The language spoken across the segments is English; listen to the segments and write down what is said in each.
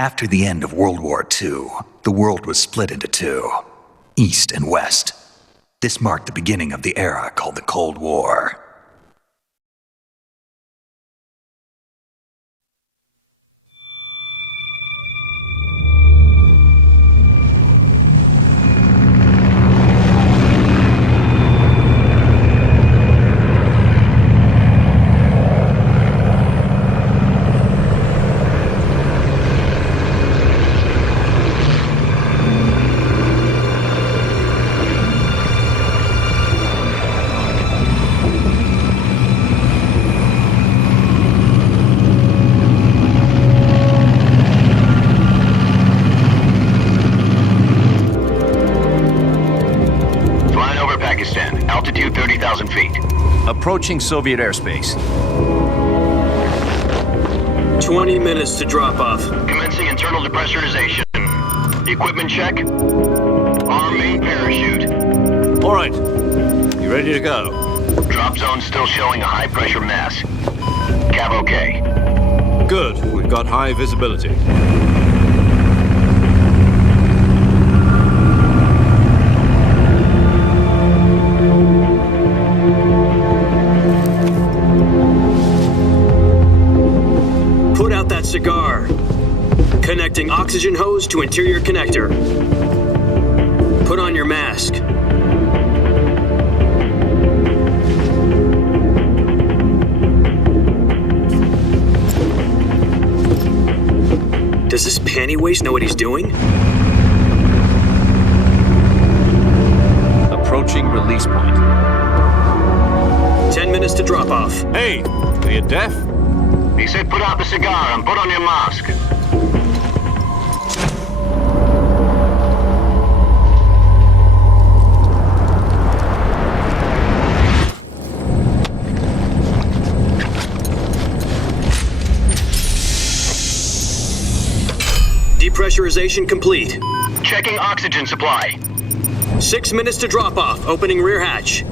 After the end of World War II, the world was split into two, East and West. This marked the beginning of the era called the Cold War. Altitude 30,000 feet. Approaching Soviet airspace. 20 minutes to drop off. Commencing internal depressurization. Equipment check. Arm main parachute. All right. You ready to go? Drop zone still showing a high pressure mass. Cav okay. Good. We've got high visibility. Cigar. Connecting oxygen hose to interior connector. Put on your mask. Does this panty waste know what he's doing? Approaching release point. 10 minutes to drop off. Hey, are you deaf? He said put out the cigar and put on your mask. Depressurization complete. Checking oxygen supply. 6 minutes to drop off. Opening rear hatch.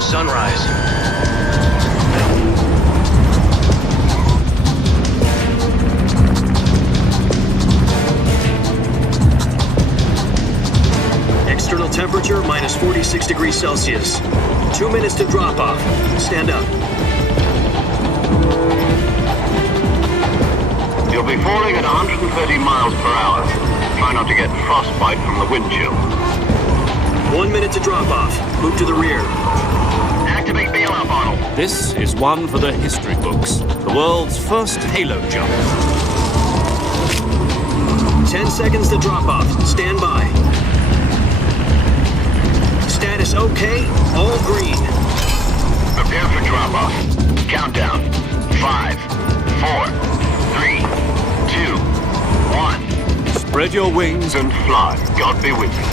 Sunrise. External temperature minus 46 degrees Celsius. 2 minutes to drop off. Stand up. You'll be falling at 130 miles per hour. Try not to get frostbite from the wind chill. 1 minute to drop off. Move to the rear. Activate bailout bottle. This is one for the history books. The world's first halo jump. 10 seconds to drop off. Stand by. Status okay. All green. Prepare for drop off. Countdown. 5, 4, 3, 2, 1. Spread your wings And fly. God be with you.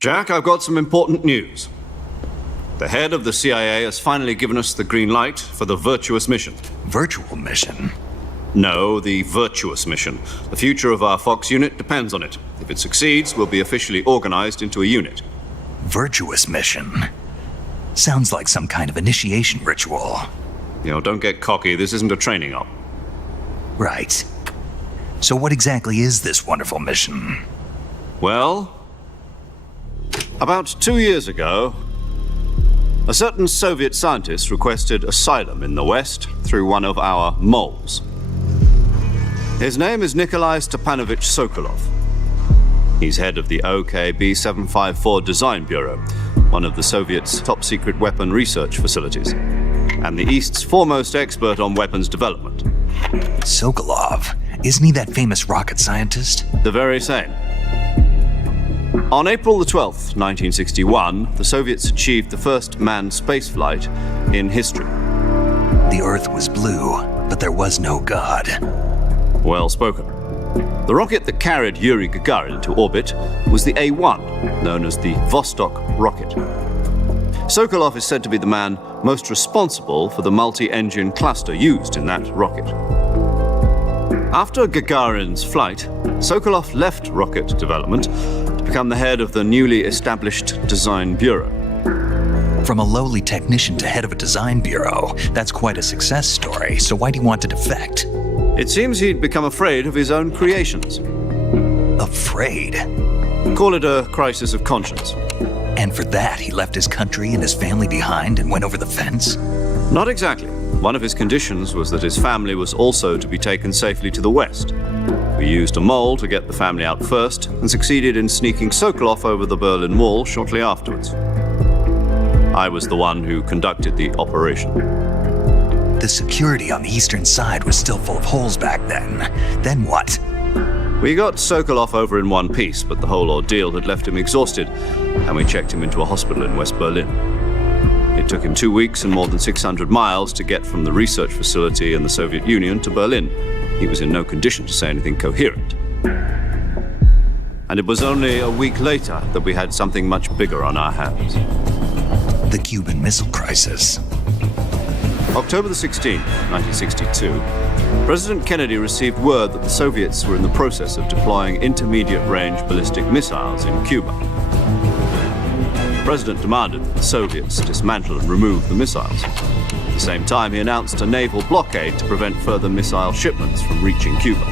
Jack, I've got some important news. The head of the CIA has finally given us the green light for the virtuous mission. Virtual mission? No, the virtuous mission. The future of our Fox unit depends on it. If it succeeds, we'll be officially organized into a unit. Virtuous mission? Sounds like some kind of initiation ritual. You know, don't get cocky. This isn't a training op. Right. So what exactly is this wonderful mission? Well, about 2 years ago, a certain Soviet scientist requested asylum in the West through one of our moles. His name is Nikolai Stepanovich Sokolov. He's head of the OKB-754 Design Bureau, one of the Soviets' top-secret weapon research facilities, and the East's foremost expert on weapons development. Sokolov? Isn't he that famous rocket scientist? The very same. On April the 12th, 1961, the Soviets achieved the first manned spaceflight in history. The Earth was blue, but there was no God. Well spoken. The rocket that carried Yuri Gagarin into orbit was the A-1, known as the Vostok rocket. Sokolov is said to be the man most responsible for the multi-engine cluster used in that rocket. After Gagarin's flight, Sokolov left rocket development to become the head of the newly established Design Bureau. From a lowly technician to head of a design bureau, that's quite a success story, so why'd he want to defect? It seems he'd become afraid of his own creations. Afraid? Call it a crisis of conscience. And for that, he left his country and his family behind and went over the fence? Not exactly. One of his conditions was that his family was also to be taken safely to the west. We used a mole to get the family out first and succeeded in sneaking Sokolov over the Berlin Wall shortly afterwards. I was the one who conducted the operation. The security on the eastern side was still full of holes back then. Then what? We got Sokolov over in one piece, but the whole ordeal had left him exhausted, and we checked him into a hospital in West Berlin. It took him 2 weeks and more than 600 miles to get from the research facility in the Soviet Union to Berlin. He was in no condition to say anything coherent. And it was only a week later that we had something much bigger on our hands. The Cuban Missile Crisis. October the 16th, 1962, President Kennedy received word that the Soviets were in the process of deploying intermediate-range ballistic missiles in Cuba. The President demanded that the Soviets dismantle and remove the missiles. At the same time, he announced a naval blockade to prevent further missile shipments from reaching Cuba.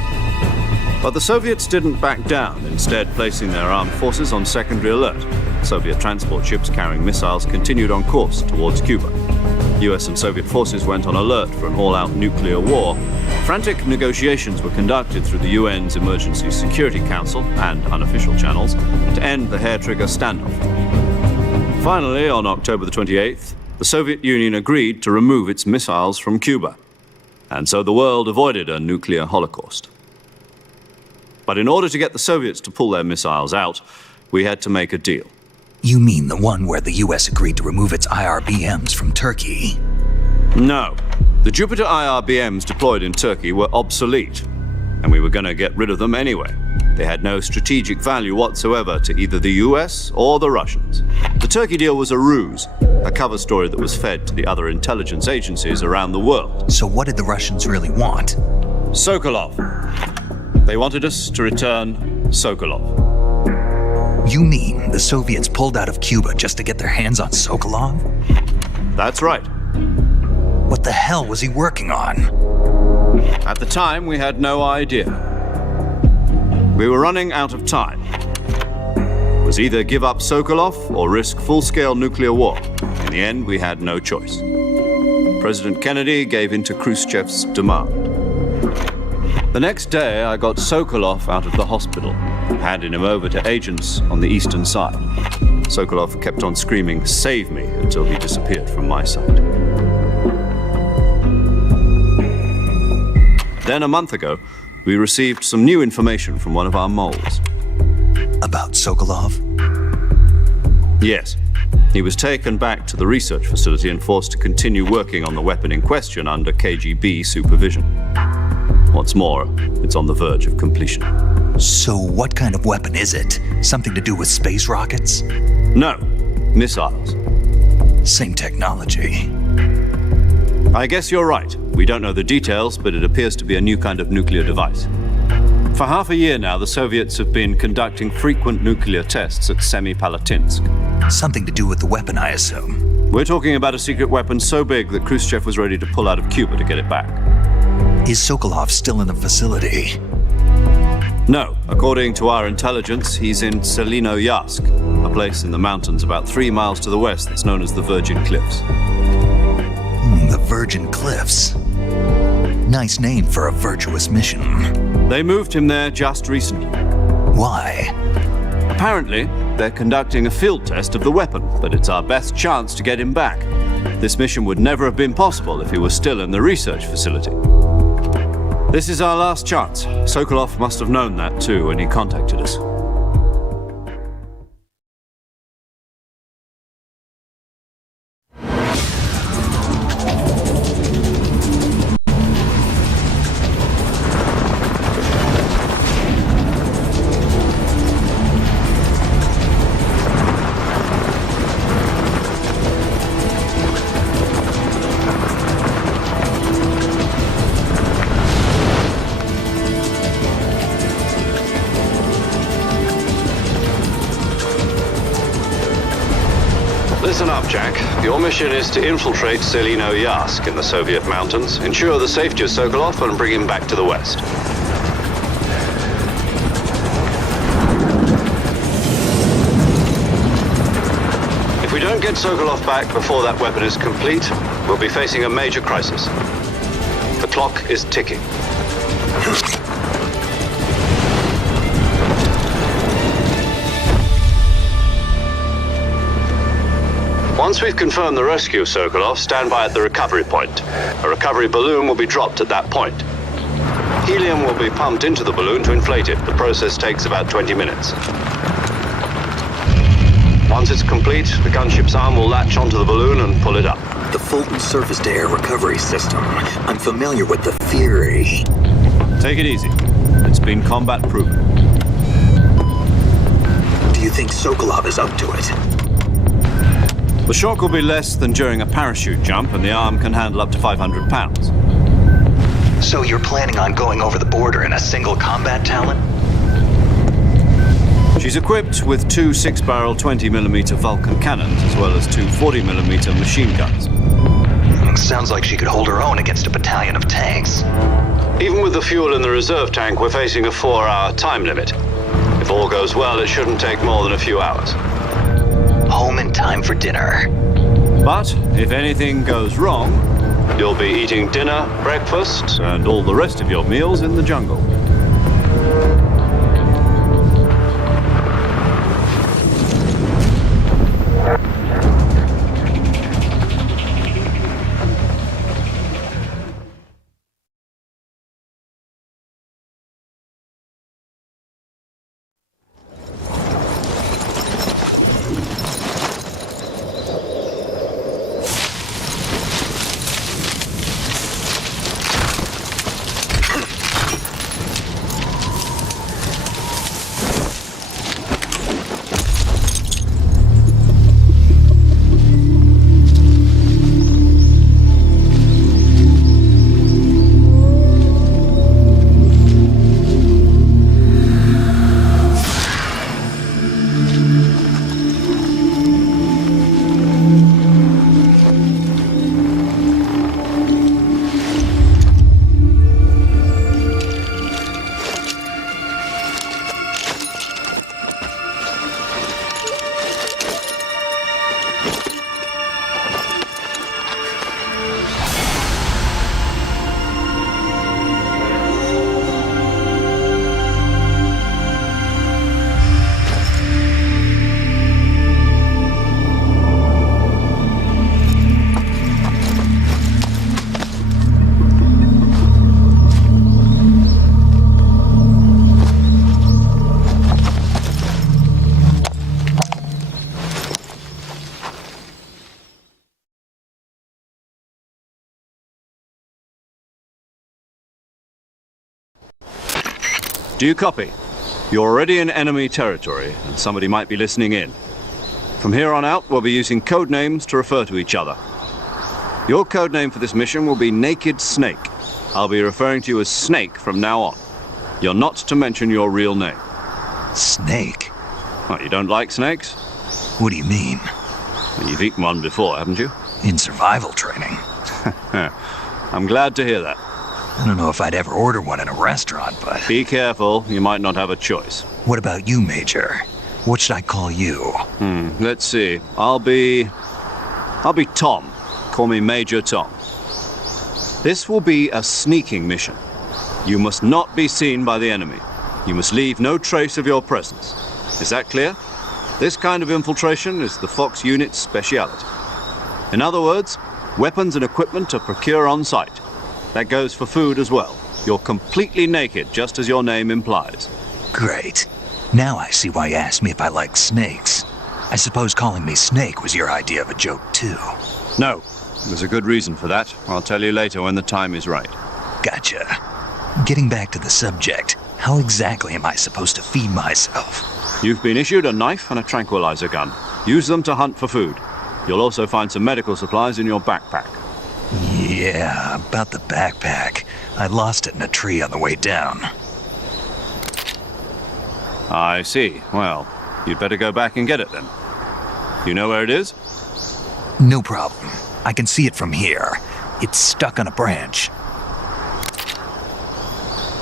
But the Soviets didn't back down, instead placing their armed forces on secondary alert. Soviet transport ships carrying missiles continued on course towards Cuba. US and Soviet forces went on alert for an all-out nuclear war. Frantic negotiations were conducted through the UN's Emergency Security Council and unofficial channels to end the hair-trigger standoff. Finally, on October the 28th, the Soviet Union agreed to remove its missiles from Cuba. And so the world avoided a nuclear holocaust. But in order to get the Soviets to pull their missiles out, we had to make a deal. You mean the one where the US agreed to remove its IRBMs from Turkey? No. The Jupiter IRBMs deployed in Turkey were obsolete, and we were going to get rid of them anyway. They had no strategic value whatsoever to either the US or the Russians. The Turkey deal was a ruse, a cover story that was fed to the other intelligence agencies around the world. So what did the Russians really want? Sokolov. They wanted us to return Sokolov. You mean the Soviets pulled out of Cuba just to get their hands on Sokolov? That's right. What the hell was he working on? At the time, we had no idea. We were running out of time. It was either give up Sokolov or risk full-scale nuclear war. In the end, we had no choice. President Kennedy gave in to Khrushchev's demand. The next day, I got Sokolov out of the hospital, handing him over to agents on the eastern side. Sokolov kept on screaming, "Save me," until he disappeared from my sight. Then a month ago, we received some new information from one of our moles. About Sokolov? Yes. He was taken back to the research facility and forced to continue working on the weapon in question under KGB supervision. What's more, it's on the verge of completion. So what kind of weapon is it? Something to do with space rockets? No, missiles. Same technology. I guess you're right. We don't know the details, but it appears to be a new kind of nuclear device. For half a year now, the Soviets have been conducting frequent nuclear tests at Semipalatinsk. Something to do with the weapon, I assume. We're talking about a secret weapon so big that Khrushchev was ready to pull out of Cuba to get it back. Is Sokolov still in the facility? No. According to our intelligence, he's in Selinoyarsk, a place in the mountains about 3 miles to the west that's known as the Virgin Cliffs. The Virgin Cliffs. Nice name for a virtuous mission. They moved him there just recently. Why? Apparently, they're conducting a field test of the weapon, but it's our best chance to get him back. This mission would never have been possible if he was still in the research facility. This is our last chance. Sokolov must have known that too when he contacted us. Jack. Your mission is to infiltrate Selino-Yask in the Soviet mountains, ensure the safety of Sokolov, and bring him back to the West. If we don't get Sokolov back before that weapon is complete, we'll be facing a major crisis. The clock is ticking. Once we've confirmed the rescue of Sokolov, stand by at the recovery point. A recovery balloon will be dropped at that point. Helium will be pumped into the balloon to inflate it. The process takes about 20 minutes. Once it's complete, the gunship's arm will latch onto the balloon and pull it up. The Fulton surface-to-air recovery system. I'm familiar with the theory. Take it easy. It's been combat-proven. Do you think Sokolov is up to it? The shock will be less than during a parachute jump, and the arm can handle up to 500 pounds. So you're planning on going over the border in a single combat Talon? She's equipped with two 6-barrel 20mm Vulcan cannons, as well as two 40mm machine guns. Sounds like she could hold her own against a battalion of tanks. Even with the fuel in the reserve tank, we're facing a 4-hour time limit. If all goes well, it shouldn't take more than a few hours. Home in time for dinner. But if anything goes wrong, you'll be eating dinner, breakfast, and all the rest of your meals in the jungle. Do you copy? You're already in enemy territory, and somebody might be listening in. From here on out, we'll be using code names to refer to each other. Your code name for this mission will be Naked Snake. I'll be referring to you as Snake from now on. You're not to mention your real name. Snake? Well, you don't like snakes? What do you mean? Well, you've eaten one before, haven't you? In survival training. I'm glad to hear that. I don't know if I'd ever order one in a restaurant, but... Be careful, you might not have a choice. What about you, Major? What should I call you? Let's see. I'll be Tom. Call me Major Tom. This will be a sneaking mission. You must not be seen by the enemy. You must leave no trace of your presence. Is that clear? This kind of infiltration is the Fox unit's speciality. In other words, weapons and equipment are procured on site. That goes for food as well. You're completely naked, just as your name implies. Great. Now I see why you asked me if I like snakes. I suppose calling me Snake was your idea of a joke, too. No. There's a good reason for that. I'll tell you later when the time is right. Gotcha. Getting back to the subject, how exactly am I supposed to feed myself? You've been issued a knife and a tranquilizer gun. Use them to hunt for food. You'll also find some medical supplies in your backpack. Yeah, about the backpack. I lost it in a tree on the way down. I see. Well, you'd better go back and get it then. You know where it is? No problem. I can see it from here. It's stuck on a branch.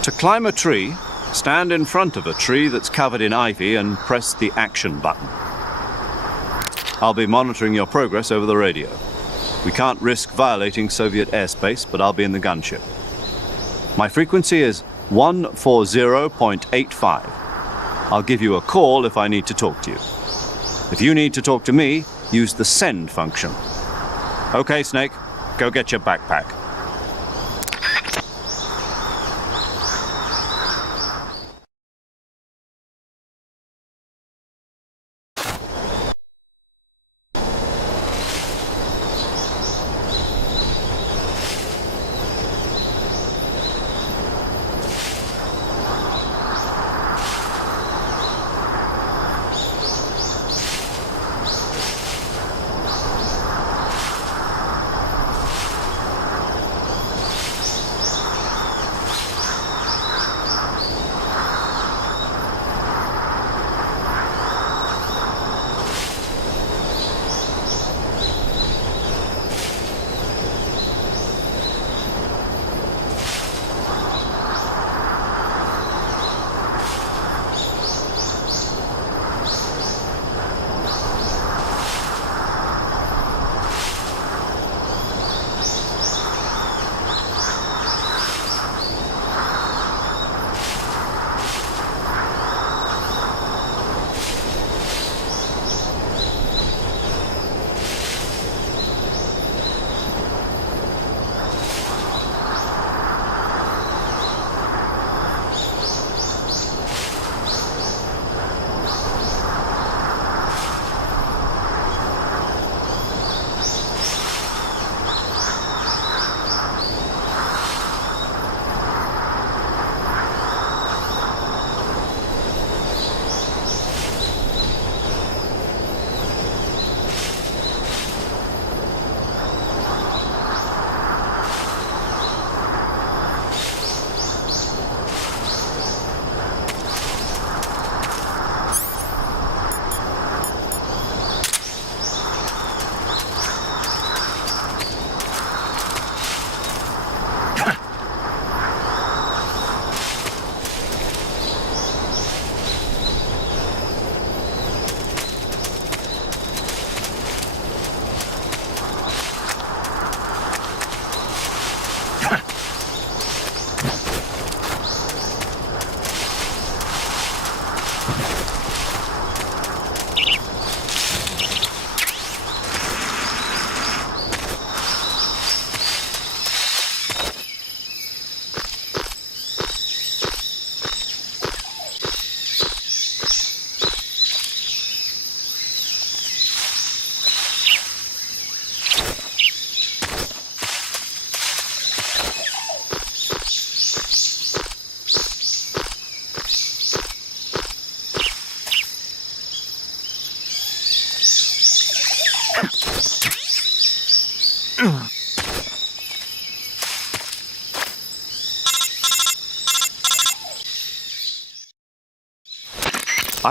To climb a tree, stand in front of a tree that's covered in ivy and press the action button. I'll be monitoring your progress over the radio. We can't risk violating Soviet airspace, but I'll be in the gunship. My frequency is 140.85. I'll give you a call if I need to talk to you. If you need to talk to me, use the send function. Okay, Snake, go get your backpack.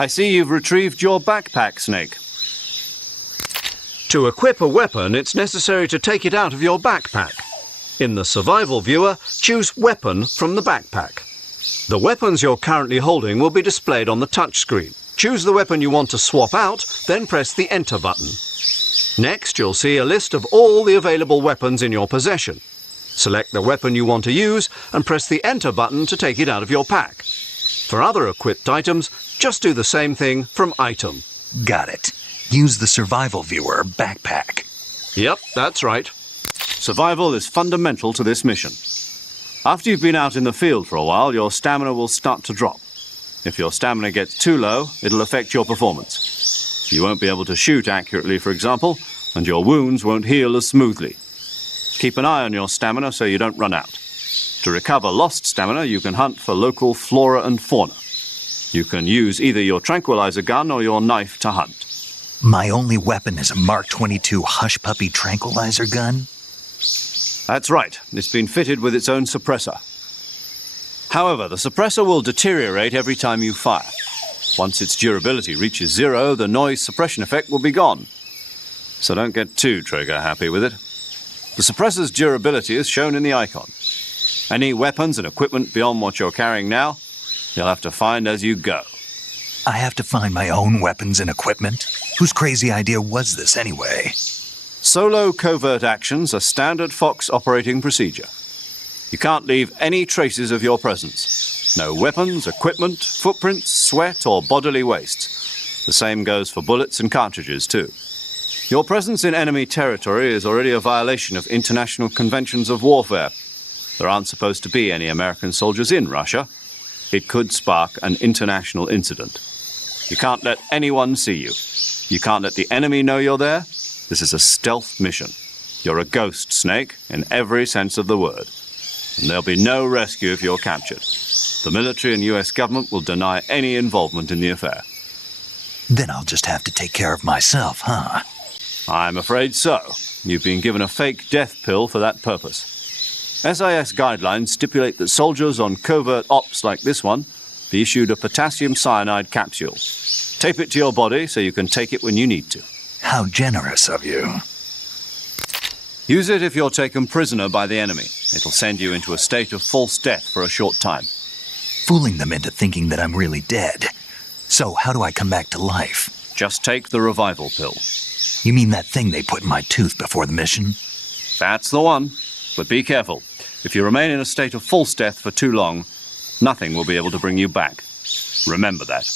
I see you've retrieved your backpack, Snake. To equip a weapon, it's necessary to take it out of your backpack. In the survival viewer, choose Weapon from the backpack. The weapons you're currently holding will be displayed on the touchscreen. Choose the weapon you want to swap out, then press the Enter button. Next, you'll see a list of all the available weapons in your possession. Select the weapon you want to use and press the Enter button to take it out of your pack. For other equipped items, just do the same thing from Item. Got it. Use the survival viewer backpack. Yep, that's right. Survival is fundamental to this mission. After you've been out in the field for a while, your stamina will start to drop. If your stamina gets too low, it'll affect your performance. You won't be able to shoot accurately, for example, and your wounds won't heal as smoothly. Keep an eye on your stamina so you don't run out. To recover lost stamina, you can hunt for local flora and fauna. You can use either your tranquilizer gun or your knife to hunt. My only weapon is a Mark 22 Hush Puppy tranquilizer gun? That's right. It's been fitted with its own suppressor. However, the suppressor will deteriorate every time you fire. Once its durability reaches 0, the noise suppression effect will be gone. so don't get too trigger-happy with it. The suppressor's durability is shown in the icon. Any weapons and equipment beyond what you're carrying now, you'll have to find as you go. I have to find my own weapons and equipment? Whose crazy idea was this anyway? Solo covert actions are standard Fox operating procedure. You can't leave any traces of your presence. No weapons, equipment, footprints, sweat, or bodily waste. The same goes for bullets and cartridges, too. Your presence in enemy territory is already a violation of international conventions of warfare. There aren't supposed to be any American soldiers in Russia. It could spark an international incident. You can't let anyone see you. You can't let the enemy know you're there. This is a stealth mission. You're a ghost, Snake, in every sense of the word. And there'll be no rescue if you're captured. The military and US government will deny any involvement in the affair. Then I'll just have to take care of myself, huh? I'm afraid so. You've been given a fake death pill for that purpose. SIS guidelines stipulate that soldiers on covert ops like this one be issued a potassium cyanide capsule. Tape it to your body so you can take it when you need to. How generous of you. Use it if you're taken prisoner by the enemy. It'll send you into a state of false death for a short time. Fooling them into thinking that I'm really dead. So how do I come back to life? Just take the revival pill. You mean that thing they put in my tooth before the mission? That's the one. But be careful. If you remain in a state of false death for too long, nothing will be able to bring you back. Remember that.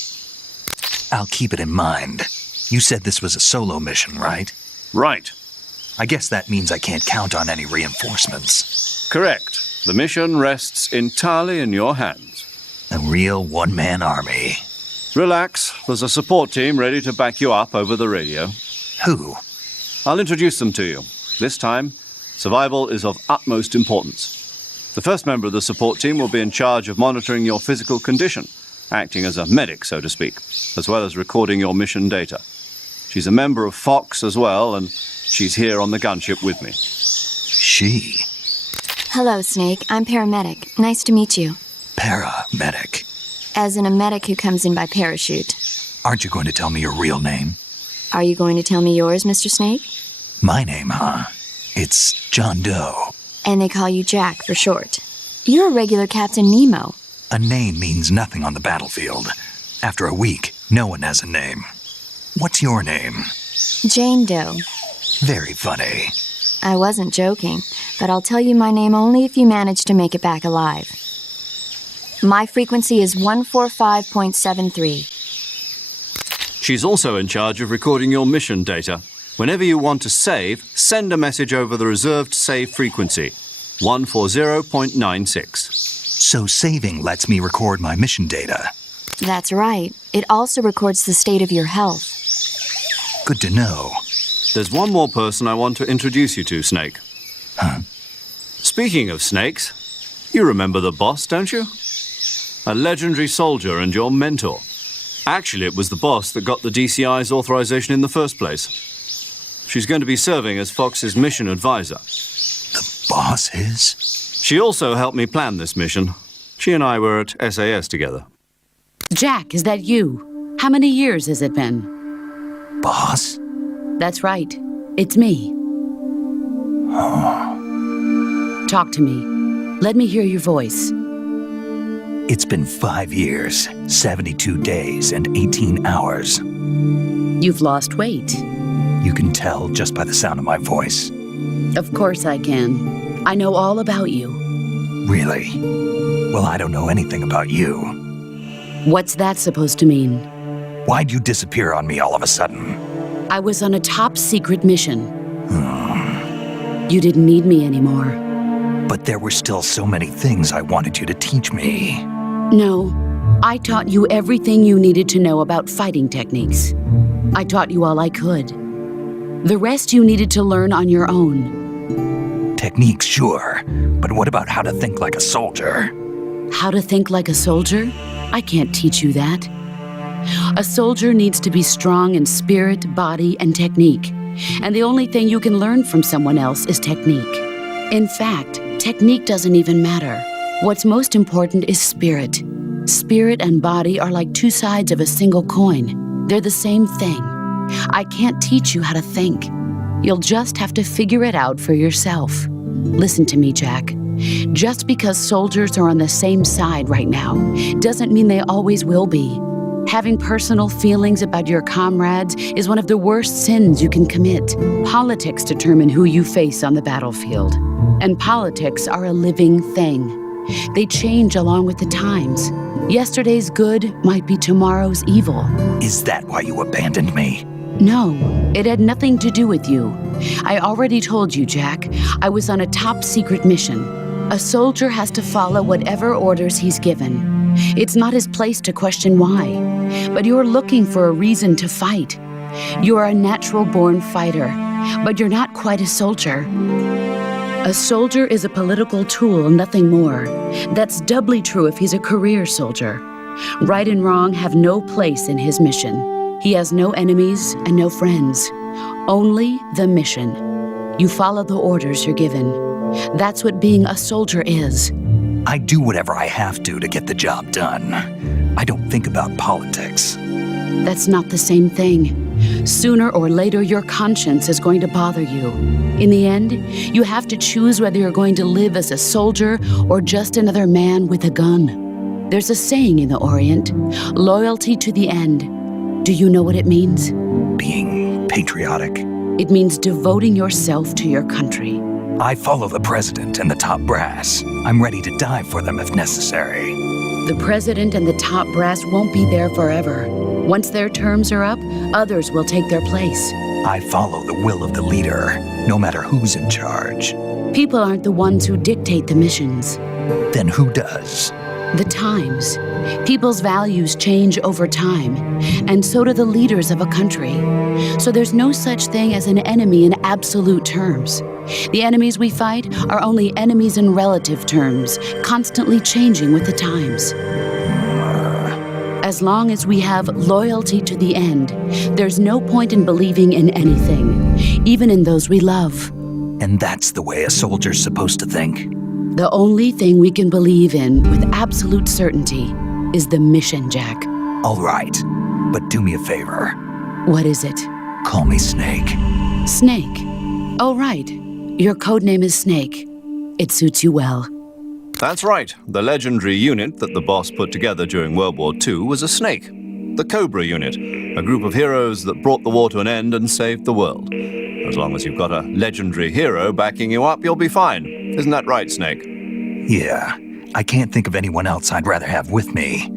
I'll keep it in mind. You said this was a solo mission, right? Right. I guess that means I can't count on any reinforcements. Correct. The mission rests entirely in your hands. A real one-man army. Relax. There's a support team ready to back you up over the radio. Who? I'll introduce them to you. This time, survival is of utmost importance. The first member of the support team will be in charge of monitoring your physical condition, acting as a medic, so to speak, as well as recording your mission data. She's a member of Fox as well, and she's here on the gunship with me. She? Hello, Snake. I'm paramedic. Nice to meet you. Paramedic? As in a medic who comes in by parachute. Aren't you going to tell me your real name? Are you going to tell me yours, Mr. Snake? My name, huh? It's John Doe. And they call you Jack for short. You're a regular Captain Nemo. A name means nothing on the battlefield. After a week, no one has a name. What's your name? Jane Doe. Very funny. I wasn't joking, but I'll tell you my name only if you manage to make it back alive. My frequency is 145.73. She's also in charge of recording your mission data. Whenever you want to save, send a message over the reserved save frequency, 140.96. So saving lets me record my mission data. That's right. It also records the state of your health. Good to know. There's one more person I want to introduce you to, Snake. Huh? Speaking of snakes, you remember the boss, don't you? A legendary soldier and your mentor. Actually, it was the boss that got the DCI's authorization in the first place. She's going to be serving as Fox's mission advisor. The boss is? She also helped me plan this mission. She and I were at SAS together. Jack, is that you? How many years has it been? Boss? That's right. It's me. Talk to me. Let me hear your voice. It's been 5 years, 72 days, and 18 hours. You've lost weight. You can tell just by the sound of my voice. Of course I can. I know all about you. Really? Well, I don't know anything about you. What's that supposed to mean? Why'd you disappear on me all of a sudden? I was on a top-secret mission. You didn't need me anymore. But there were still so many things I wanted you to teach me. No, I taught you everything you needed to know about fighting techniques. I taught you all I could. The rest you needed to learn on your own. Techniques, sure. But what about how to think like a soldier? How to think like a soldier? I can't teach you that. A soldier needs to be strong in spirit, body, and technique. And the only thing you can learn from someone else is technique. In fact, technique doesn't even matter. What's most important is spirit. Spirit and body are like two sides of a single coin. They're the same thing. I can't teach you how to think. You'll just have to figure it out for yourself. Listen to me, Jack. Just because soldiers are on the same side right now doesn't mean they always will be. Having personal feelings about your comrades is one of the worst sins you can commit. Politics determine who you face on the battlefield. And politics are a living thing. They change along with the times. Yesterday's good might be tomorrow's evil. Is that why you abandoned me? No, it had nothing to do with you. I already told you, Jack. I was on a top-secret mission. A soldier has to follow whatever orders he's given. It's not his place to question why. But you're looking for a reason to fight. You're a natural-born fighter, but you're not quite a soldier. A soldier is a political tool, nothing more. That's doubly true if he's a career soldier. Right and wrong have no place in his mission. He has no enemies and no friends. Only the mission. You follow the orders you're given. That's what being a soldier is. I do whatever I have to get the job done. I don't think about politics. That's not the same thing. Sooner or later, your conscience is going to bother you. In the end, you have to choose whether you're going to live as a soldier or just another man with a gun. There's a saying in the Orient, loyalty to the end. Do you know what it means? Being patriotic. It means devoting yourself to your country. I follow the president and the top brass. I'm ready to die for them if necessary. The president and the top brass won't be there forever. Once their terms are up, others will take their place. I follow the will of the leader, no matter who's in charge. People aren't the ones who dictate the missions. Then who does? The times. People's values change over time, and so do the leaders of a country. So there's no such thing as an enemy in absolute terms. The enemies we fight are only enemies in relative terms, constantly changing with the times. As long as we have loyalty to the end, there's no point in believing in anything, even in those we love. And that's the way a soldier's supposed to think? The only thing we can believe in with absolute certainty is the mission, Jack. All right, but do me a favor. What is it? Call me Snake. Snake? Oh, right. Your codename is Snake. It suits you well. That's right. The legendary unit that the boss put together during World War II was a snake. The Cobra unit, a group of heroes that brought the war to an end and saved the world. As long as you've got a legendary hero backing you up, you'll be fine. Isn't that right, Snake? Yeah, I can't think of anyone else I'd rather have with me.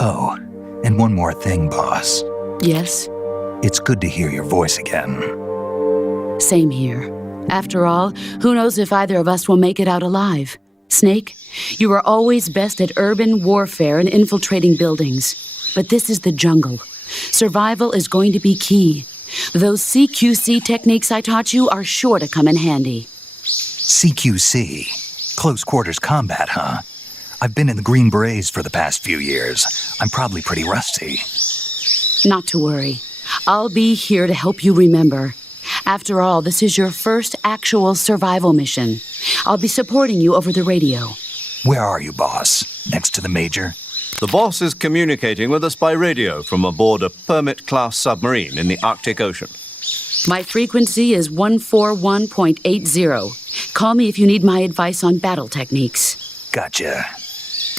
Oh, and one more thing, boss. Yes? It's good to hear your voice again. Same here. After all, who knows if either of us will make it out alive? Snake, you are always best at urban warfare and infiltrating buildings. But this is the jungle. Survival is going to be key. Those CQC techniques I taught you are sure to come in handy. CQC? Close quarters combat, huh? I've been in the Green Berets for the past few years. I'm probably pretty rusty. Not to worry. I'll be here to help you remember. After all, this is your first actual survival mission. I'll be supporting you over the radio. Where are you, boss? Next to the Major? The boss is communicating with us by radio from aboard a Permit-class submarine in the Arctic Ocean. My frequency is 141.80. Call me if you need my advice on battle techniques. Gotcha.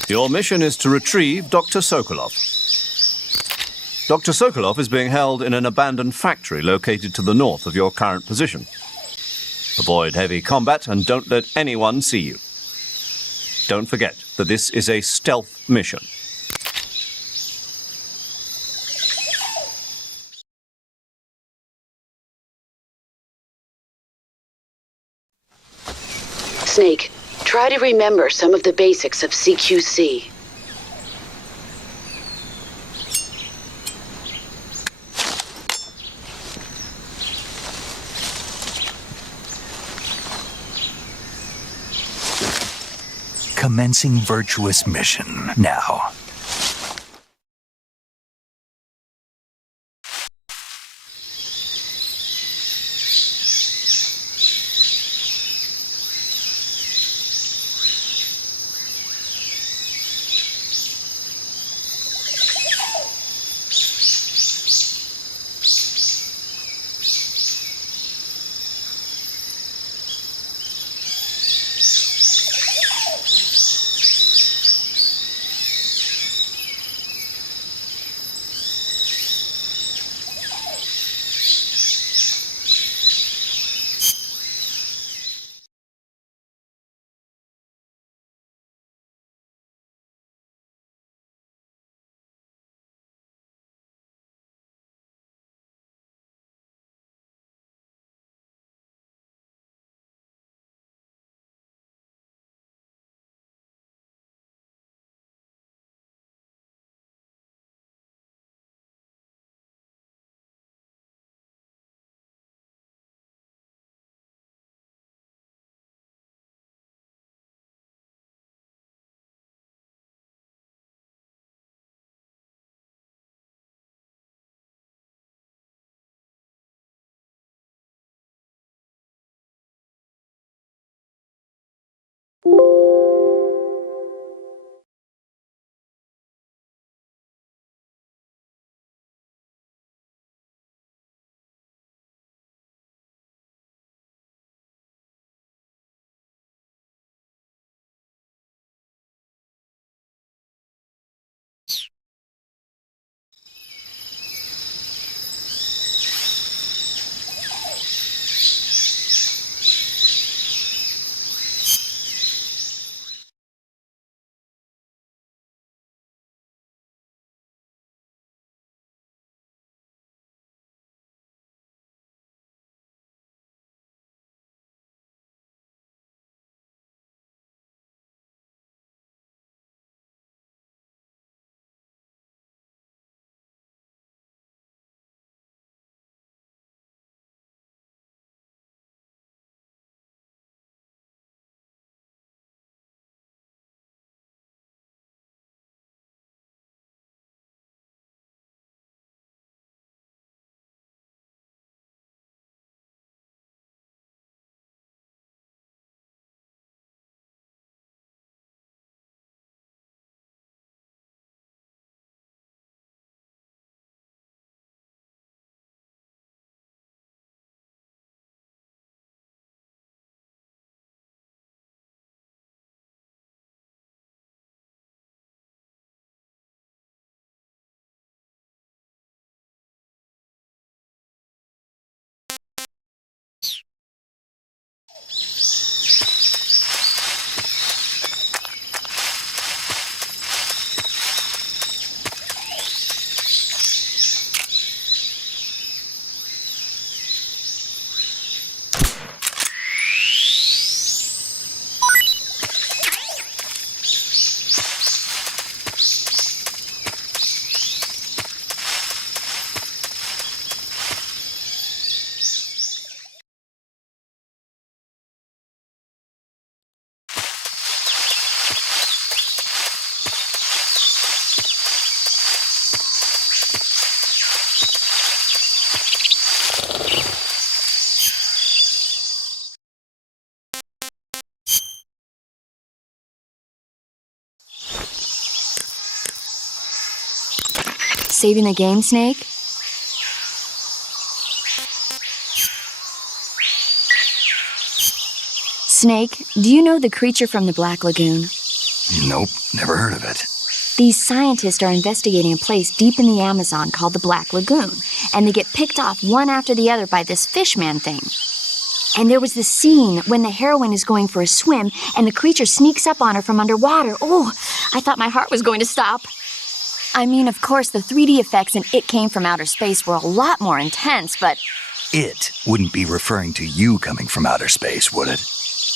Your mission is to retrieve Dr. Sokolov. Dr. Sokolov is being held in an abandoned factory located to the north of your current position. Avoid heavy combat and don't let anyone see you. Don't forget that this is a stealth mission. Snake, try to remember some of the basics of CQC. Commencing virtuous mission now. Saving the game, Snake? Snake, do you know the creature from the Black Lagoon? Nope, never heard of it. These scientists are investigating a place deep in the Amazon called the Black Lagoon, and they get picked off one after the other by this fishman thing. And there was this scene when the heroine is going for a swim, and the creature sneaks up on her from underwater. Oh, I thought my heart was going to stop. I mean, of course, the 3D effects in It Came from Outer Space were a lot more intense, but... It wouldn't be referring to you coming from outer space, would it?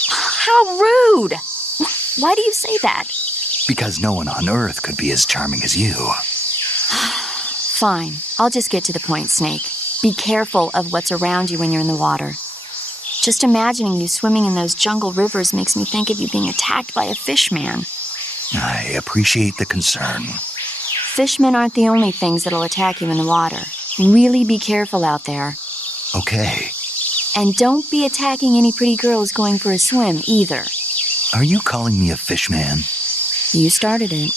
How rude! Why do you say that? Because no one on Earth could be as charming as you. Fine, I'll just get to the point, Snake. Be careful of what's around you when you're in the water. Just imagining you swimming in those jungle rivers makes me think of you being attacked by a fishman. I appreciate the concern. Fishmen aren't the only things that'll attack you in the water. Really be careful out there. Okay. And don't be attacking any pretty girls going for a swim, either. Are you calling me a fishman? You started it.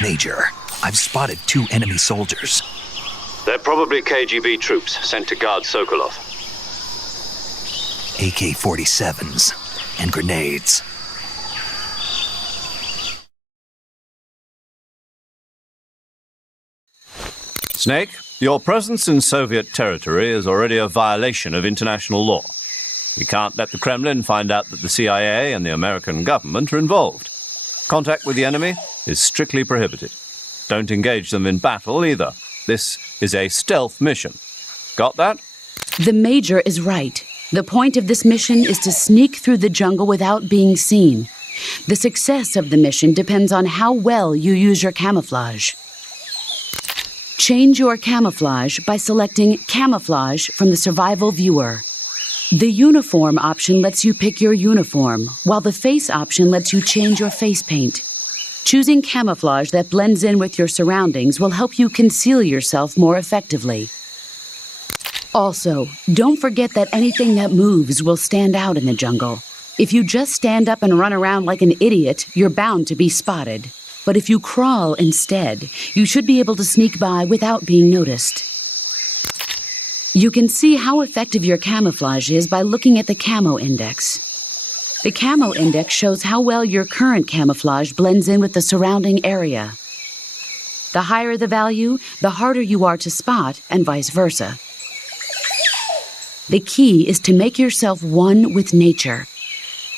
Major, I've spotted 2 enemy soldiers. They're probably KGB troops sent to guard Sokolov. AK-47s and grenades. Snake, your presence in Soviet territory is already a violation of international law. We can't let the Kremlin find out that the CIA and the American government are involved. Contact with the enemy is strictly prohibited. Don't engage them in battle either. This is a stealth mission. Got that? The Major is right. The point of this mission is to sneak through the jungle without being seen. The success of the mission depends on how well you use your camouflage. Change your camouflage by selecting Camouflage from the Survival Viewer. The Uniform option lets you pick your uniform, while the Face option lets you change your face paint. Choosing camouflage that blends in with your surroundings will help you conceal yourself more effectively. Also, don't forget that anything that moves will stand out in the jungle. If you just stand up and run around like an idiot, you're bound to be spotted. But if you crawl instead, you should be able to sneak by without being noticed. You can see how effective your camouflage is by looking at the Camo Index. The Camo Index shows how well your current camouflage blends in with the surrounding area. The higher the value, the harder you are to spot, and vice versa. The key is to make yourself one with nature.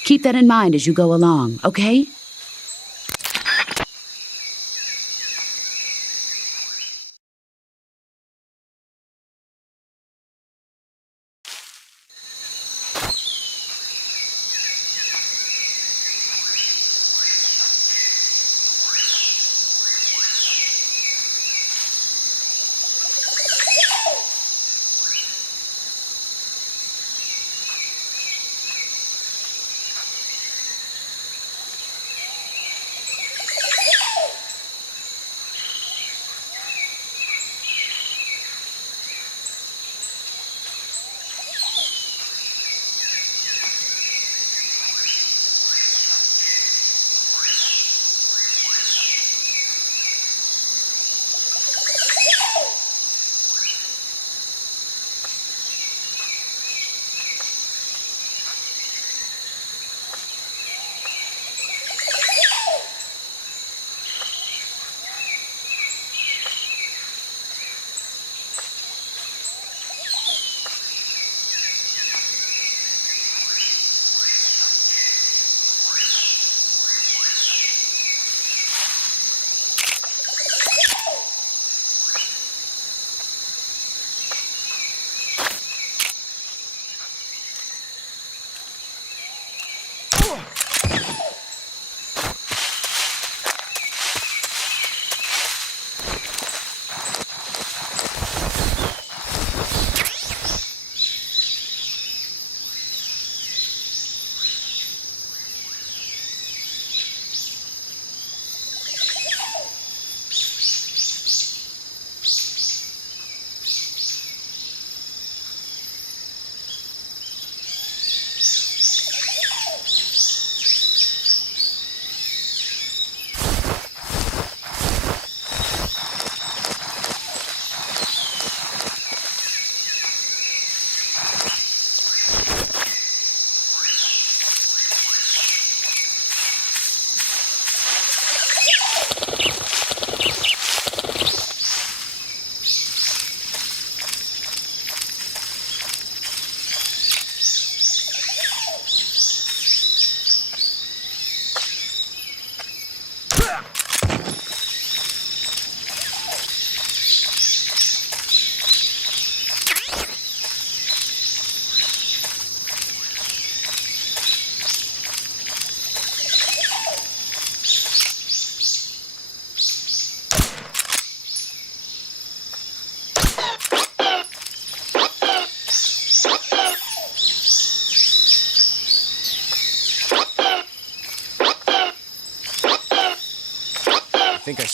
Keep that in mind as you go along, okay?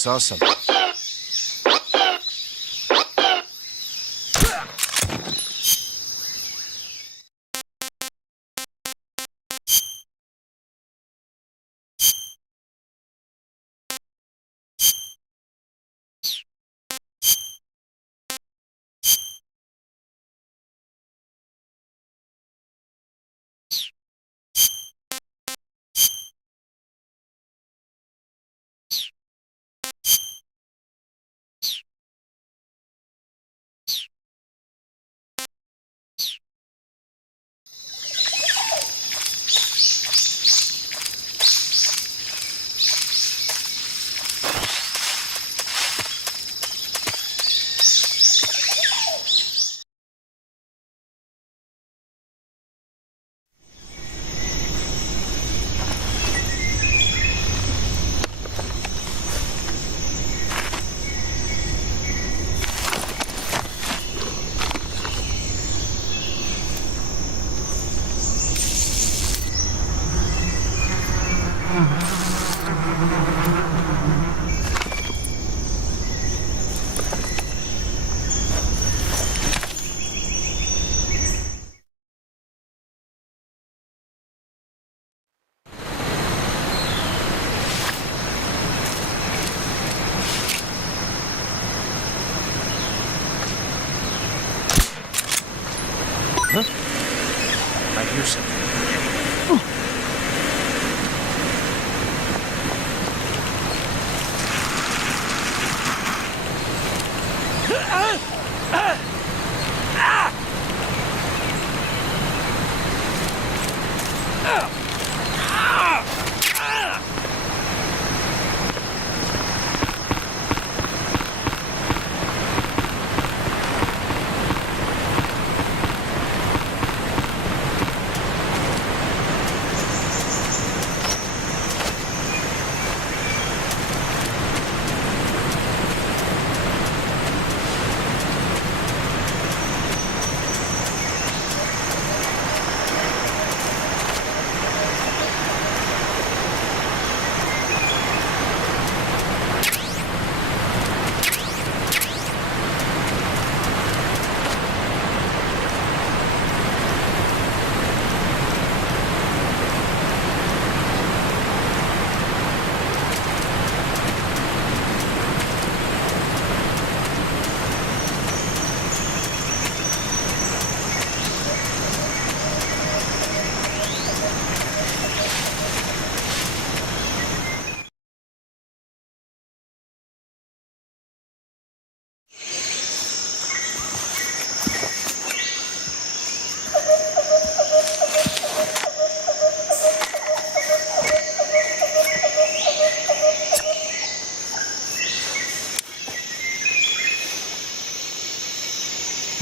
saw something. I hear something.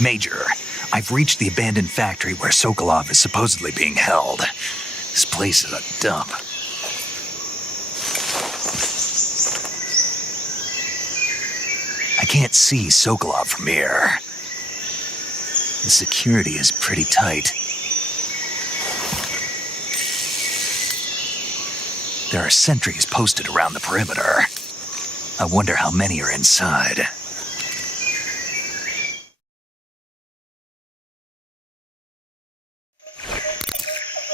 Major, I've reached the abandoned factory where Sokolov is supposedly being held. This place is a dump. I can't see Sokolov from here. The security is pretty tight. There are sentries posted around the perimeter. I wonder how many are inside.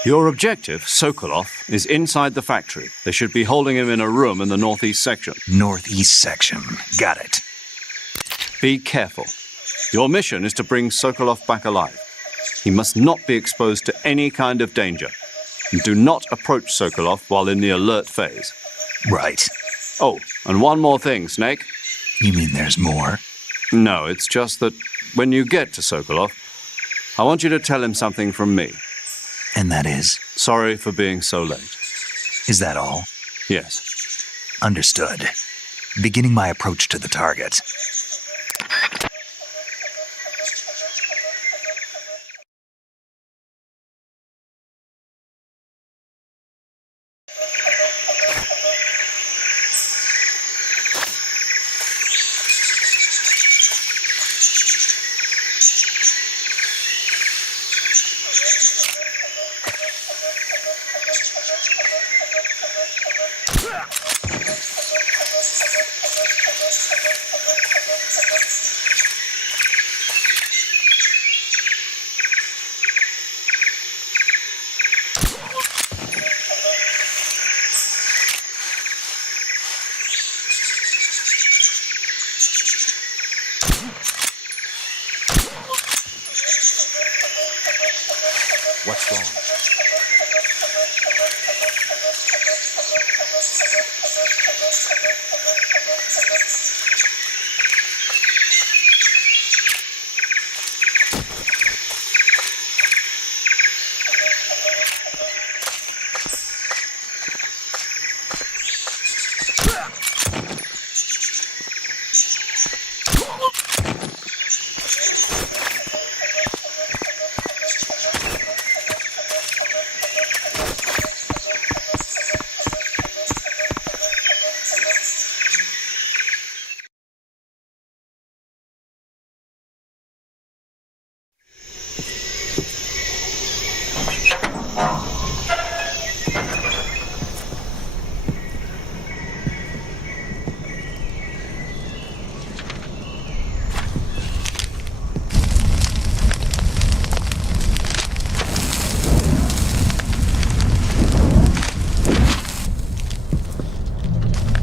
Your objective, Sokolov, is inside the factory. They should be holding him in a room in the northeast section. Northeast section. Got it. Be careful. Your mission is to bring Sokolov back alive. He must not be exposed to any kind of danger. And do not approach Sokolov while in the alert phase. Right. Oh, and one more thing, Snake. You mean there's more? No, it's just that when you get to Sokolov, I want you to tell him something from me. And that is? Sorry for being so late. Is that all? Yes. Understood. Beginning my approach to the target. What's wrong?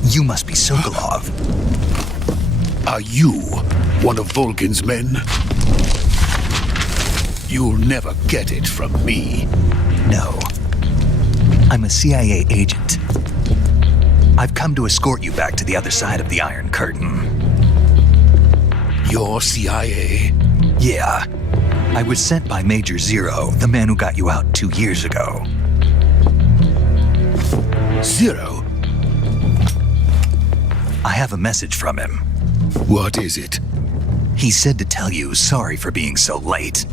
You must be Sokolov. Are you one of Volgin's men? You'll never get it from me. No. I'm a CIA agent. I've come to escort you back to the other side of the Iron Curtain. You're CIA? Yeah. I was sent by Major Zero, the man who got you out 2 years ago. Zero? I have a message from him. What is it? He said to tell you sorry for being so late.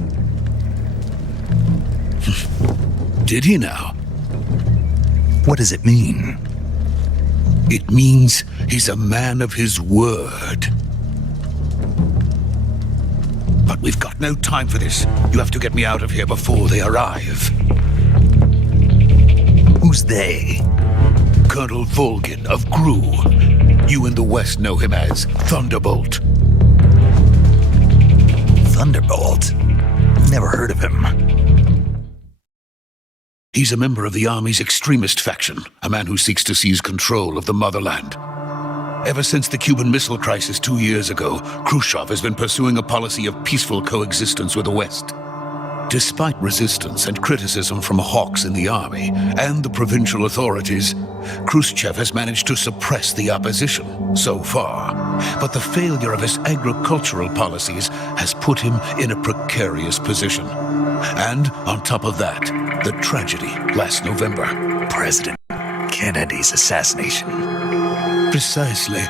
Did he now? What does it mean? It means he's a man of his word. But we've got no time for this. You have to get me out of here before they arrive. Who's they? Colonel Volgin of GRU. You in the West know him as Thunderbolt. Thunderbolt? Never heard of him. He's a member of the Army's extremist faction, a man who seeks to seize control of the motherland. Ever since the Cuban Missile Crisis 2 years ago, Khrushchev has been pursuing a policy of peaceful coexistence with the West. Despite resistance and criticism from hawks in the army and the provincial authorities, Khrushchev has managed to suppress the opposition so far. But the failure of his agricultural policies has put him in a precarious position. And on top of that, the tragedy last November. President Kennedy's assassination. Precisely.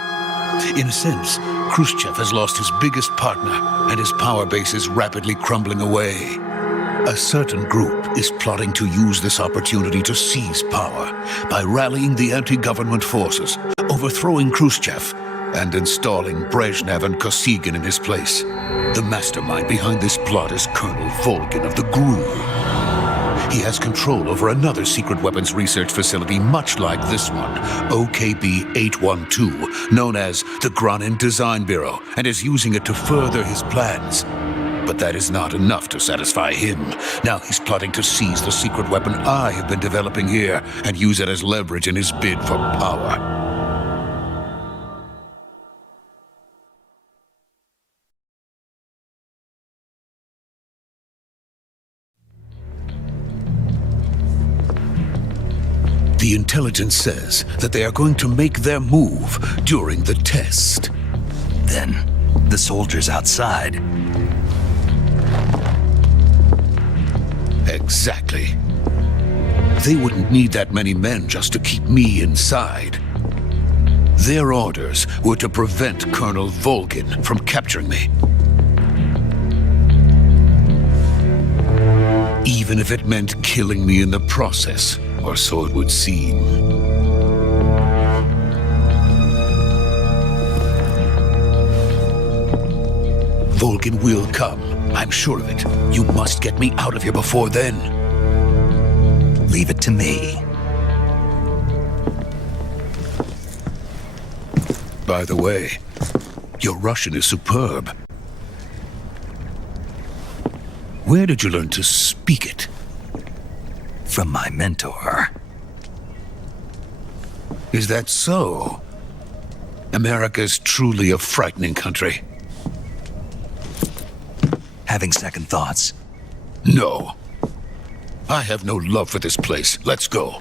In a sense, Khrushchev has lost his biggest partner, and his power base is rapidly crumbling away. A certain group is plotting to use this opportunity to seize power by rallying the anti-government forces, overthrowing Khrushchev, and installing Brezhnev and Kosygin in his place. The mastermind behind this plot is Colonel Volgin of the GRU. He has control over another secret weapons research facility much like this one, OKB-812, known as the Granin Design Bureau, and is using it to further his plans. But that is not enough to satisfy him. Now he's plotting to seize the secret weapon I have been developing here and use it as leverage in his bid for power. The intelligence says that they are going to make their move during the test. Then, the soldiers outside. Exactly. They wouldn't need that many men just to keep me inside. Their orders were to prevent Colonel Volgin from capturing me. Even if it meant killing me in the process, or so it would seem. Volgin will come. I'm sure of it. You must get me out of here before then. Leave it to me. By the way, your Russian is superb. Where did you learn to speak it? From my mentor. Is that so? America's truly a frightening country. Having second thoughts? No. I have no love for this place. Let's go.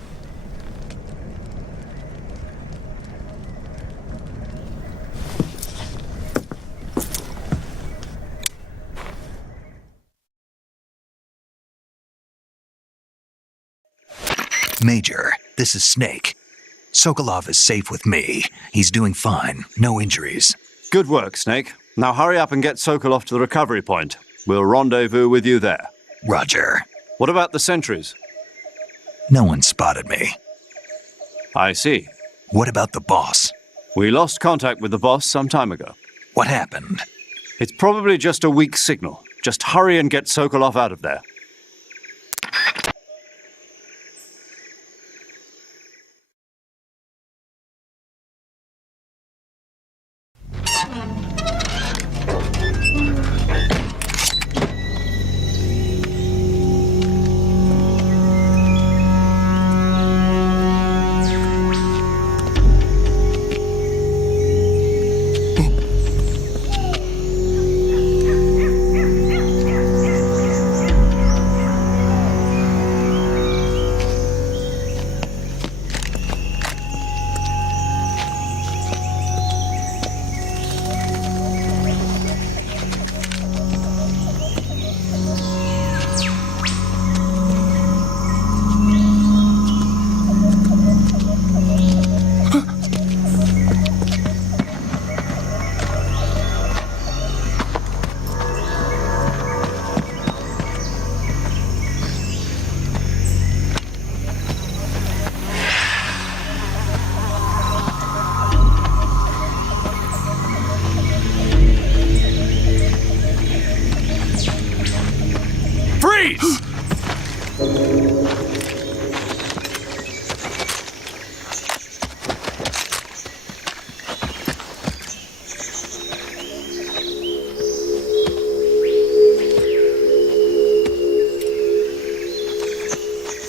Major, this is Snake. Sokolov is safe with me. He's doing fine. No injuries. Good work, Snake. Now hurry up and get Sokolov to the recovery point. We'll rendezvous with you there. Roger. What about the sentries? No one spotted me. I see. What about the boss? We lost contact with the boss some time ago. What happened? It's probably just a weak signal. Just hurry and get Sokolov out of there.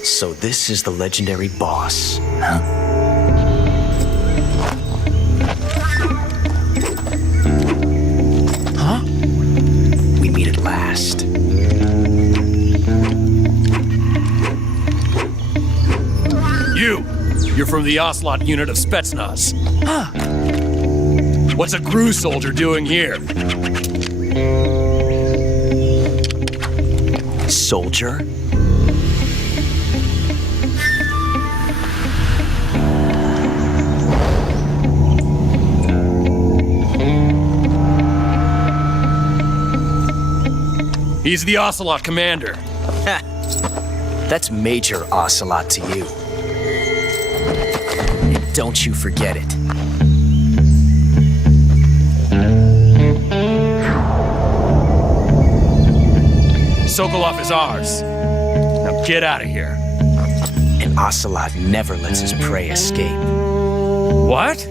So this is the legendary boss. Huh? Huh? We meet at last. You're from the Ocelot unit of Spetsnaz. What's a GRU soldier doing here? Soldier? He's the Ocelot commander. That's Major Ocelot to you. And don't you forget it. Sokolov is ours. Now get out of here. And Ocelot never lets his prey escape. What?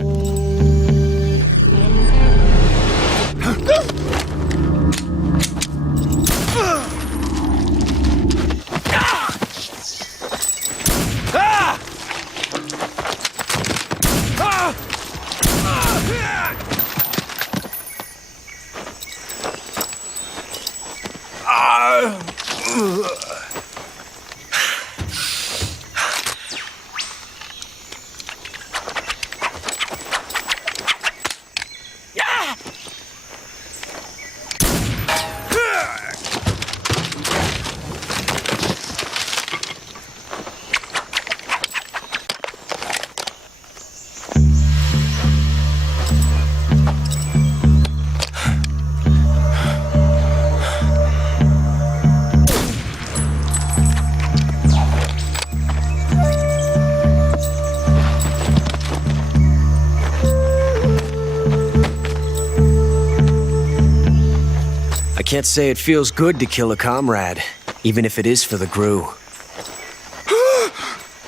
I can't say it feels good to kill a comrade, even if it is for the GRU.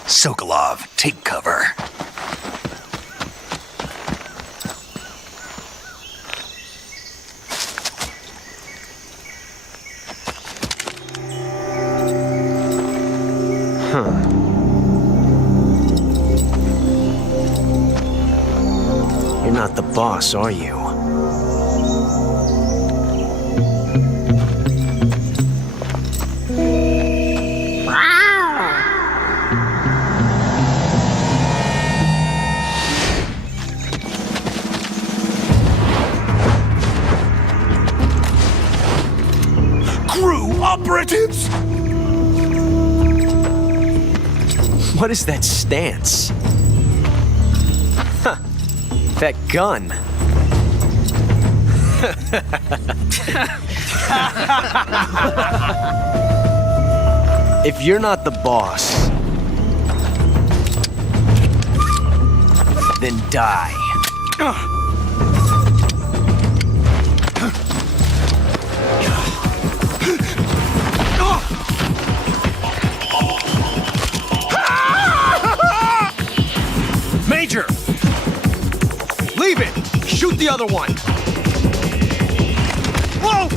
Sokolov, take cover. You're not the boss, are you? operatives! What is that stance? Huh. That gun. If you're not the boss, then die. Major! Leave it! Shoot the other one! Whoa!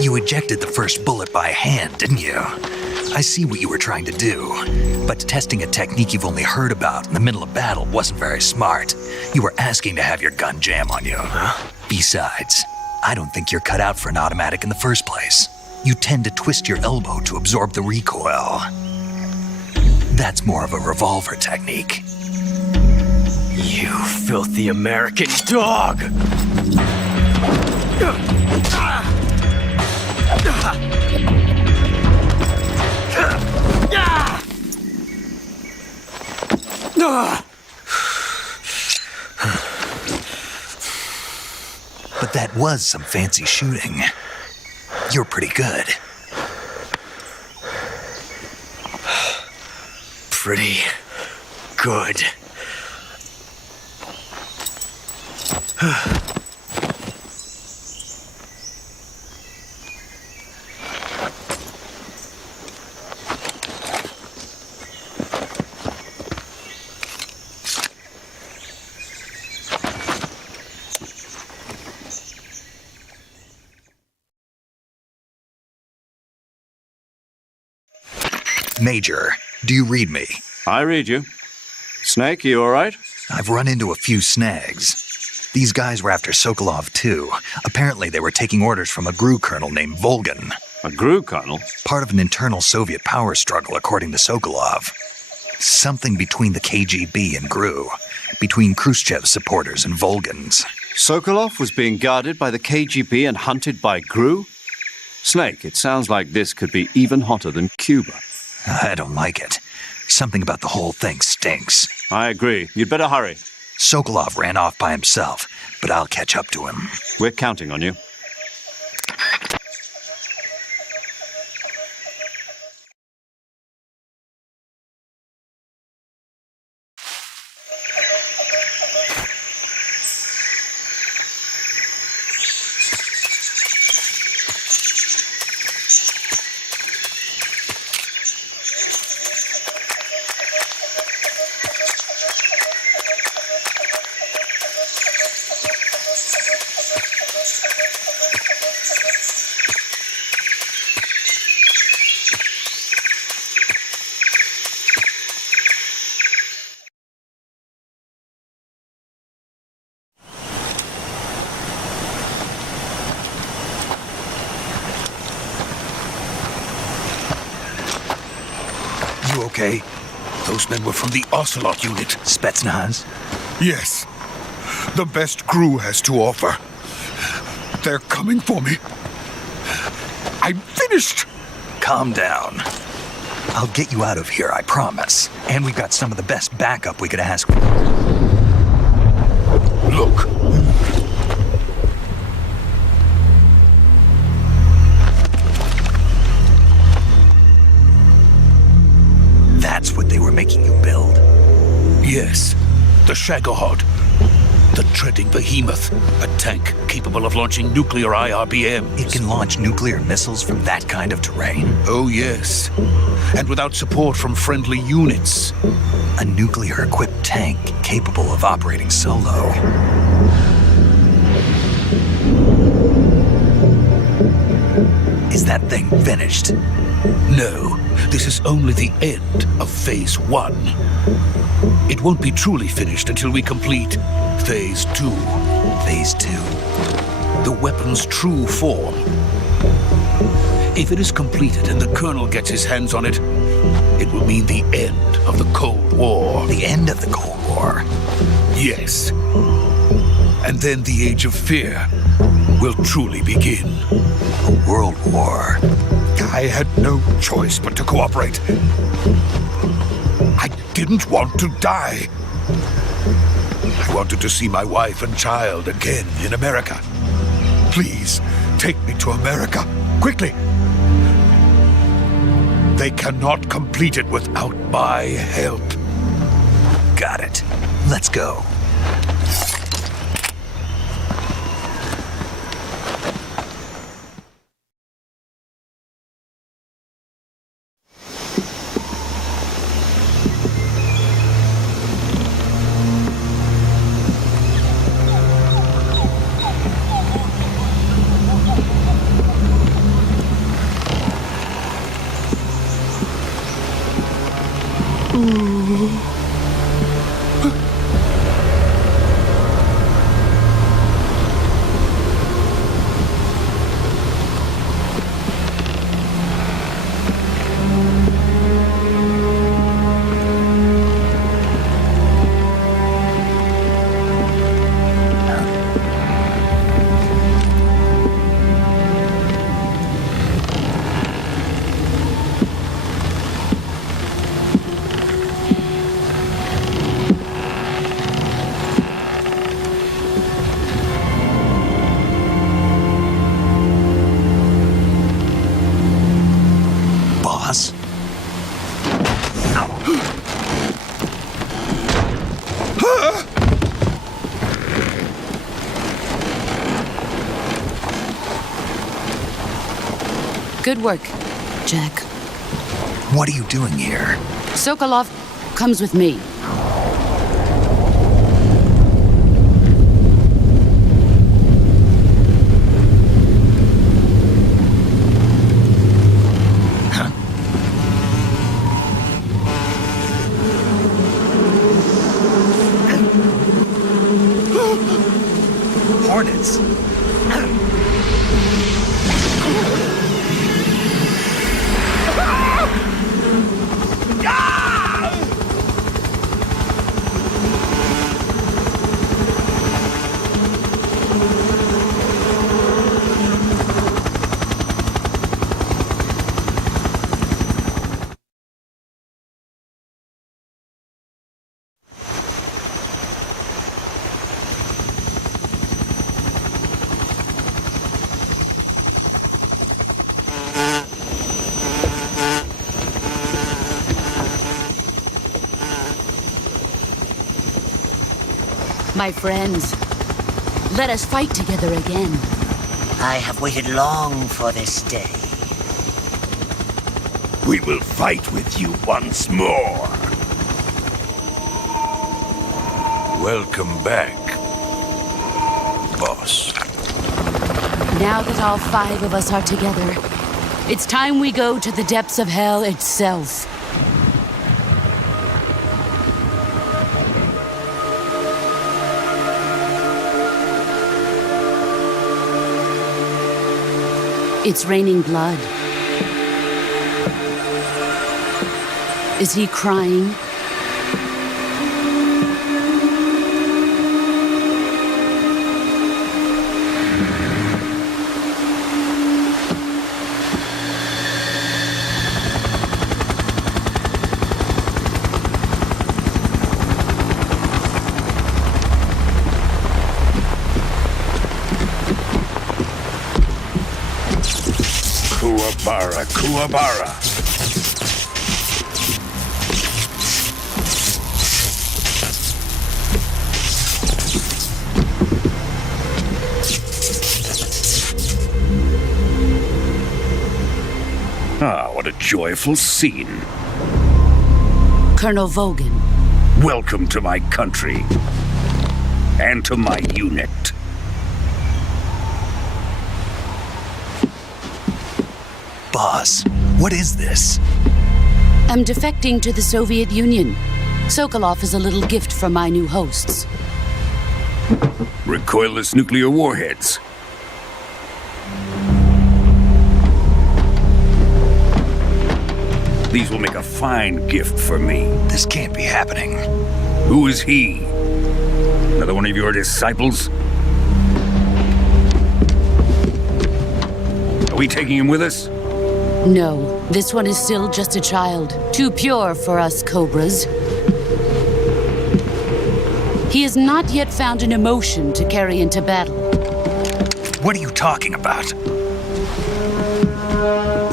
You ejected the first bullet by hand, didn't you? I see what you were trying to do, but testing a technique you've only heard about in the middle of battle wasn't very smart. You were asking to have your gun jam on you. Huh? Besides, I don't think you're cut out for an automatic in the first place. You tend to twist your elbow to absorb the recoil. That's more of a revolver technique. You filthy American dog! But that was some fancy shooting. You're pretty good. Pretty good. Major, do you read me? I read you. Snake, you all right? I've run into a few snags. These guys were after Sokolov too. Apparently they were taking orders from a GRU colonel named Volgan. A GRU colonel? Part of an internal Soviet power struggle, according to Sokolov. Something between the KGB and GRU. Between Khrushchev's supporters and Volgan's. Sokolov was being guarded by the KGB and hunted by GRU? Snake, it sounds like this could be even hotter than Cuba. I don't like it. Something about the whole thing stinks. I agree. You'd better hurry. Sokolov ran off by himself, but I'll catch up to him. We're counting on you. You okay? Those men were from the Ocelot unit. Spetsnaz? Yes. The best GRU has to offer. They're coming for me. I'm finished. Calm down. I'll get you out of here, I promise. And we've got some of the best backup we could ask for. Look. That's what they were making you build. Yes, the Shagohod. The treading behemoth. A tank capable of launching nuclear IRBMs. It can launch nuclear missiles from that kind of terrain. Oh, yes. And without support from friendly units. A nuclear-equipped tank capable of operating solo. Is that thing finished? No, this is only the end of Phase 1. It won't be truly finished until we complete Phase 2. Phase 2. The weapon's true form. If it is completed and the Colonel gets his hands on it, it will mean the end of the Cold War. The end of the Cold War? Yes. And then the Age of Fear will truly begin. A world war. I had no choice but to cooperate. I didn't want to die. I wanted to see my wife and child again in America. Please, take me to America, quickly. They cannot complete it without my help. Got it. Let's go. Boss? Good work, Jack. What are you doing here? Sokolov comes with me. Hornets. My friends, let us fight together again. I have waited long for this day. We will fight with you once more. Welcome back, boss. Now that all 5 of us are together, it's time we go to the depths of hell itself. It's raining blood. Is he crying? Kuwabara, Kuwabara. What a joyful scene. Colonel Vogan. Welcome to my country. And to my unit. Boss, what is this? I'm defecting to the Soviet Union. Sokolov is a little gift from my new hosts. Recoilless nuclear warheads. These will make a fine gift for me. This can't be happening. Who is he? Another one of your disciples? Are we taking him with us? No, this one is still just a child. Too pure for us Cobras. He has not yet found an emotion to carry into battle. What are you talking about?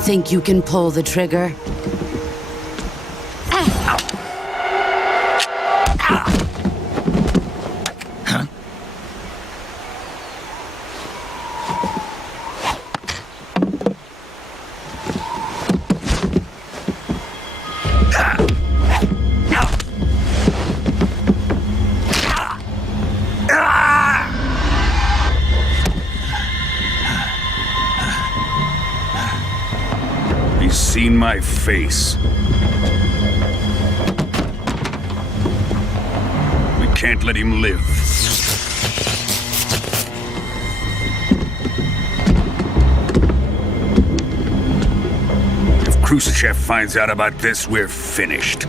Think you can pull the trigger? He's seen my face. We can't let him live. If Khrushchev finds out about this, we're finished.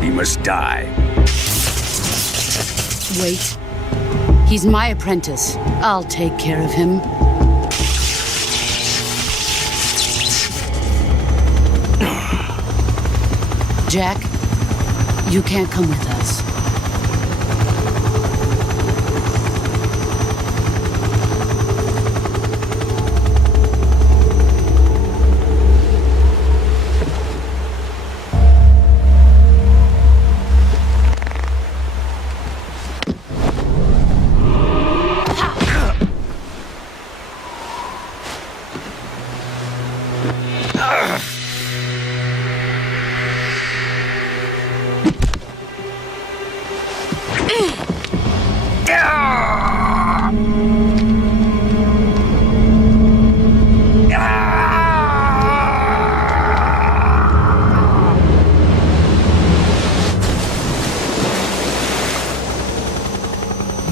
He must die. Wait. He's my apprentice. I'll take care of him. Jack, you can't come with us.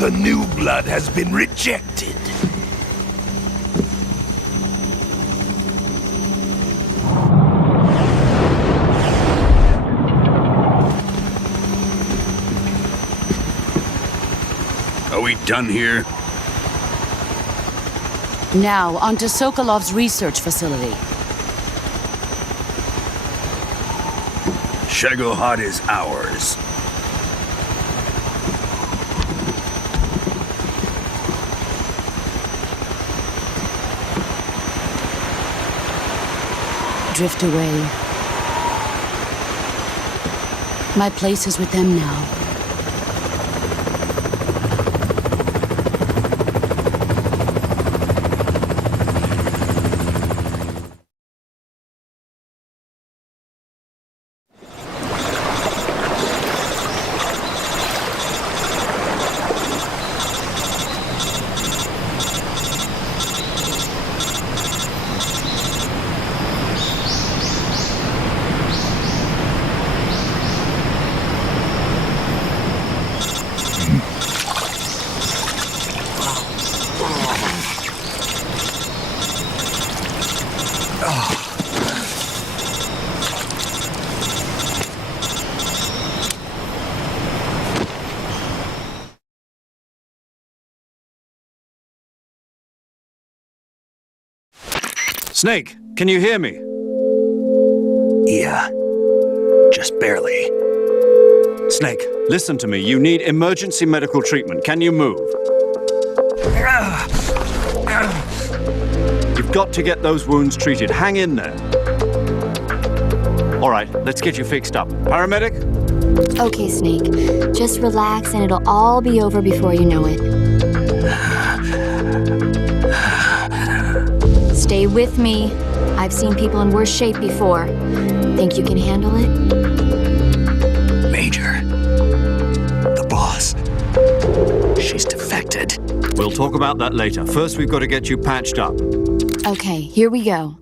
The new blood has been rejected. Are we done here? Now, onto Sokolov's research facility. Shagohod is ours. Drift away. My place is with them now. Snake, can you hear me? Yeah, just barely. Snake, listen to me. You need emergency medical treatment. Can you move? You've got to get those wounds treated. Hang in there. All right, let's get you fixed up. Paramedic? Okay, Snake. Just relax and it'll all be over before you know it. Stay with me. I've seen people in worse shape before. Think you can handle it? Major. The boss. She's defected. We'll talk about that later. First, we've got to get you patched up. Okay, here we go.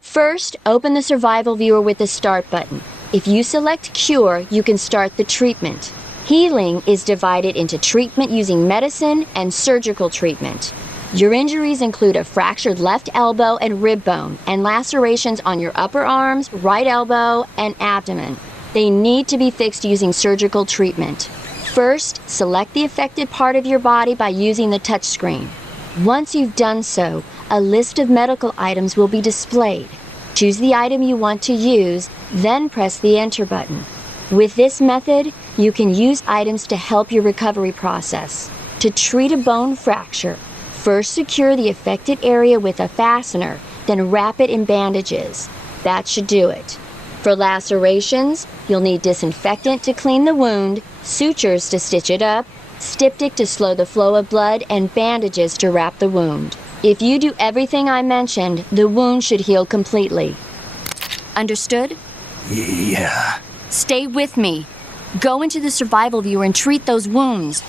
First, open the survival viewer with the start button. If you select Cure, you can start the treatment. Healing is divided into treatment using medicine and surgical treatment. Your injuries include a fractured left elbow and rib bone, and lacerations on your upper arms, right elbow, and abdomen. They need to be fixed using surgical treatment. First, select the affected part of your body by using the touchscreen. Once you've done so, a list of medical items will be displayed. Choose the item you want to use, then press the Enter button. With this method, you can use items to help your recovery process. To treat a bone fracture, first secure the affected area with a fastener, then wrap it in bandages. That should do it. For lacerations, you'll need disinfectant to clean the wound, sutures to stitch it up, styptic to slow the flow of blood, and bandages to wrap the wound. If you do everything I mentioned, the wound should heal completely. Understood? Yeah. Stay with me. Go into the survival viewer and treat those wounds.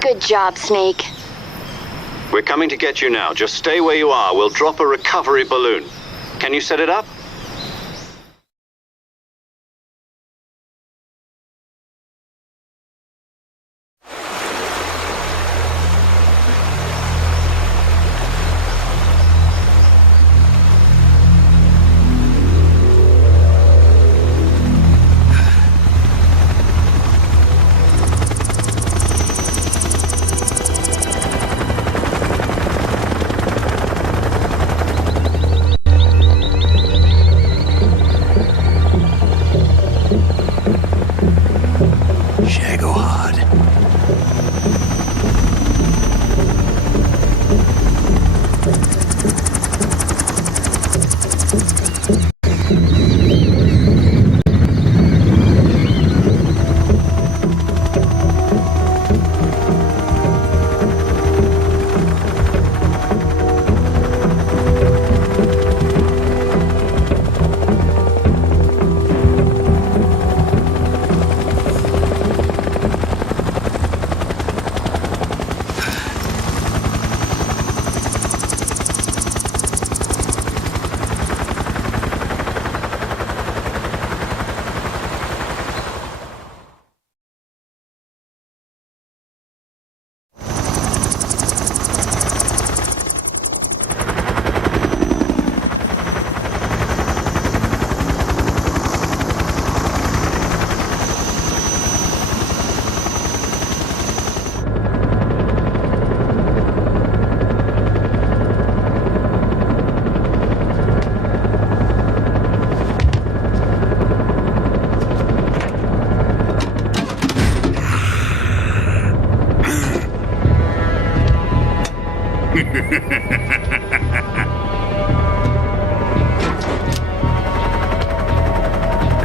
Good job, Snake. We're coming to get you now. Just stay where you are. We'll drop a recovery balloon. Can you set it up?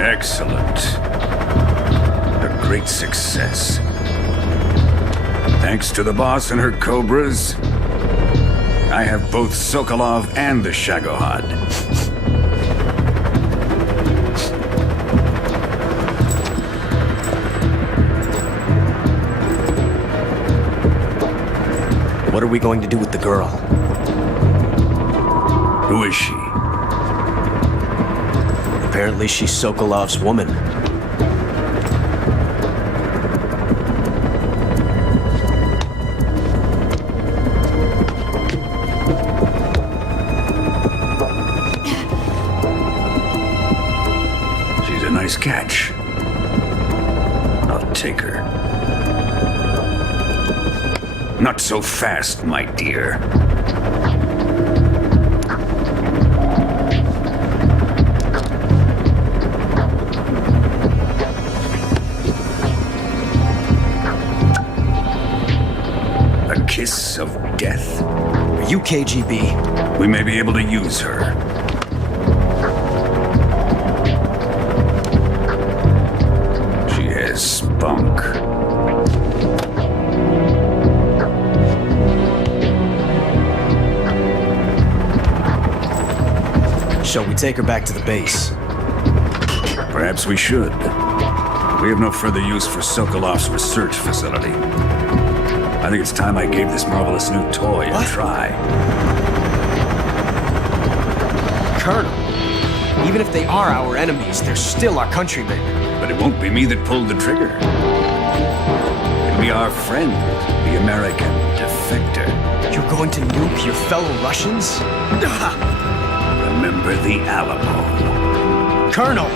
Excellent. A great success. Thanks to the boss and her cobras, I have both Sokolov and the Shagohod. What are we going to do with the girl? Who is she? Apparently she's Sokolov's woman. She's a nice catch. I'll take her. Not so fast, my dear. A kiss of death. Are you KGB? We may be able to use her. She has spunk. Shall we take her back to the base? Perhaps we should. We have no further use for Sokolov's research facility. I think it's time I gave this marvelous new toy a try. Colonel, even if they are our enemies, they're still our countrymen. But it won't be me that pulled the trigger. It'll be our friend, the American defector. You're going to nuke your fellow Russians? Remember the Alamo. Colonel!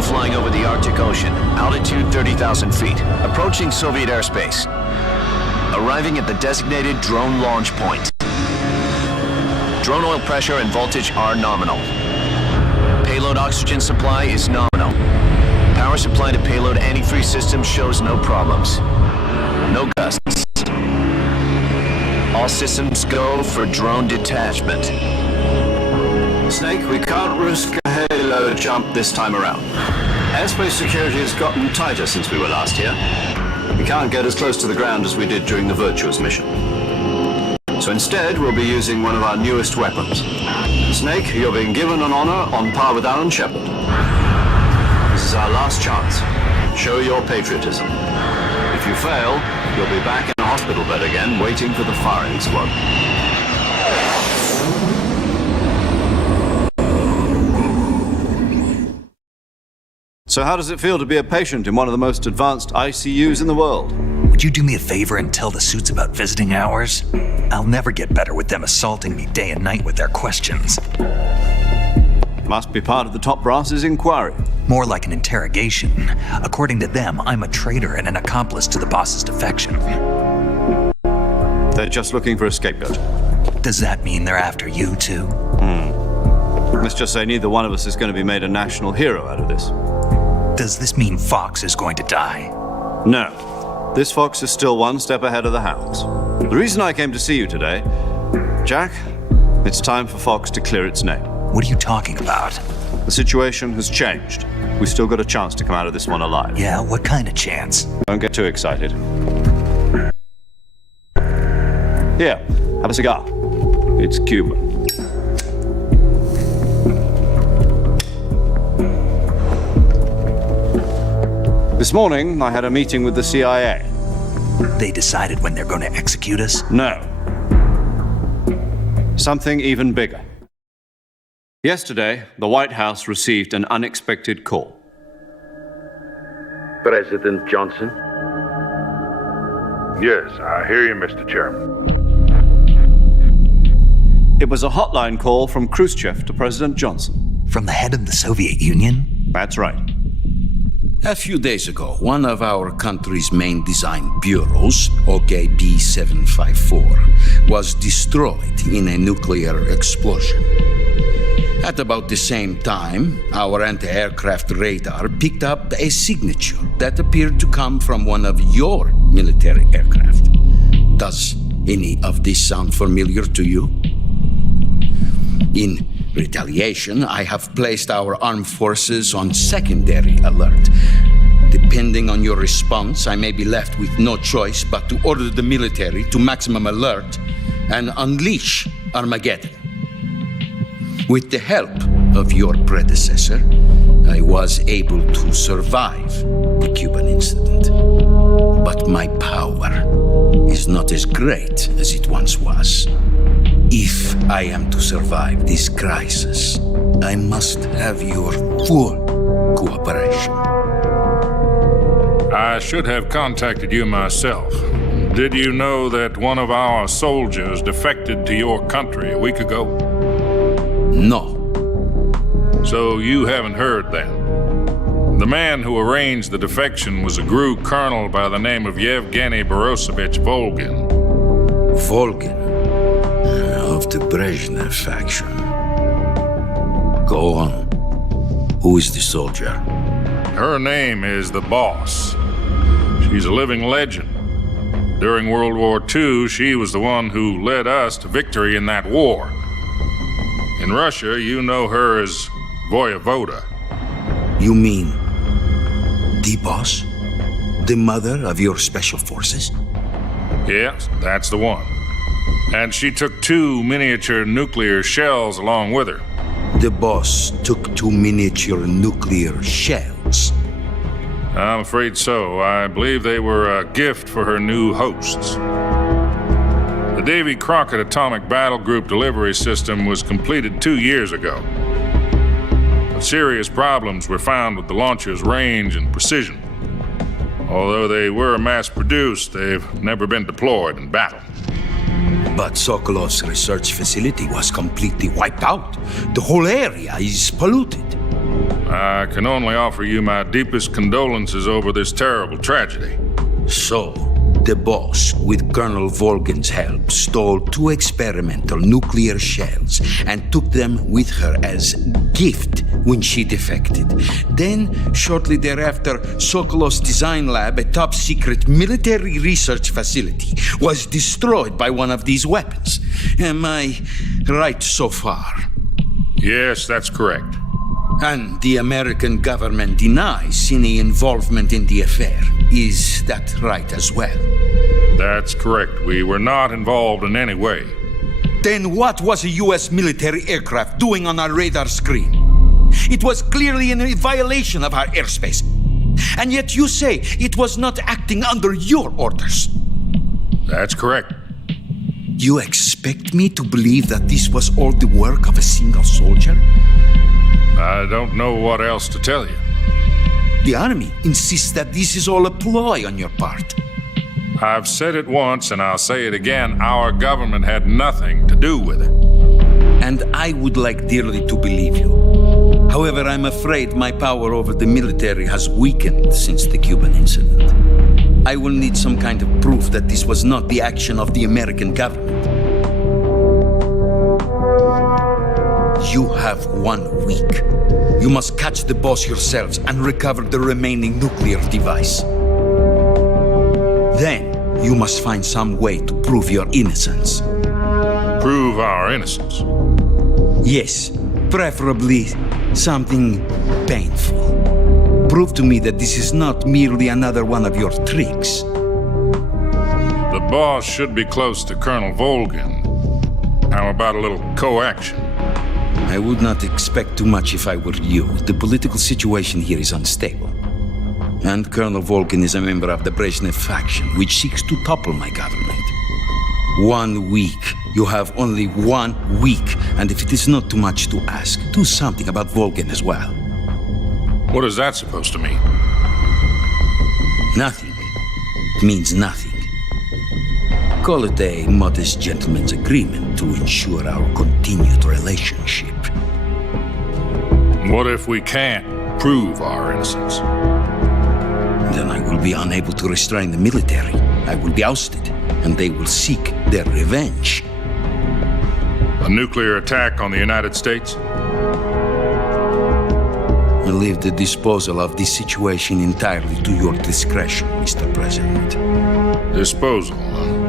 Flying over the Arctic Ocean, altitude 30,000 feet, approaching Soviet airspace. Arriving at the designated drone launch point. Drone oil pressure and voltage are nominal. Payload Payload oxygen supply is nominal. Power supply to payload antifreeze system shows no problems. No gusts. All systems go for drone detachment. Snake, we can't risk a halo jump this time around. Airspace security has gotten tighter since we were last here. We can't get as close to the ground as we did during the Virtuous mission. So instead, we'll be using one of our newest weapons. Snake, you're being given an honor on par with Alan Shepard. This is our last chance. Show your patriotism. If you fail, you'll be back in a hospital bed again, waiting for the firing squad. So how does it feel to be a patient in one of the most advanced ICUs in the world? Would you do me a favor and tell the suits about visiting hours? I'll never get better with them assaulting me day and night with their questions. Must be part of the top brass's inquiry. More like an interrogation. According to them, I'm a traitor and an accomplice to the boss's defection. They're just looking for a scapegoat. Does that mean they're after you too? Let's just say neither one of us is going to be made a national hero out of this. Does this mean Fox is going to die? No. This Fox is still one step ahead of the hounds. The reason I came to see you today, Jack, it's time for Fox to clear its name. What are you talking about? The situation has changed. We've still got a chance to come out of this one alive. Yeah, what kind of chance? Don't get too excited. Here, have a cigar. It's Cuban. This morning, I had a meeting with the CIA. They decided when they're going to execute us? No. Something even bigger. Yesterday, the White House received an unexpected call. President Johnson? Yes, I hear you, Mr. Chairman. It was a hotline call from Khrushchev to President Johnson. From the head of the Soviet Union? That's right. A few days ago, one of our country's main design bureaus, OKB 754, was destroyed in a nuclear explosion. At about the same time, our anti-aircraft radar picked up a signature that appeared to come from one of your military aircraft. Does any of this sound familiar to you? In retaliation, I have placed our armed forces on secondary alert. Depending on your response, I may be left with no choice but to order the military to maximum alert and unleash Armageddon. With the help of your predecessor, I was able to survive the Cuban incident. But my power is not as great as it once was. If I am to survive this crisis, I must have your full cooperation. I should have contacted you myself. Did you know that one of our soldiers defected to your country a week ago? No. So you haven't heard then. The man who arranged the defection was a GRU colonel by the name of Yevgeny Borisovich Volgin. Volgin? Of the Brezhnev faction. Go on. Who is the soldier? Her name is the Boss. She's a living legend. During World War II, she was the one who led us to victory in that war. In Russia, you know her as Voyevoda. You mean the Boss? The mother of your special forces? Yes, that's the one. And she took 2 miniature nuclear shells along with her. The Boss took 2 miniature nuclear shells? I'm afraid so. I believe they were a gift for her new hosts. The Davy Crockett Atomic Battle Group delivery system was completed 2 years ago. But serious problems were found with the launcher's range and precision. Although they were mass-produced, they've never been deployed in battle. But Sokolov's research facility was completely wiped out. The whole area is polluted. I can only offer you my deepest condolences over this terrible tragedy. So, The boss, with Colonel Volgan's help, stole 2 experimental nuclear shells and took them with her as gift when she defected. Then, shortly thereafter, Sokolov's design lab, a top-secret military research facility, was destroyed by one of these weapons. Am I right so far? Yes, that's correct. And the American government denies any involvement in the affair. Is that right as well? That's correct. We were not involved in any way. Then what was a U.S. military aircraft doing on our radar screen? It was clearly in violation of our airspace. And yet you say it was not acting under your orders. That's correct. You expect me to believe that this was all the work of a single soldier? I don't know what else to tell you. The Army insists that this is all a ploy on your part. I've said it once and I'll say it again. Our government had nothing to do with it. And I would like dearly to believe you. However, I'm afraid my power over the military has weakened since the Cuban incident. I will need some kind of proof that this was not the action of the American government. You have 1 week. You must catch the boss yourselves and recover the remaining nuclear device. Then, you must find some way to prove your innocence. Prove our innocence? Yes, preferably something painful. Prove to me that this is not merely another one of your tricks. The boss should be close to Colonel Volgan. How about a little coaction? I would not expect too much if I were you. The political situation here is unstable. And Colonel Volgan is a member of the Brezhnev faction, which seeks to topple my government. 1 week. You have only 1 week. And if it is not too much to ask, do something about Volgan as well. What is that supposed to mean? Nothing. It means nothing. Call it a modest gentleman's agreement to ensure our continued relationship. What if we can't prove our innocence? Then I will be unable to restrain the military. I will be ousted, and they will seek their revenge. A nuclear attack on the United States? I leave the disposal of this situation entirely to your discretion, Mr. President. Disposal, huh?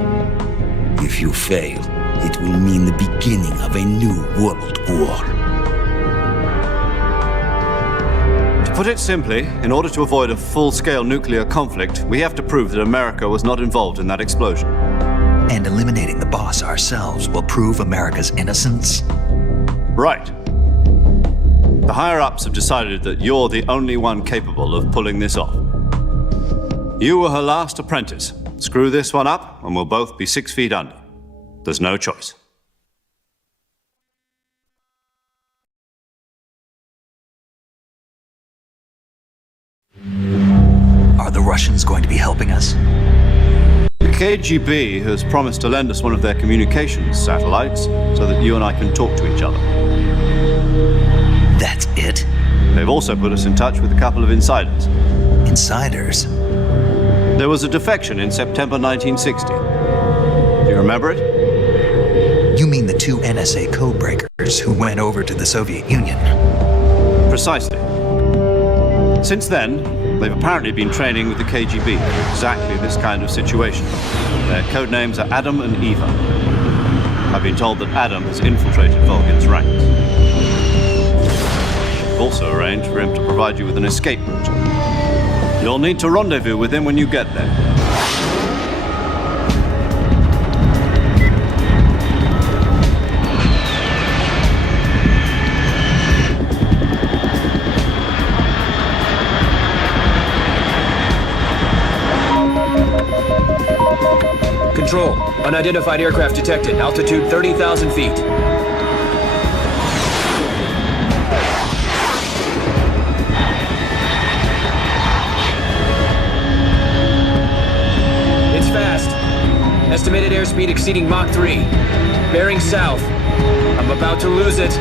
If you fail, it will mean the beginning of a new world war. To put it simply, in order to avoid a full-scale nuclear conflict, we have to prove that America was not involved in that explosion. And eliminating the boss ourselves will prove America's innocence? Right. The higher-ups have decided that you're the only one capable of pulling this off. You were her last apprentice. Screw this one up, and we'll both be 6 feet under. There's no choice. Are the Russians going to be helping us? The KGB has promised to lend us one of their communications satellites so that you and I can talk to each other. That's it? They've also put us in touch with a couple of insiders. Insiders? There was a defection in September 1960. Do you remember it? You mean the 2 NSA codebreakers who went over to the Soviet Union? Precisely. Since then, they've apparently been training with the KGB for exactly this kind of situation. Their code names are Adam and Eva. I've been told that Adam has infiltrated Volgan's ranks. I've also arranged for him to provide you with an escape route. You'll need to rendezvous with him when you get there. Control. Unidentified aircraft detected. Altitude 30,000 feet. Estimated airspeed exceeding Mach 3. Bearing south. I'm about to lose it.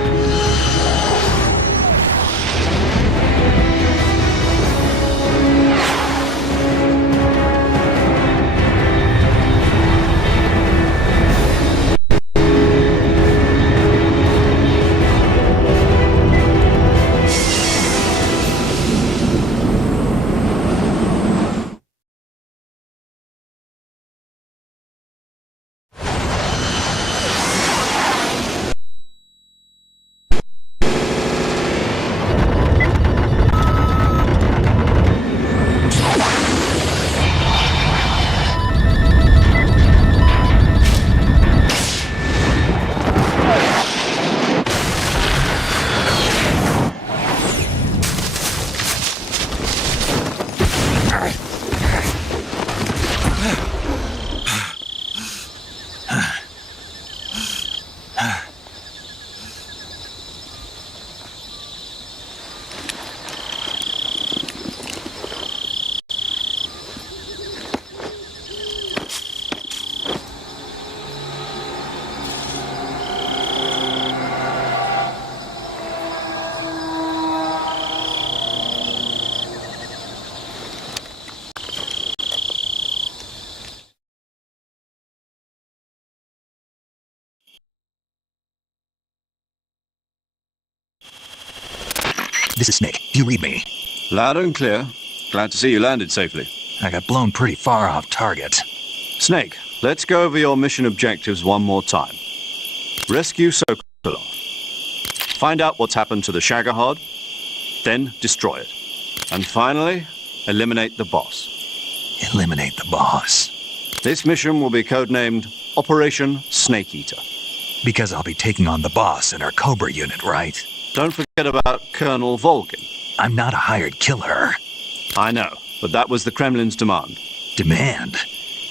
This is Snake. Do you read me? Loud and clear. Glad to see you landed safely. I got blown pretty far off target. Snake, let's go over your mission objectives one more time. Rescue Sokolov. Find out what's happened to the Shagohod, then destroy it. And finally, eliminate the boss. Eliminate the boss. This mission will be codenamed Operation Snake Eater. Because I'll be taking on the boss in our Cobra unit, right? Don't forget about Colonel Volgin. I'm not a hired killer. I know, but that was the Kremlin's demand. Demand?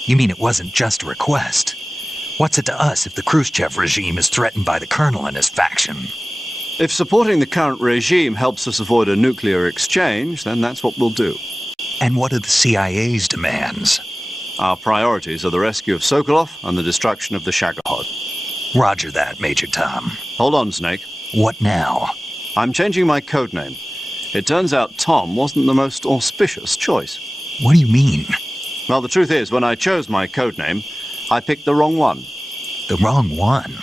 You mean it wasn't just a request? What's it to us if the Khrushchev regime is threatened by the Colonel and his faction? If supporting the current regime helps us avoid a nuclear exchange, then that's what we'll do. And what are the CIA's demands? Our priorities are the rescue of Sokolov and the destruction of the Shagohod. Roger that, Major Tom. Hold on, Snake. What now? I'm changing my codename. It turns out Tom wasn't the most auspicious choice. What do you mean? Well, the truth is, when I chose my codename, I picked the wrong one. The wrong one?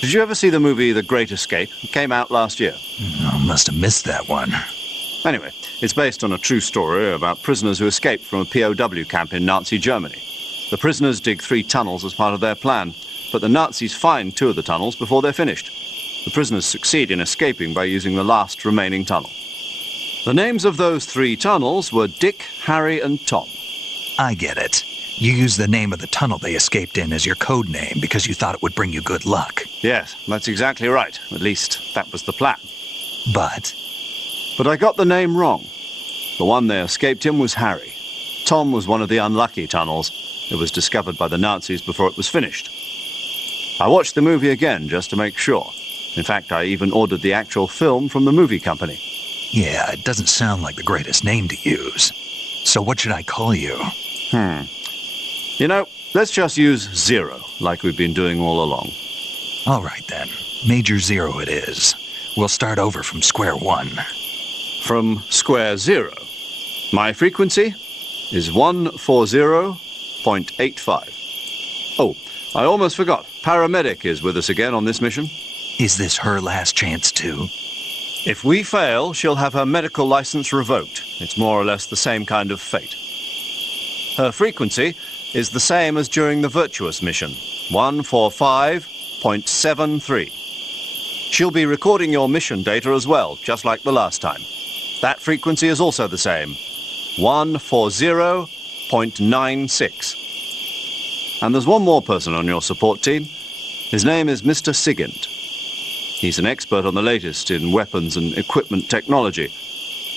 Did you ever see the movie The Great Escape? It came out last year. I must have missed that one. Anyway, it's based on a true story about prisoners who escaped from a POW camp in Nazi Germany. The prisoners dig 3 tunnels as part of their plan, but the Nazis find 2 of the tunnels before they're finished. The prisoners succeed in escaping by using the last remaining tunnel. The names of those 3 tunnels were Dick, Harry, and Tom. I get it. You used the name of the tunnel they escaped in as your code name because you thought it would bring you good luck. Yes, that's exactly right. At least, that was the plan. But I got the name wrong. The one they escaped in was Harry. Tom was one of the unlucky tunnels. It was discovered by the Nazis before it was finished. I watched the movie again just to make sure. In fact, I even ordered the actual film from the movie company. Yeah, it doesn't sound like the greatest name to use. So what should I call you? You know, let's just use Zero, like we've been doing all along. All right, then. Major Zero it is. We'll start over from square one. From square zero. My frequency is 140.85. Oh, I almost forgot. Paramedic is with us again on this mission. Is this her last chance, too? If we fail, she'll have her medical license revoked. It's more or less the same kind of fate. Her frequency is the same as during the Virtuous mission, 145.73. She'll be recording your mission data as well, just like the last time. That frequency is also the same, 140.96. And there's one more person on your support team. His name is Mr. Sigint. He's an expert on the latest in weapons and equipment technology.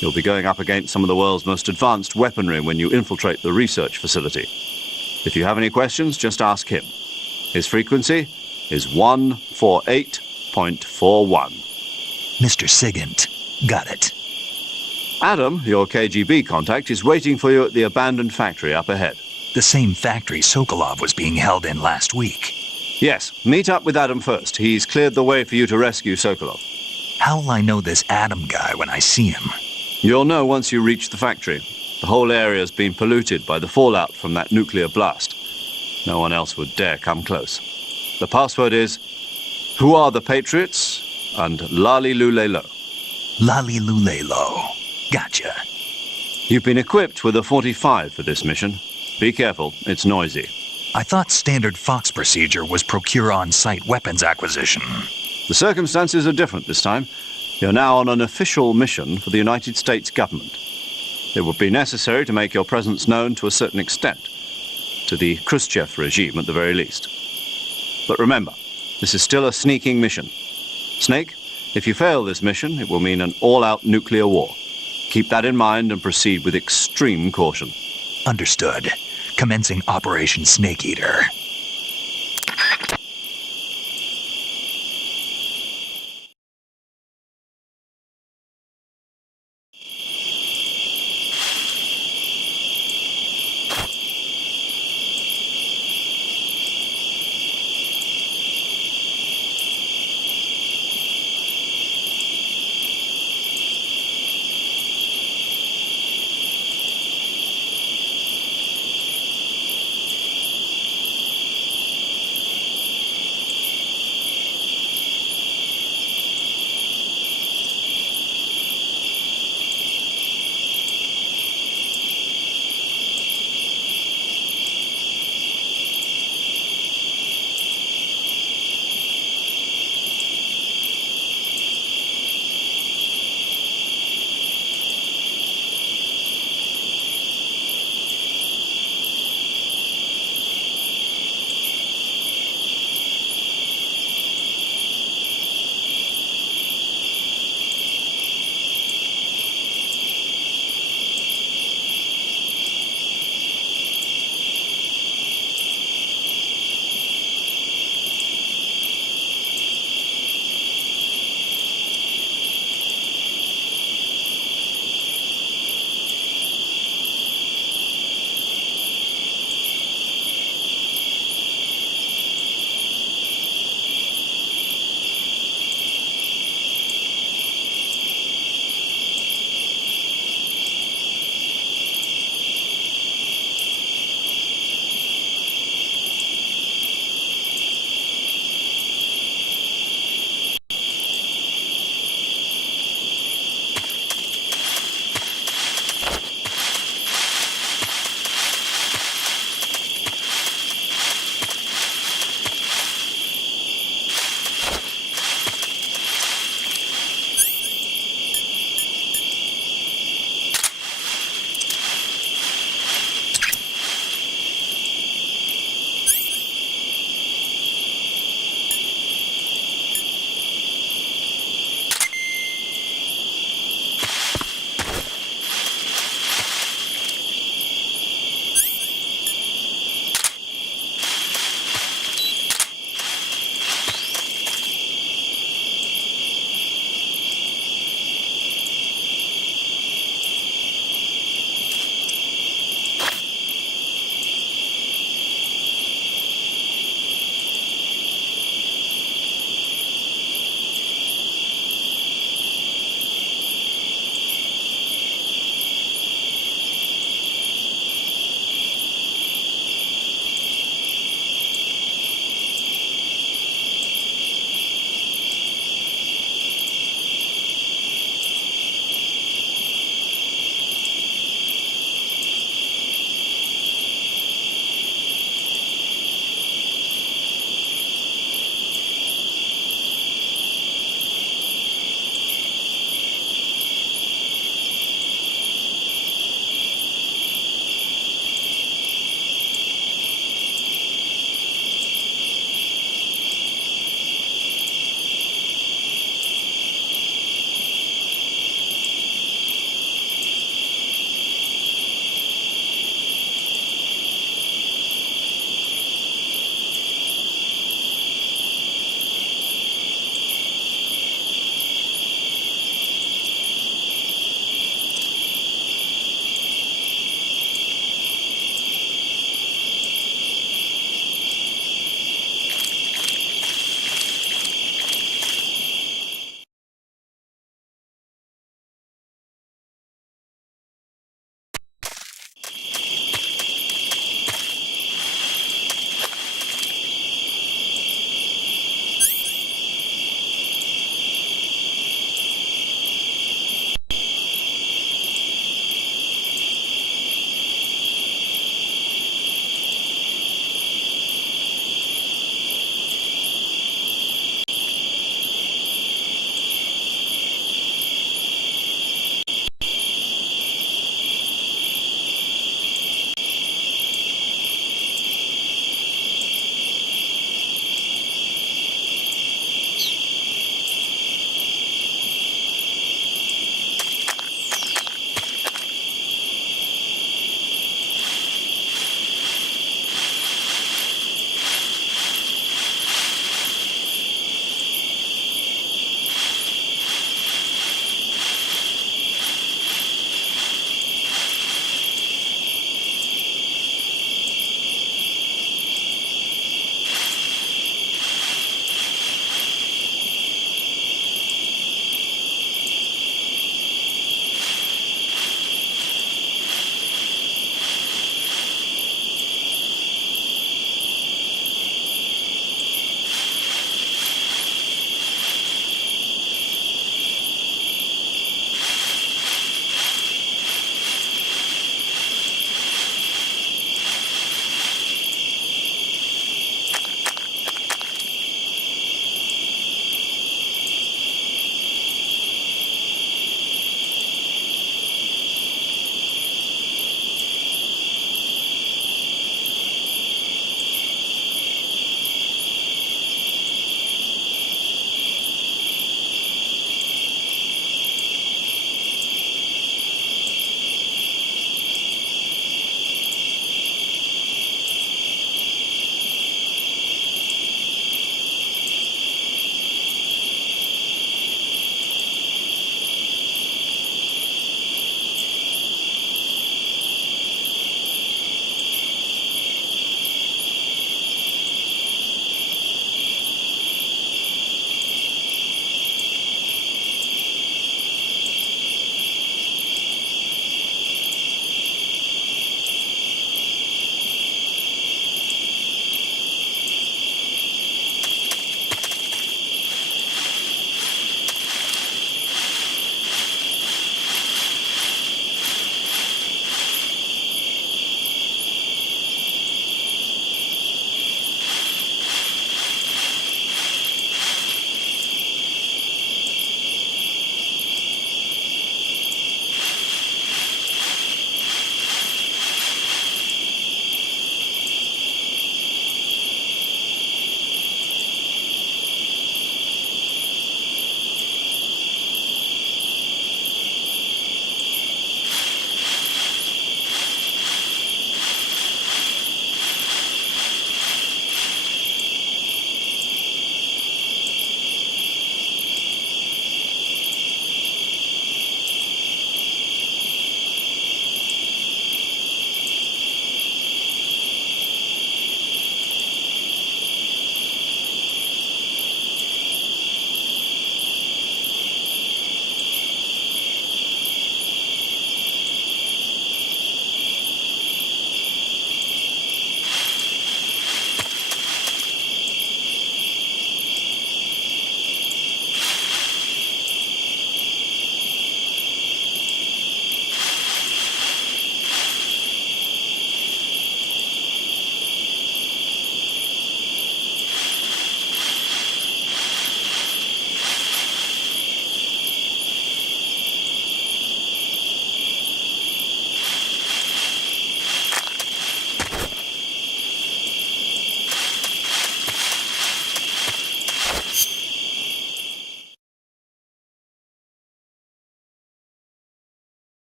You'll be going up against some of the world's most advanced weaponry when you infiltrate the research facility. If you have any questions, just ask him. His frequency is 148.41. Mr. Sigint. Got it. Adam, your KGB contact, is waiting for you at the abandoned factory up ahead. The same factory Sokolov was being held in last week. Yes, meet up with Adam first. He's cleared the way for you to rescue Sokolov. How will I know this Adam guy when I see him? You'll know once you reach the factory. The whole area's been polluted by the fallout from that nuclear blast. No one else would dare come close. The password is, Who are the Patriots? And Lali Lulelo. Lali Lulelo. Gotcha. You've been equipped with a 45 for this mission. Be careful, it's noisy. I thought standard Fox procedure was procure on-site weapons acquisition. The circumstances are different this time. You're now on an official mission for the United States government. It would be necessary to make your presence known to a certain extent, to the Khrushchev regime at the very least. But remember, this is still a sneaking mission. Snake, if you fail this mission, it will mean an all-out nuclear war. Keep that in mind and proceed with extreme caution. Understood. Commencing Operation Snake Eater.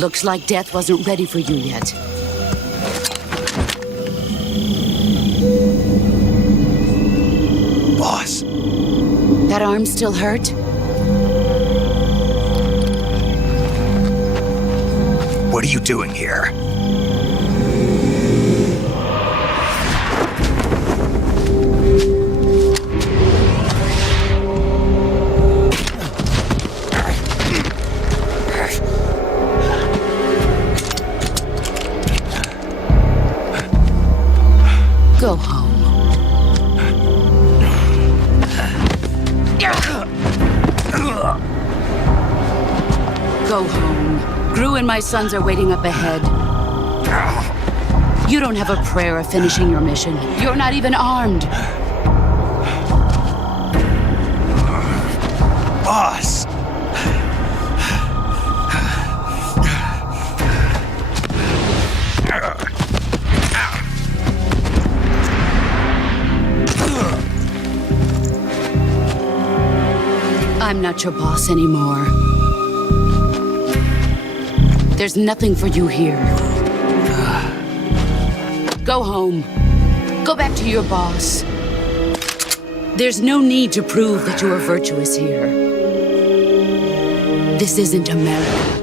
Looks like death wasn't ready for you yet. Boss. That arm still hurt? What are you doing here? Go home. Go home. Gru and my sons are waiting up ahead. You don't have a prayer of finishing your mission. You're not even armed. Boss! I'm not your boss anymore. There's nothing for you here. Go home. Go back to your boss. There's no need to prove that you are virtuous here. This isn't America.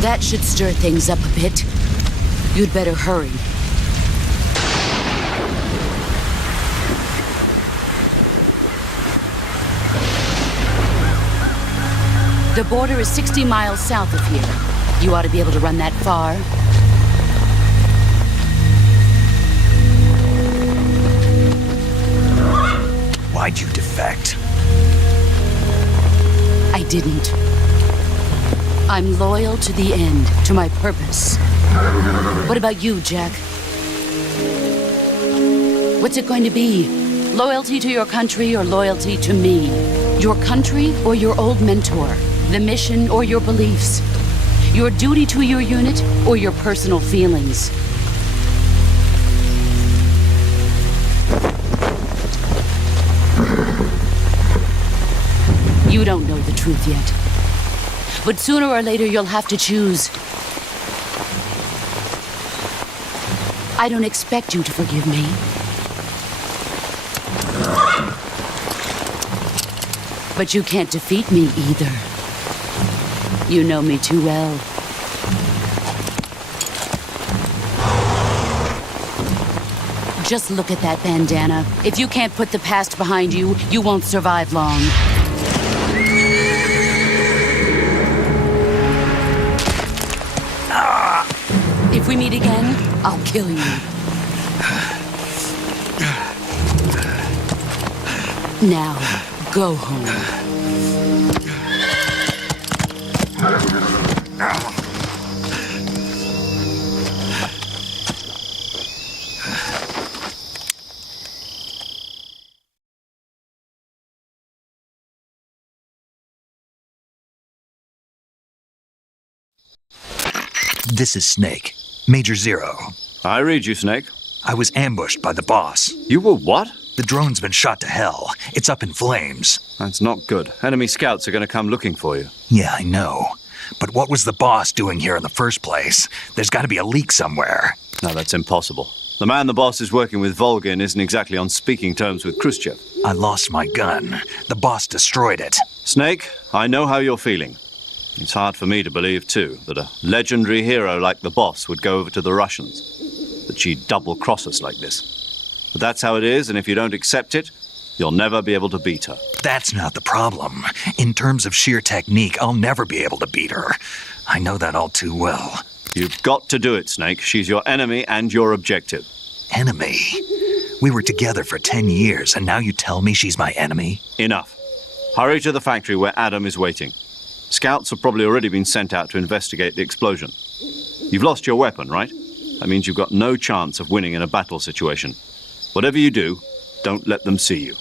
That should stir things up a bit. You'd better hurry. The border is 60 miles south of here. You ought to be able to run that far. Why'd you defect? I didn't. I'm loyal to the end, to my purpose. What about you, Jack? What's it going to be? Loyalty to your country or loyalty to me? Your country or your old mentor? The mission or your beliefs? Your duty to your unit or your personal feelings? You don't know the truth yet. But sooner or later, you'll have to choose. I don't expect you to forgive me. But you can't defeat me either. You know me too well. Just look at that bandana. If you can't put the past behind you, you won't survive long. If we meet again, I'll kill you. Now, go home. This is Snake. Major Zero. I read you, Snake. I was ambushed by the boss. You were what? The drone's been shot to hell. It's up in flames. That's not good. Enemy scouts are going to come looking for you. Yeah, I know. But what was the boss doing here in the first place? There's got to be a leak somewhere. No, that's impossible. The man the boss is working with, Volgin, isn't exactly on speaking terms with Khrushchev. I lost my gun. The boss destroyed it. Snake, I know how you're feeling. It's hard for me to believe, too, that a legendary hero like the boss would go over to the Russians, that she'd double-cross us like this. But that's how it is, and if you don't accept it, you'll never be able to beat her. That's not the problem. In terms of sheer technique, I'll never be able to beat her. I know that all too well. You've got to do it, Snake. She's your enemy and your objective. Enemy? We were together for 10 years, and now you tell me she's my enemy? Enough. Hurry to the factory where Adam is waiting. Scouts have probably already been sent out to investigate the explosion. You've lost your weapon, right? That means you've got no chance of winning in a battle situation. Whatever you do, don't let them see you.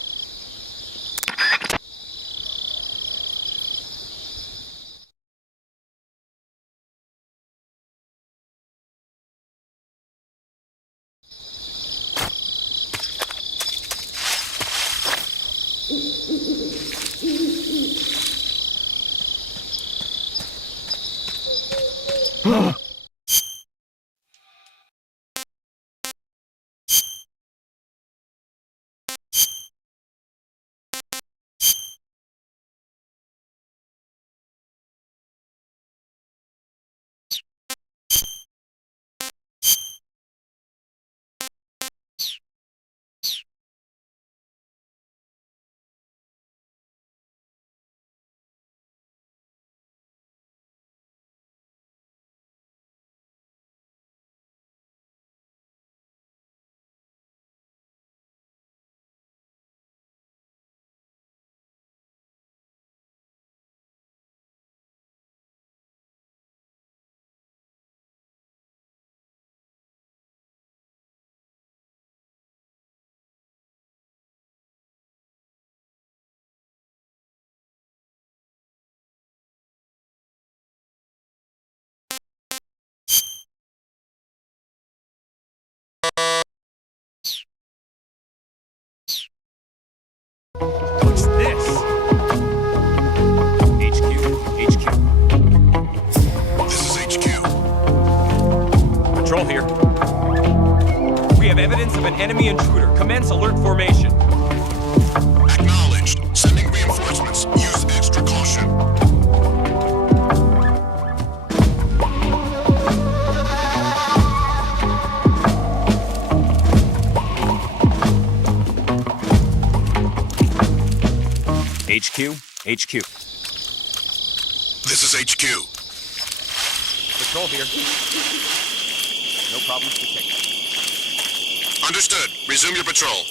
What's this? HQ. This is HQ. Patrol here. We have evidence of an enemy intruder. Commence alert formation. Acknowledged. Sending reinforcements. Use extra caution. HQ. This is HQ. Patrol here. No problems to take. Understood. Resume your patrol.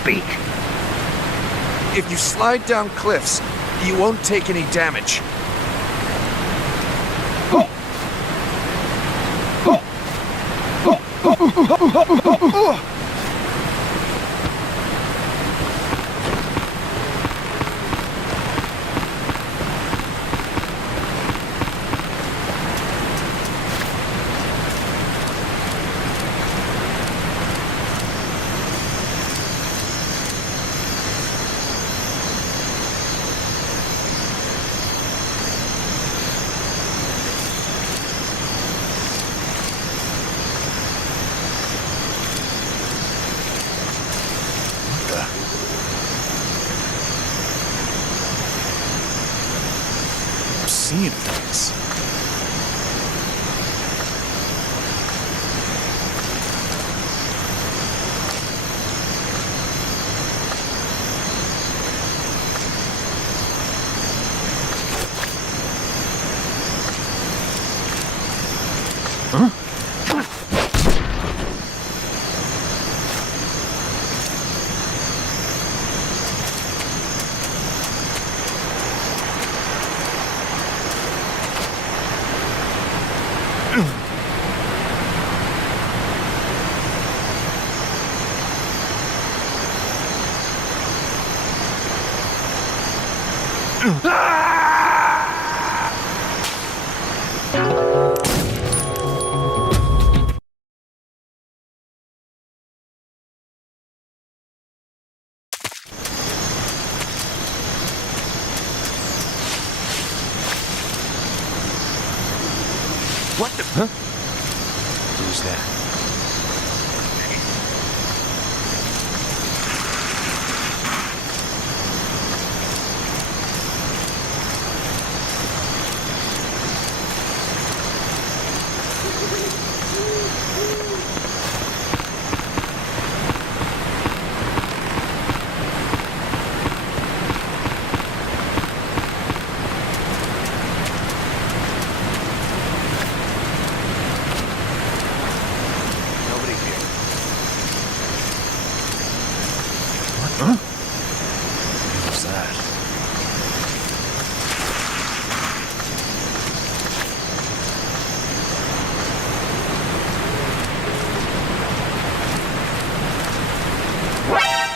Speak. If you slide down cliffs, you won't take any damage. Seeing things. What the? Huh? Who's that?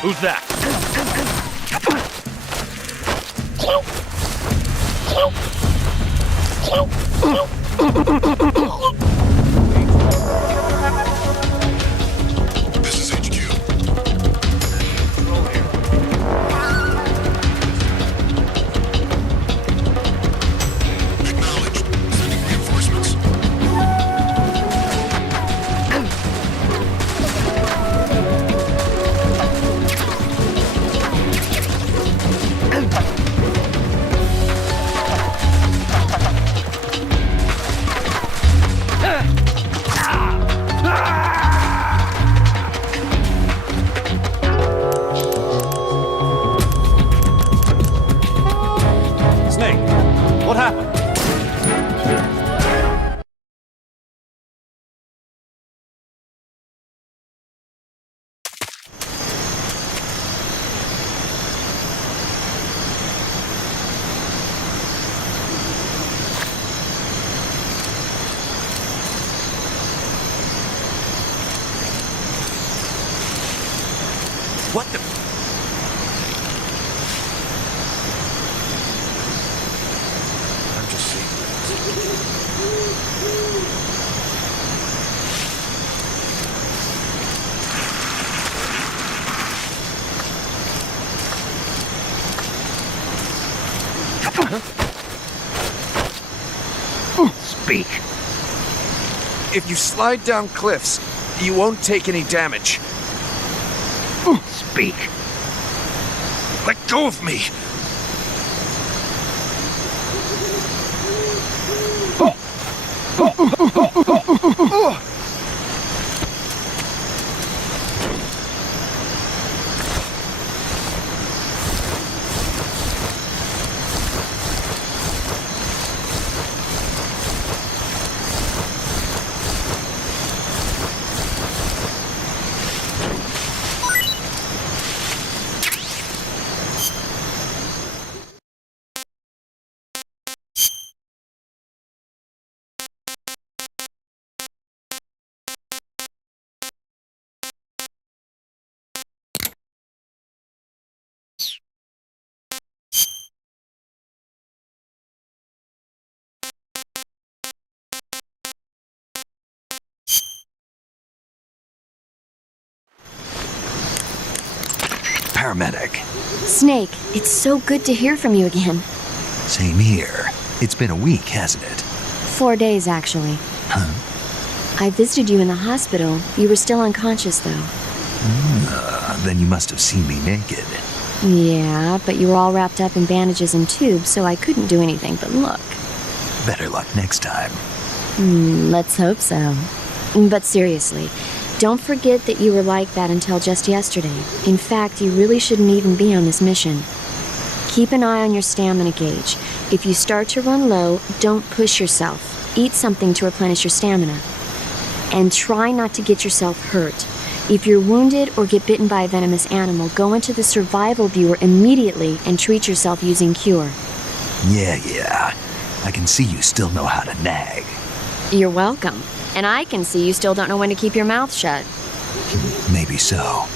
Who's that? This is HQ. Acknowledged. Sending reinforcements. Snake, what happened? What the? I'm just Speak. If you slide down cliffs, you won't take any damage. Speak. Let go of me! Paramedic. Snake, it's so good to hear from you again. Same here. It's been a week, hasn't it? 4 days, actually. Huh? I visited you in the hospital. You were still unconscious, though. Then you must have seen me naked. Yeah, but you were all wrapped up in bandages and tubes, so I couldn't do anything but look. Better luck next time. Let's hope so. But seriously, don't forget that you were like that until just yesterday. In fact, you really shouldn't even be on this mission. Keep an eye on your stamina gauge. If you start to run low, don't push yourself. Eat something to replenish your stamina. And try not to get yourself hurt. If you're wounded or get bitten by a venomous animal, go into the survival viewer immediately and treat yourself using Cure. Yeah. I can see you still know how to nag. You're welcome. And I can see you still don't know when to keep your mouth shut. Maybe so.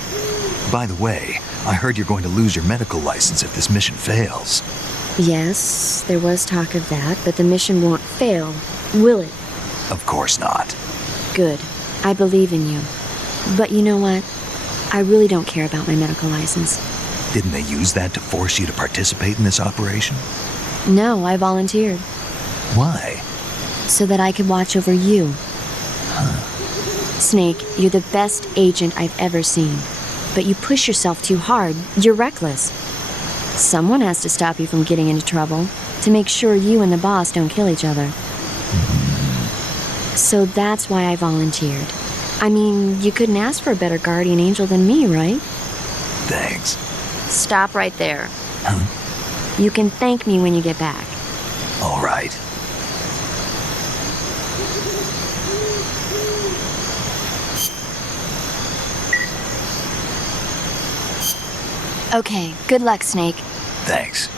By the way, I heard you're going to lose your medical license if this mission fails. Yes, there was talk of that, but the mission won't fail, will it? Of course not. Good. I believe in you. But you know what? I really don't care about my medical license. Didn't they use that to force you to participate in this operation? No, I volunteered. Why? So that I could watch over you. Snake, you're the best agent I've ever seen. But you push yourself too hard. You're reckless. Someone has to stop you from getting into trouble, to make sure you and the boss don't kill each other. So that's why I volunteered. I mean, you couldn't ask for a better guardian angel than me, right? Thanks. Stop right there. You can thank me when you get back. All right. Okay, good luck, Snake. Thanks.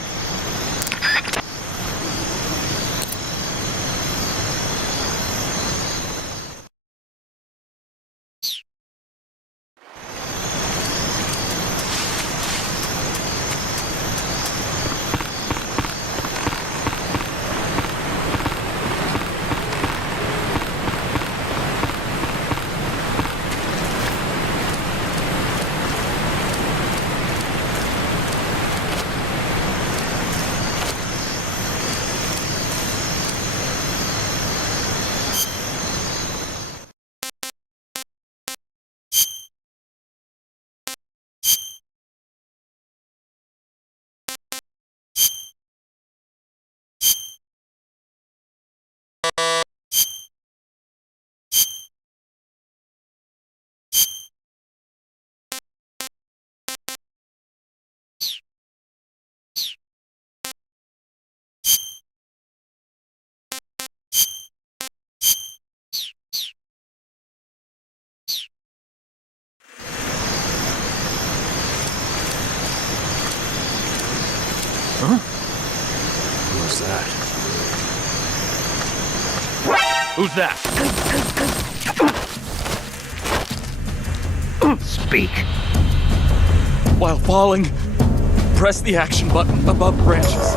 Huh? Who was that? Who's that? Speak. While falling, press the action button above branches.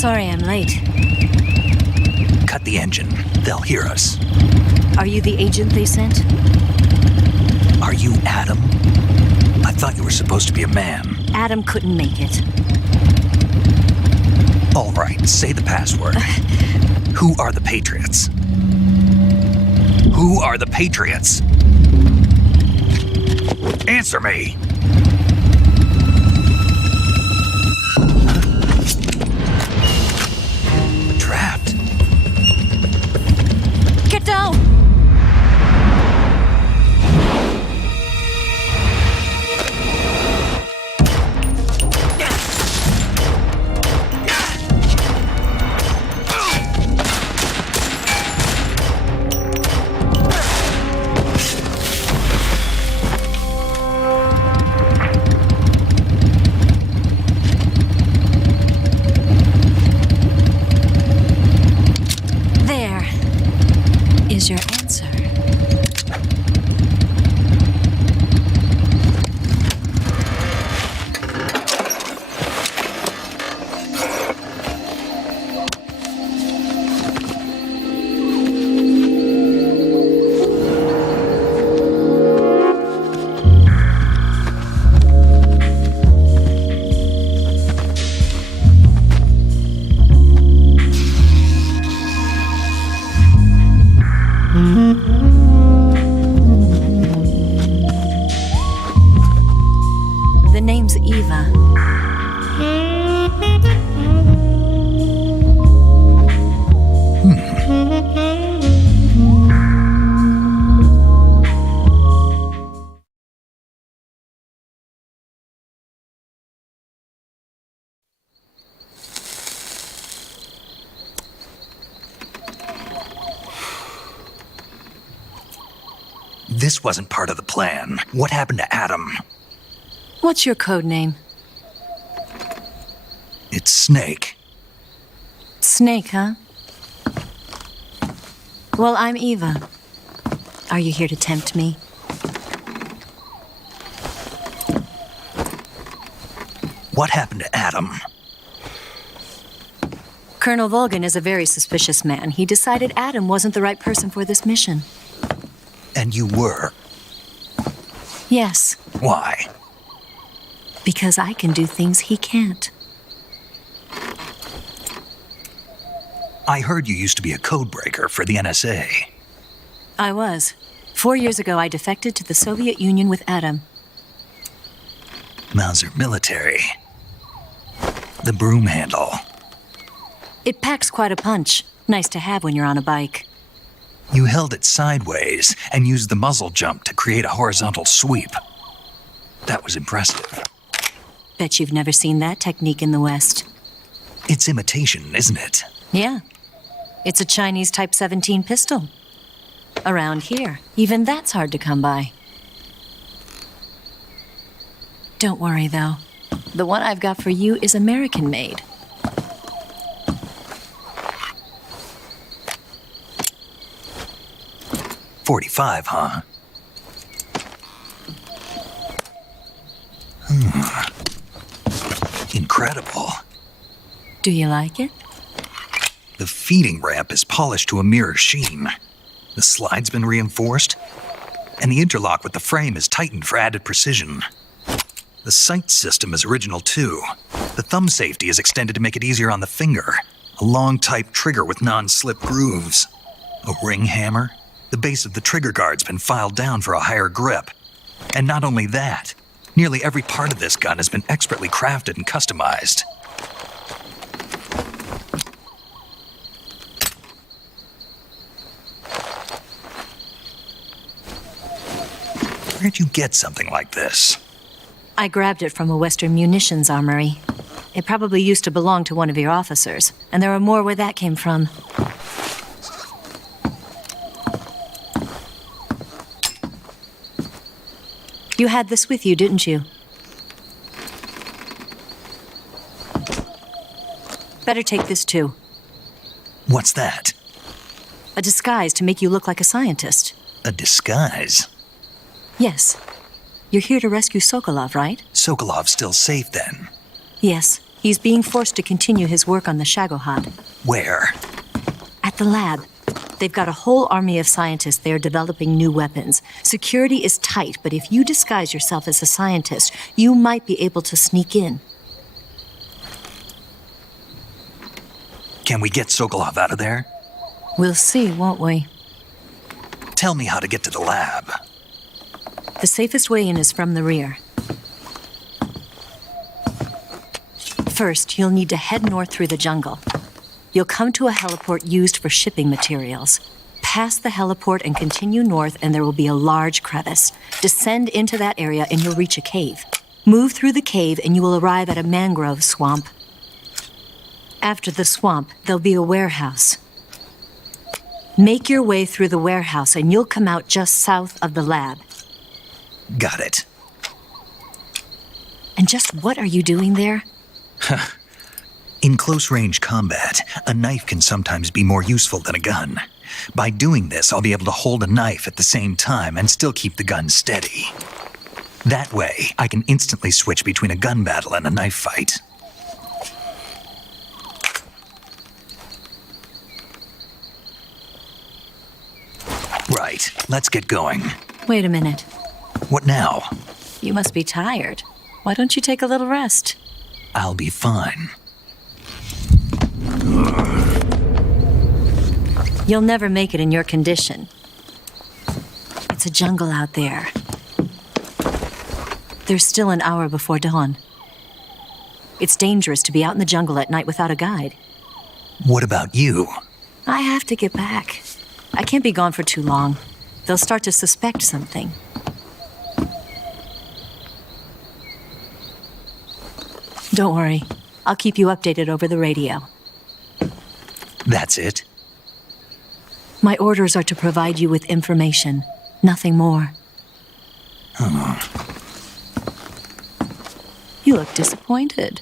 Sorry I'm late. Cut the engine. They'll hear us. Are you the agent they sent? Are you Adam? I thought you were supposed to be a man. Adam couldn't make it. All right, say the password. Who are the Patriots? Who are the Patriots? Answer me! Trapped. Get down! Your answer. The name's Eva. This wasn't part of the plan. What happened to Adam? What's your code name? It's Snake. Snake, huh? Well, I'm Eva. Are you here to tempt me? What happened to Adam? Colonel Volgan is a very suspicious man. He decided Adam wasn't the right person for this mission. And you were? Yes. Why? Because I can do things he can't. I heard you used to be a codebreaker for the NSA. I was. 4 years ago, I defected to the Soviet Union with Adam. Mauser military. The broom handle. It packs quite a punch. Nice to have when you're on a bike. You held it sideways and used the muzzle jump to create a horizontal sweep. That was impressive. Bet you've never seen that technique in the West. It's imitation, isn't it? Yeah. It's a Chinese Type 17 pistol. Around here, even that's hard to come by. Don't worry, though. The one I've got for you is American-made. .45, huh? Incredible. Do you like it? The feeding ramp is polished to a mirror sheen. The slide's been reinforced, and the interlock with the frame is tightened for added precision. The sight system is original too. The thumb safety is extended to make it easier on the finger. A long-type trigger with non-slip grooves. A ring hammer. The base of the trigger guard's been filed down for a higher grip. And not only that, nearly every part of this gun has been expertly crafted and customized. Where'd you get something like this? I grabbed it from a Western munitions armory. It probably used to belong to one of your officers, and there are more where that came from. You had this with you, didn't you? Better take this too. What's that? A disguise to make you look like a scientist. A disguise? Yes. You're here to rescue Sokolov, right? Sokolov's still safe then? Yes, He's being forced to continue his work on the Shagohod. Where? At the lab. They've got a whole army of scientists there developing new weapons. Security is tight, but if you disguise yourself as a scientist, you might be able to sneak in. Can we get Sokolov out of there? We'll see, won't we? Tell me how to get to the lab. The safest way in is from the rear. First, you'll need to head north through the jungle. You'll come to a heliport used for shipping materials. Pass the heliport and continue north, and there will be a large crevice. Descend into that area, and you'll reach a cave. Move through the cave, and you will arrive at a mangrove swamp. After the swamp, there'll be a warehouse. Make your way through the warehouse, and you'll come out just south of the lab. Got it. And just what are you doing there? In close-range combat, a knife can sometimes be more useful than a gun. By doing this, I'll be able to hold a knife at the same time and still keep the gun steady. That way, I can instantly switch between a gun battle and a knife fight. Right, let's get going. Wait a minute. What now? You must be tired. Why don't you take a little rest? I'll be fine. You'll never make it in your condition. It's a jungle out there. There's still an hour before dawn. It's dangerous to be out in the jungle at night without a guide. What about you? I have to get back. I can't be gone for too long. They'll start to suspect something. Don't worry. I'll keep you updated over the radio. That's it? My orders are to provide you with information, nothing more. You look disappointed.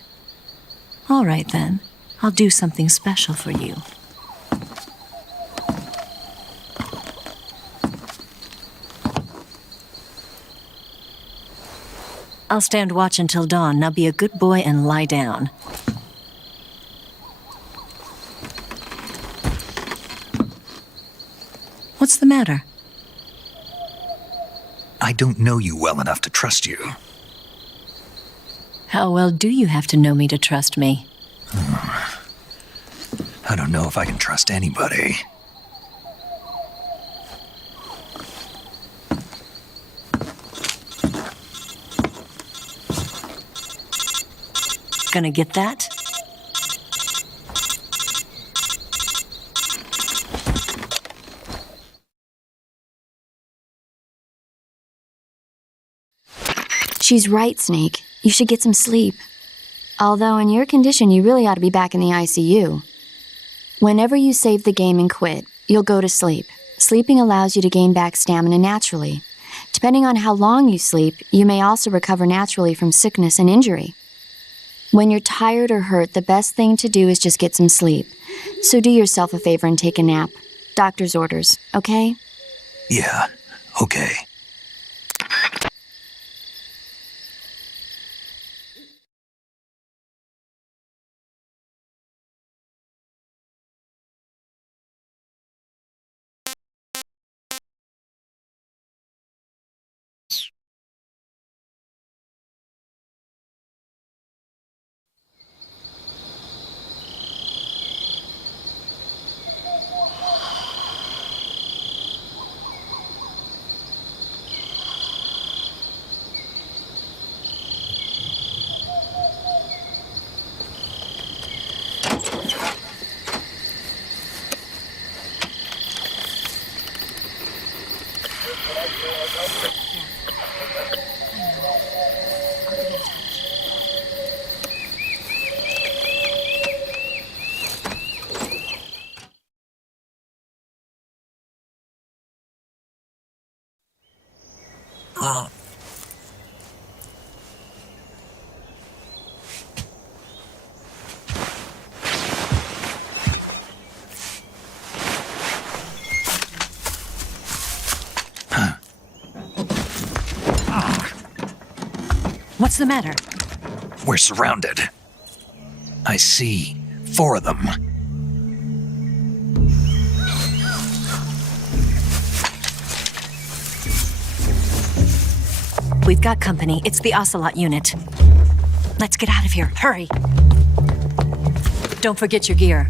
All right, then. I'll do something special for you. I'll stand watch until dawn. Now be a good boy and lie down. What's the matter? I don't know you well enough to trust you. How well do you have to know me to trust me? I don't know if I can trust anybody. Gonna get that? She's right, Snake. You should get some sleep. Although in your condition, you really ought to be back in the ICU. Whenever you save the game and quit, you'll go to sleep. Sleeping allows you to gain back stamina naturally. Depending on how long you sleep, you may also recover naturally from sickness and injury. When you're tired or hurt, the best thing to do is just get some sleep. So do yourself a favor and take a nap. Doctor's orders, okay? Yeah, okay. What's the matter? We're surrounded. I see. 4 of them. We've got company. It's the Ocelot unit. Let's get out of here. Hurry. Don't forget your gear.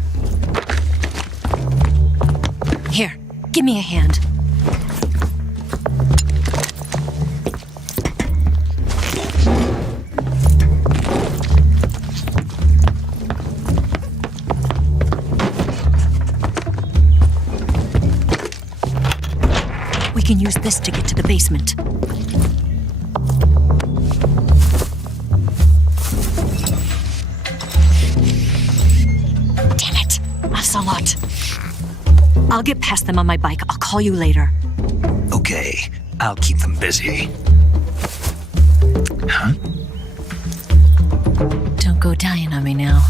Here, give me a hand. We can use this to get to the basement. Damn it! Ocelot. I'll get past them on my bike. I'll call you later. Okay, I'll keep them busy. Huh? Don't go dying on me now.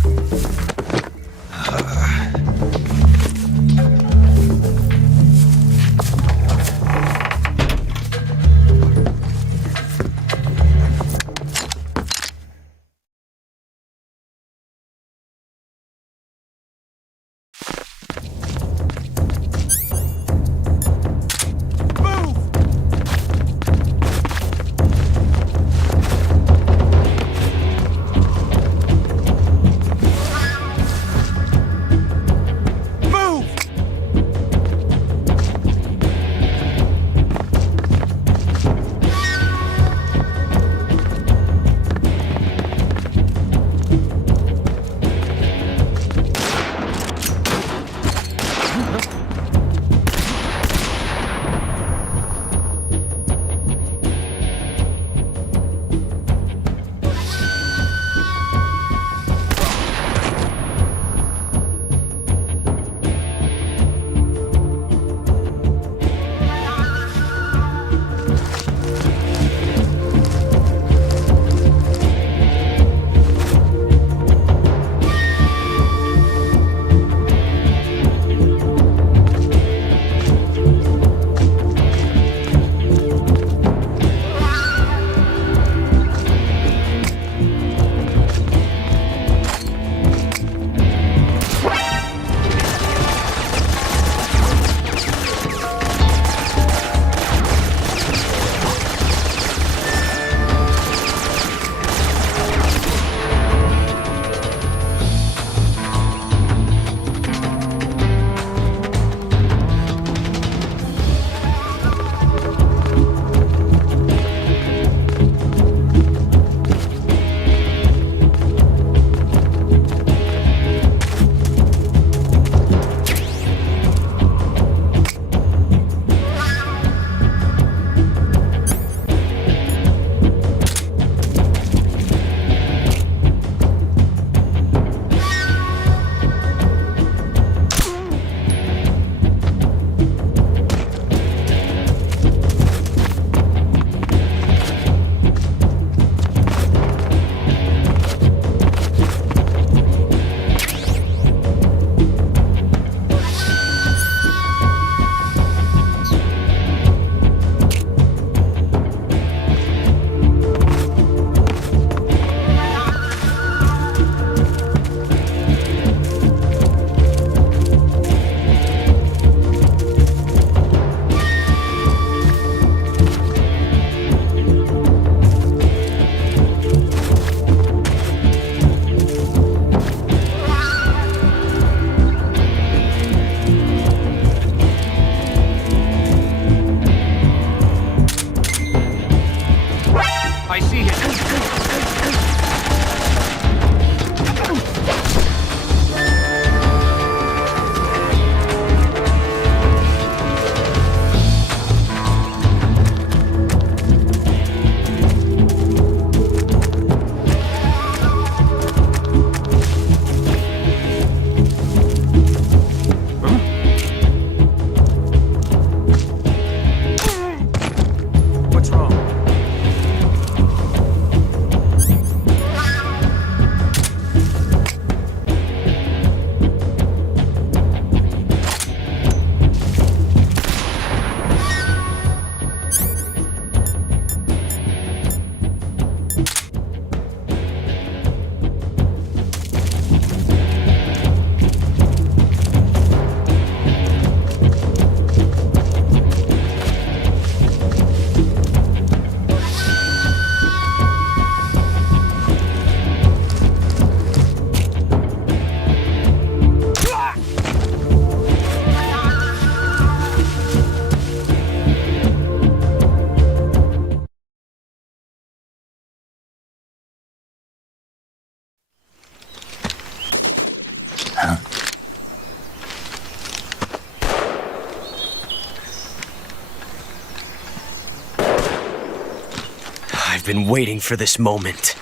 I've been waiting for this moment.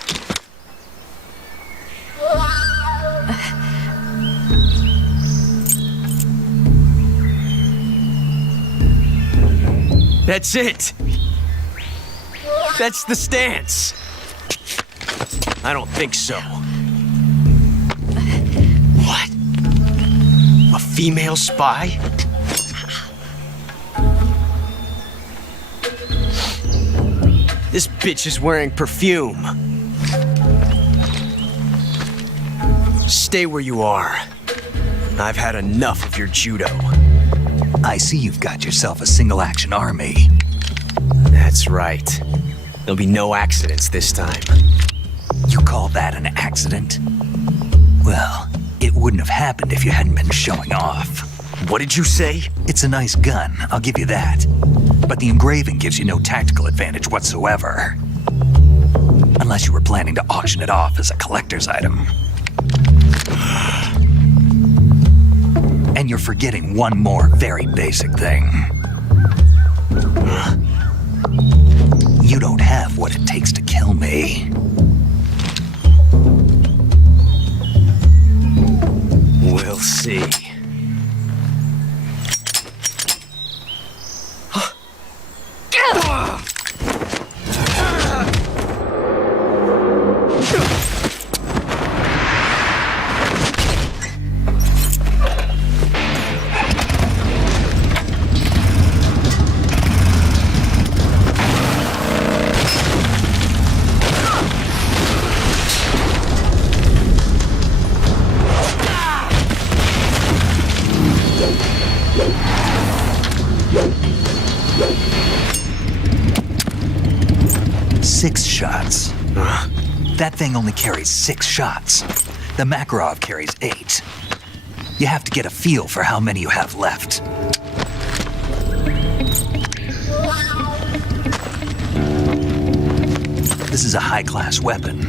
That's it! That's the stance! I don't think so. What? A female spy? This bitch is wearing perfume. Stay where you are. I've had enough of your judo. I see you've got yourself a single-action army. That's right. There'll be no accidents this time. You call that an accident? Well, it wouldn't have happened if you hadn't been showing off. What did you say? It's a nice gun, I'll give you that. But the engraving gives you no tactical advantage whatsoever. Unless you were planning to auction it off as a collector's item. And you're forgetting one more very basic thing. You don't have what it takes to kill me. We'll see. Six shots. That thing only carries 6 shots. The Makarov carries 8. You have to get a feel for how many you have left. This is a high-class weapon.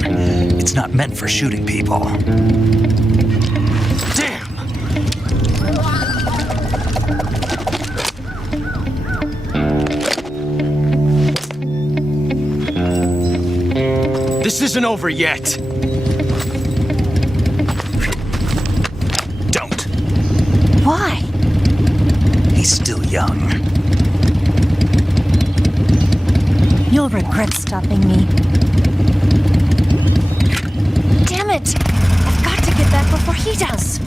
It's not meant for shooting people. Damn! This isn't over yet. Don't. Why? He's still young. You'll regret stopping me. Damn it! I've got to get back before he does.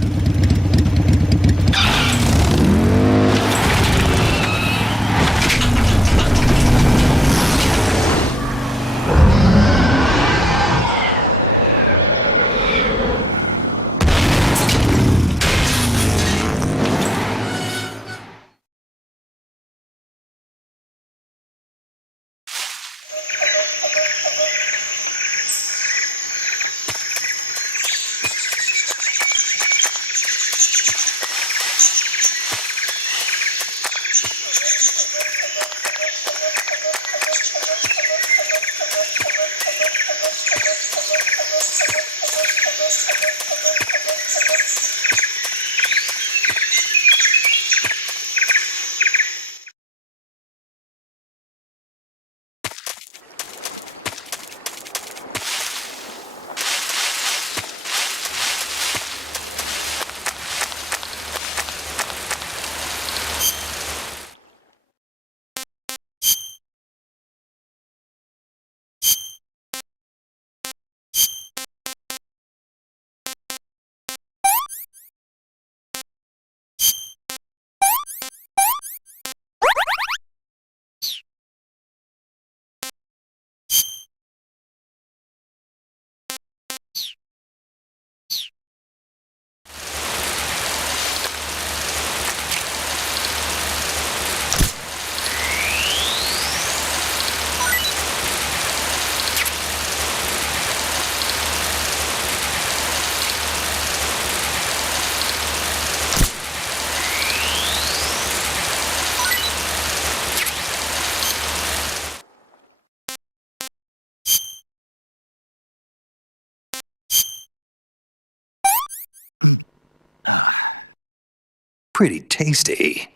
Pretty tasty.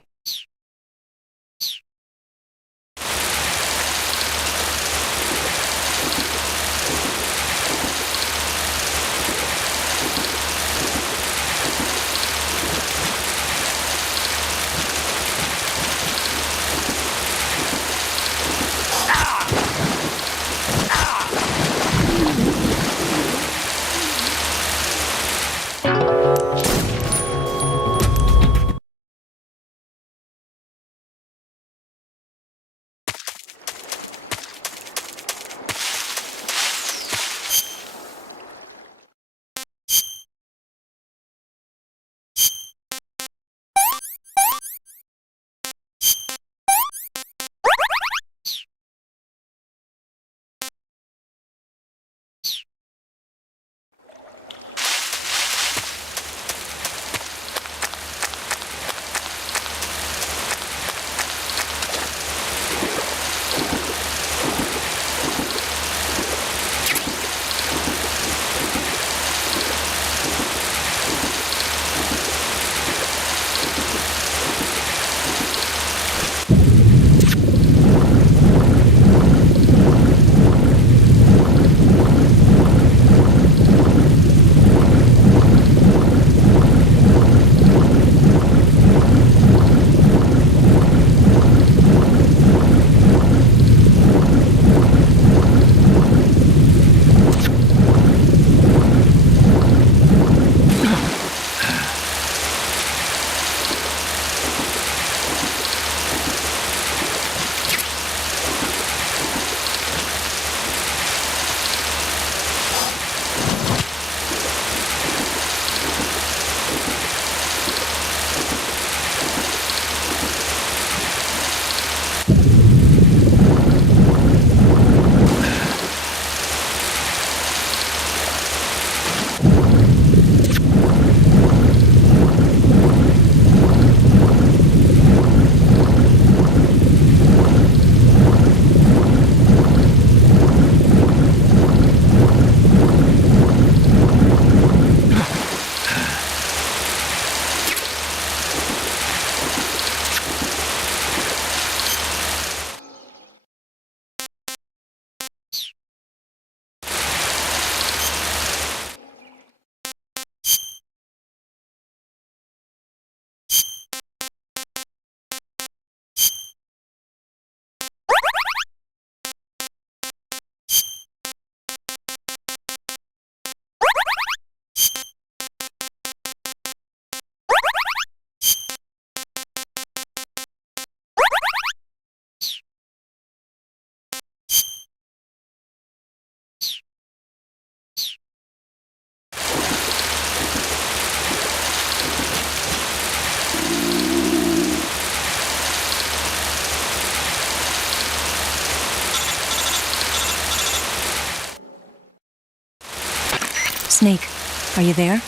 Snake, are you there?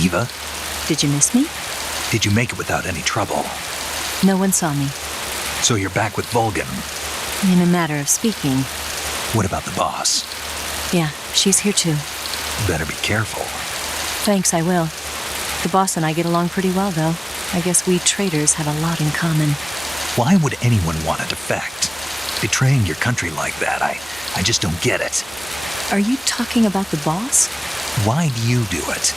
Eva, Did you miss me? did you make it without any trouble? No one saw me. So you're back with Vulcan. In a matter of speaking. What about the boss? Yeah, she's here too. Better be careful. Thanks, I will. The boss and I get along pretty well, though. I guess we traders have a lot in common. Why would anyone want to defect? Betraying your country like that, I just don't get it. Are you talking about the boss? Why do you do it?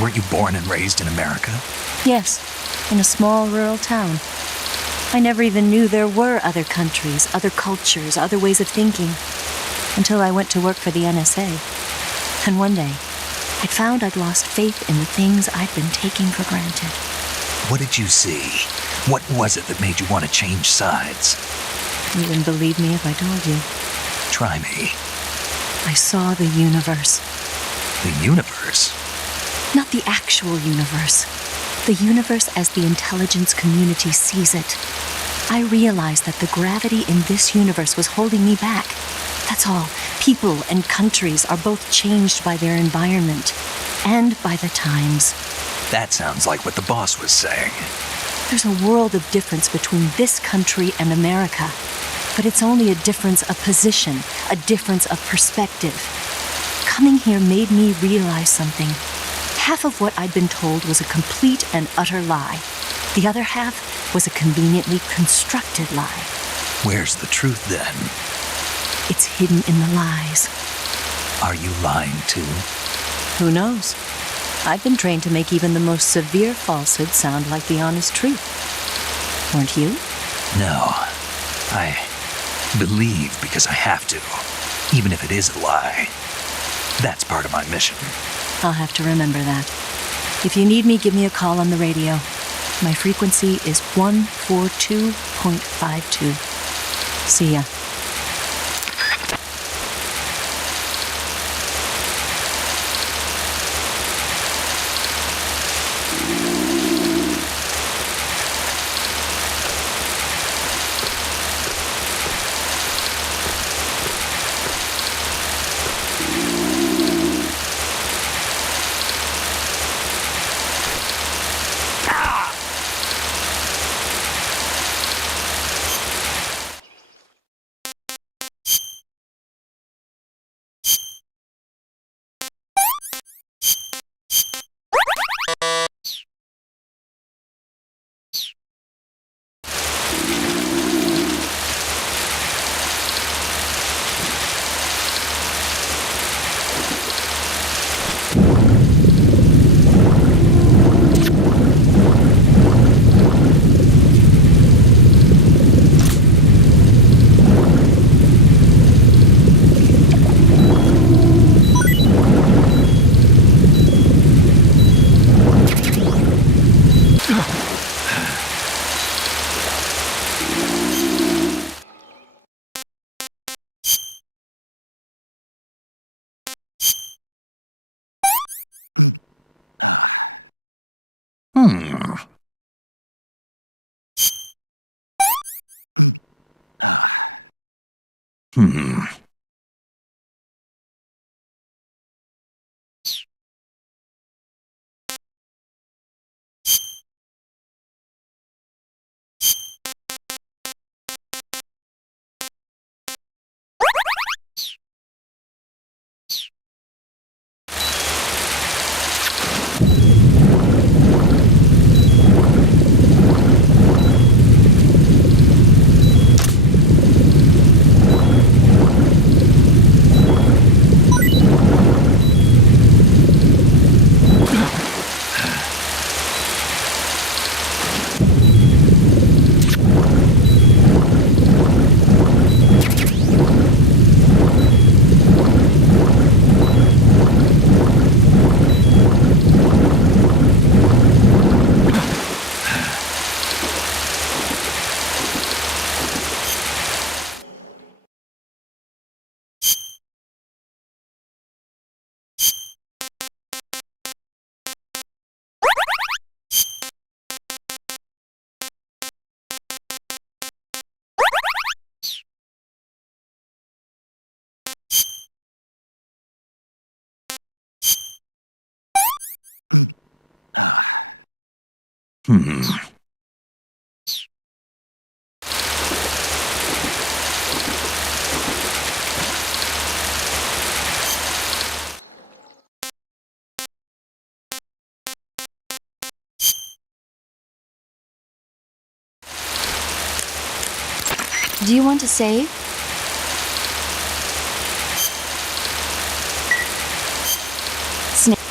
Weren't you born and raised in America? Yes, in a small rural town. I never even knew there were other countries, other cultures, other ways of thinking, until I went to work for the NSA. And one day, I found I'd lost faith in the things I'd been taking for granted. What did you see? What was it that made you want to change sides? You wouldn't believe me if I told you. Try me. I saw the universe. The universe? Not the actual universe. The universe as the intelligence community sees it. I realized that the gravity in this universe was holding me back. That's all. People and countries are both changed by their environment and by the times. That sounds like what the boss was saying. There's a world of difference between this country and America, but it's only a difference of position, a difference of perspective. Coming here made me realize something. Half of what I'd been told was a complete and utter lie. The other half was a conveniently constructed lie. Where's the truth then? It's hidden in the lies. Are you lying too? Who knows? I've been trained to make even the most severe falsehood sound like the honest truth. Weren't you? No. I believe because I have to, even if it is a lie. That's part of my mission. I'll have to remember that. If you need me, give me a call on the radio. My frequency is 142.52. See ya. Do you want to save? Snake.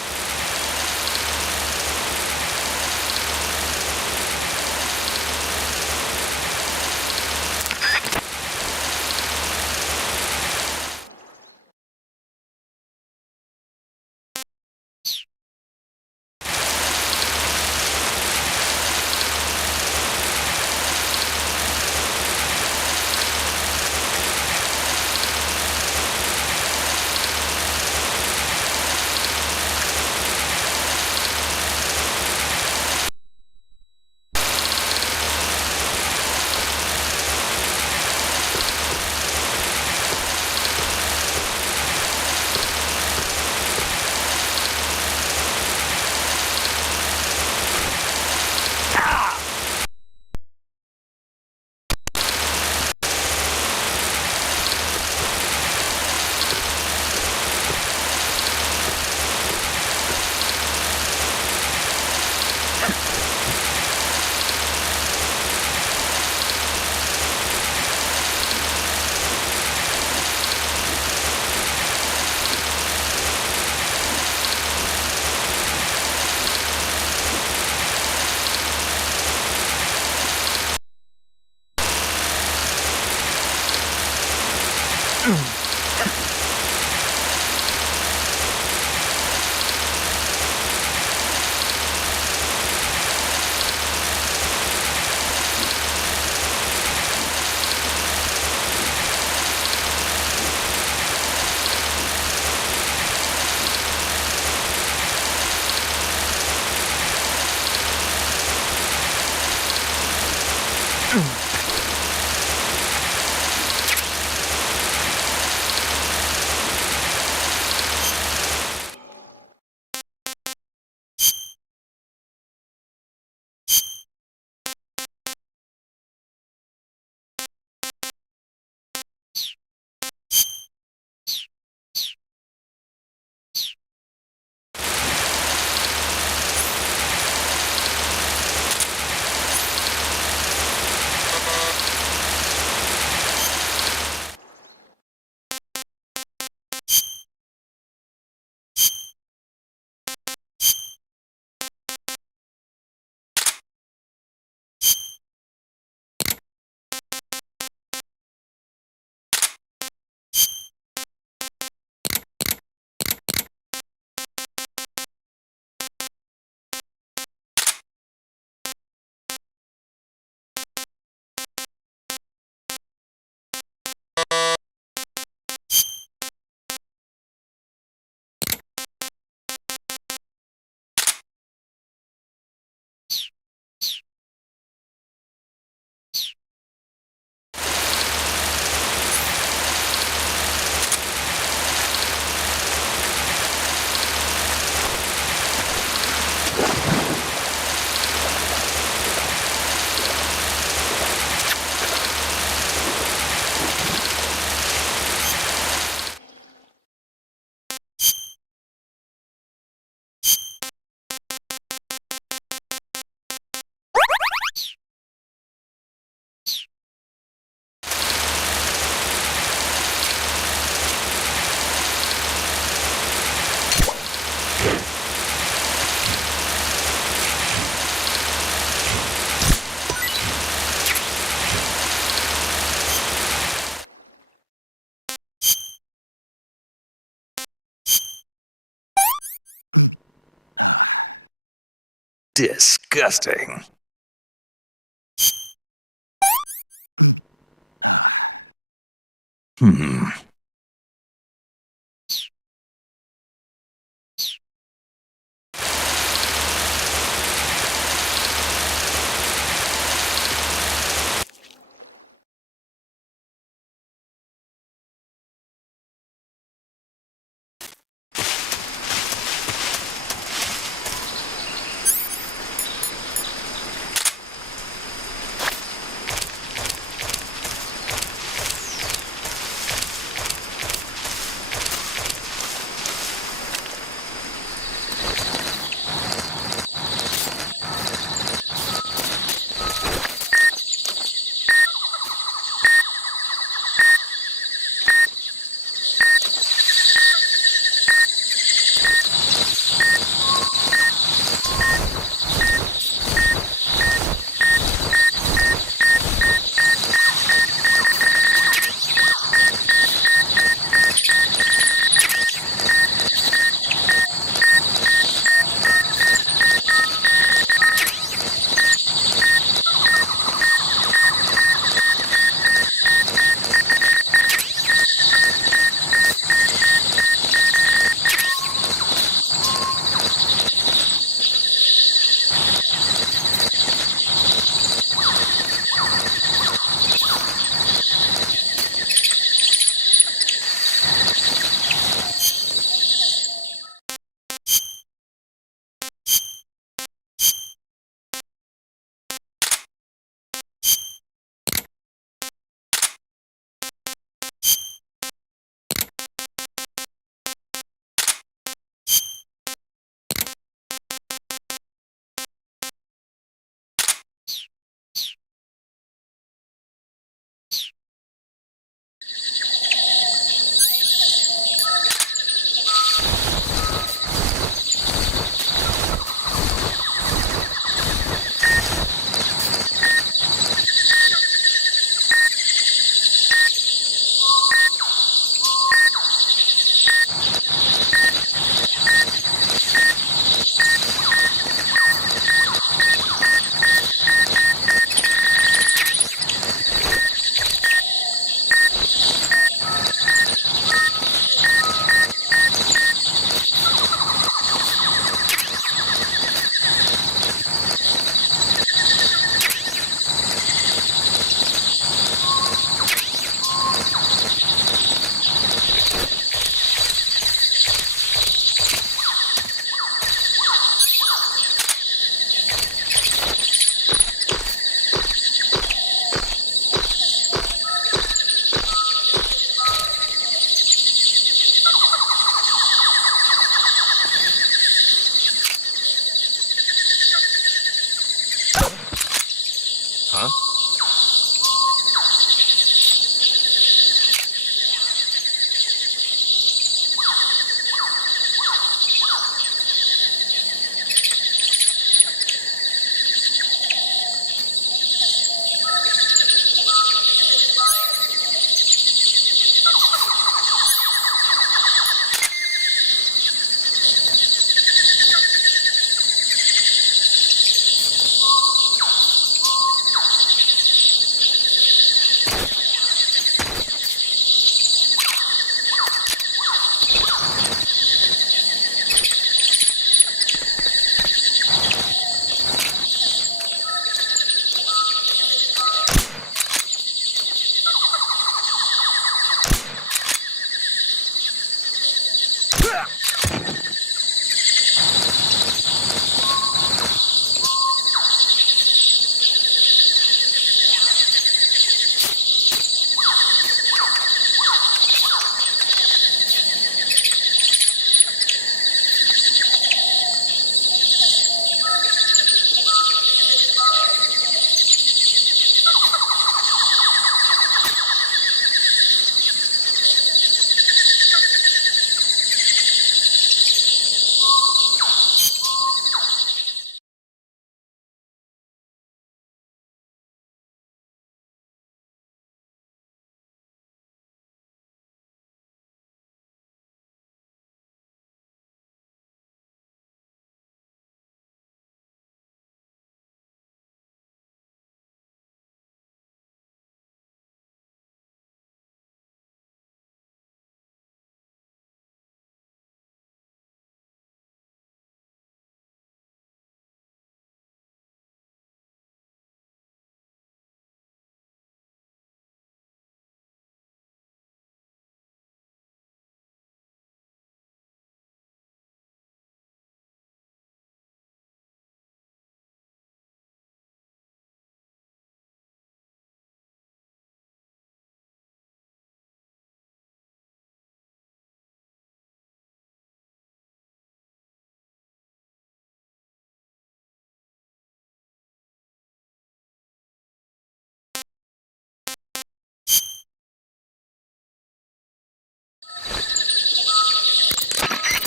Disgusting.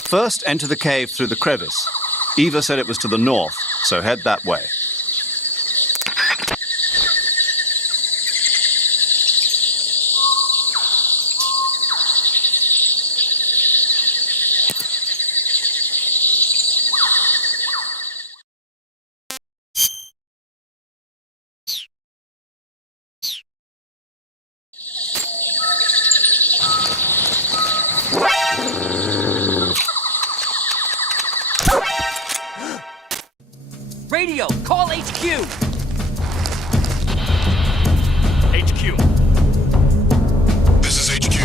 First, enter the cave through the crevice. Eva said it was to the north, so head that way. Radio, call HQ! HQ. This is HQ.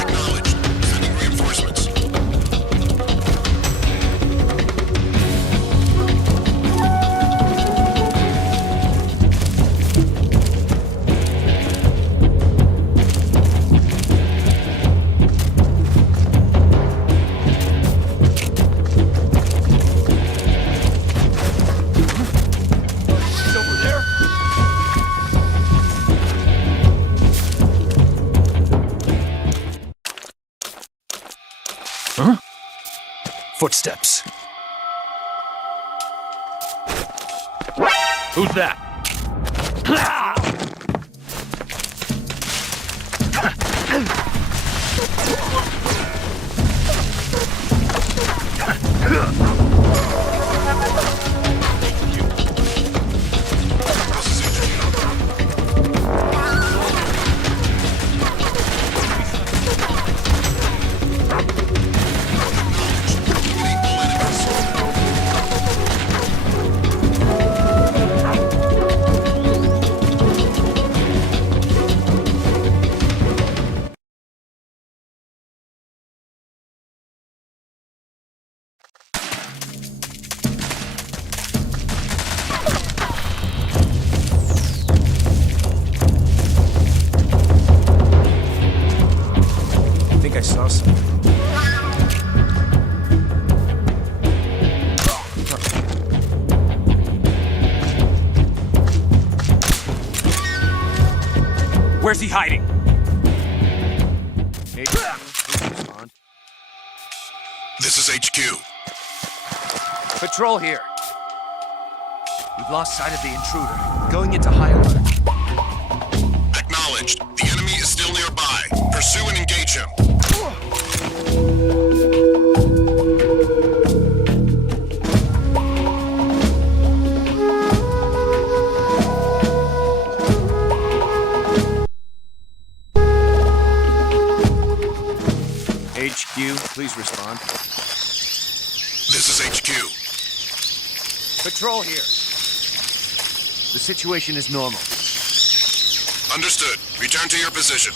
Acknowledged. Sending reinforcements. Footsteps. Who's that? I think I saw something. Where's he hiding? This is HQ. Patrol here. We've lost sight of the intruder. Going into high alert. Acknowledged. The enemy is still nearby. Pursue and engage him. HQ, please respond. This is HQ. Patrol here. The situation is normal. Understood. Return to your position.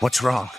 What's wrong?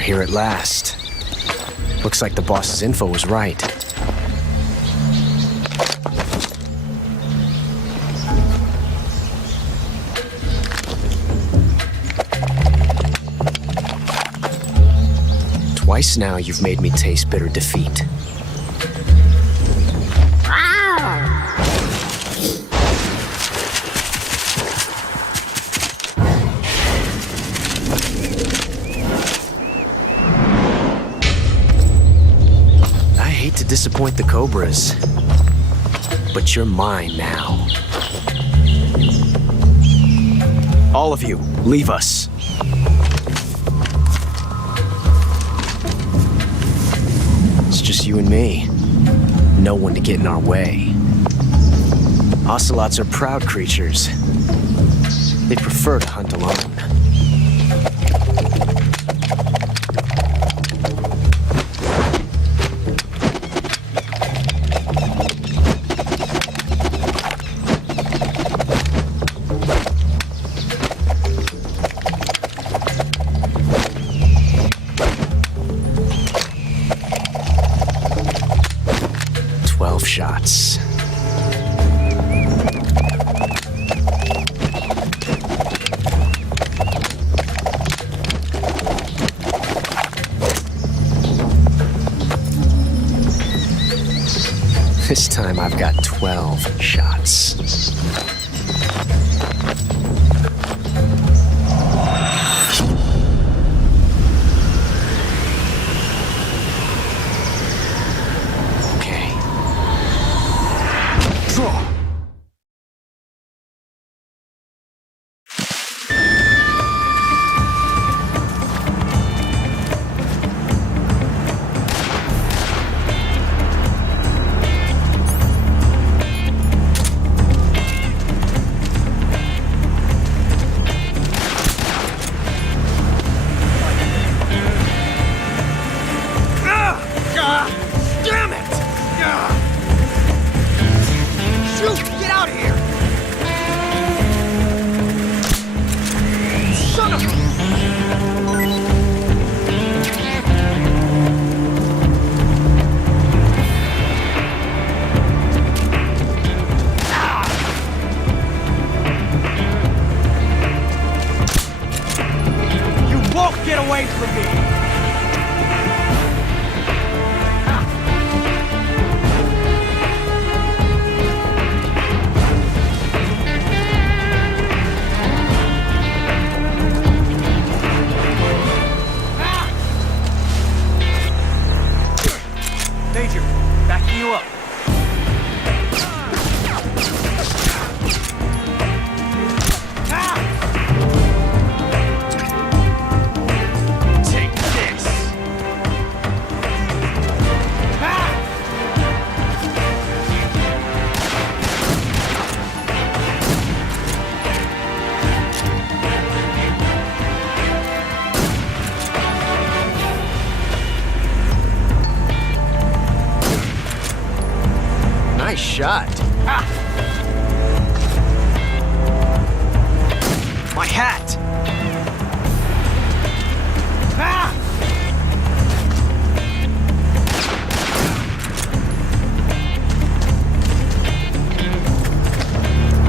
You're here at last. Looks like the boss's info was right. Twice now you've made me taste bitter defeat. I hate to disappoint the Cobras, but you're mine now. All of you, leave us. It's just you and me. No one to get in our way. Ocelots are proud creatures. They prefer to hunt alone. Shots. This time I've got 12 shots. Nice shot. Ah. My hat. Ah.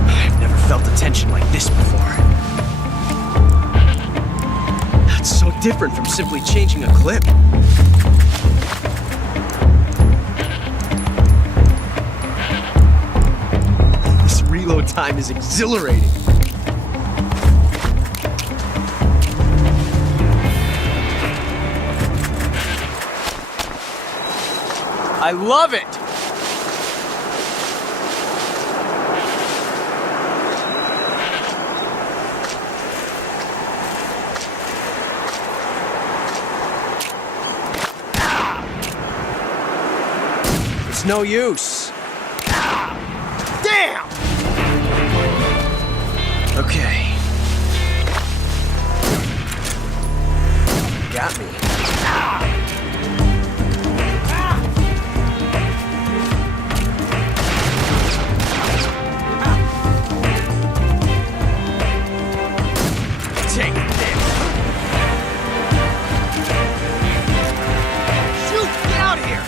I've never felt a tension like this before. That's so different from simply changing a clip. Reload time is exhilarating. I love it! It's no use. Damn! Okay. Got me. Take this. Shoot! Get out of here!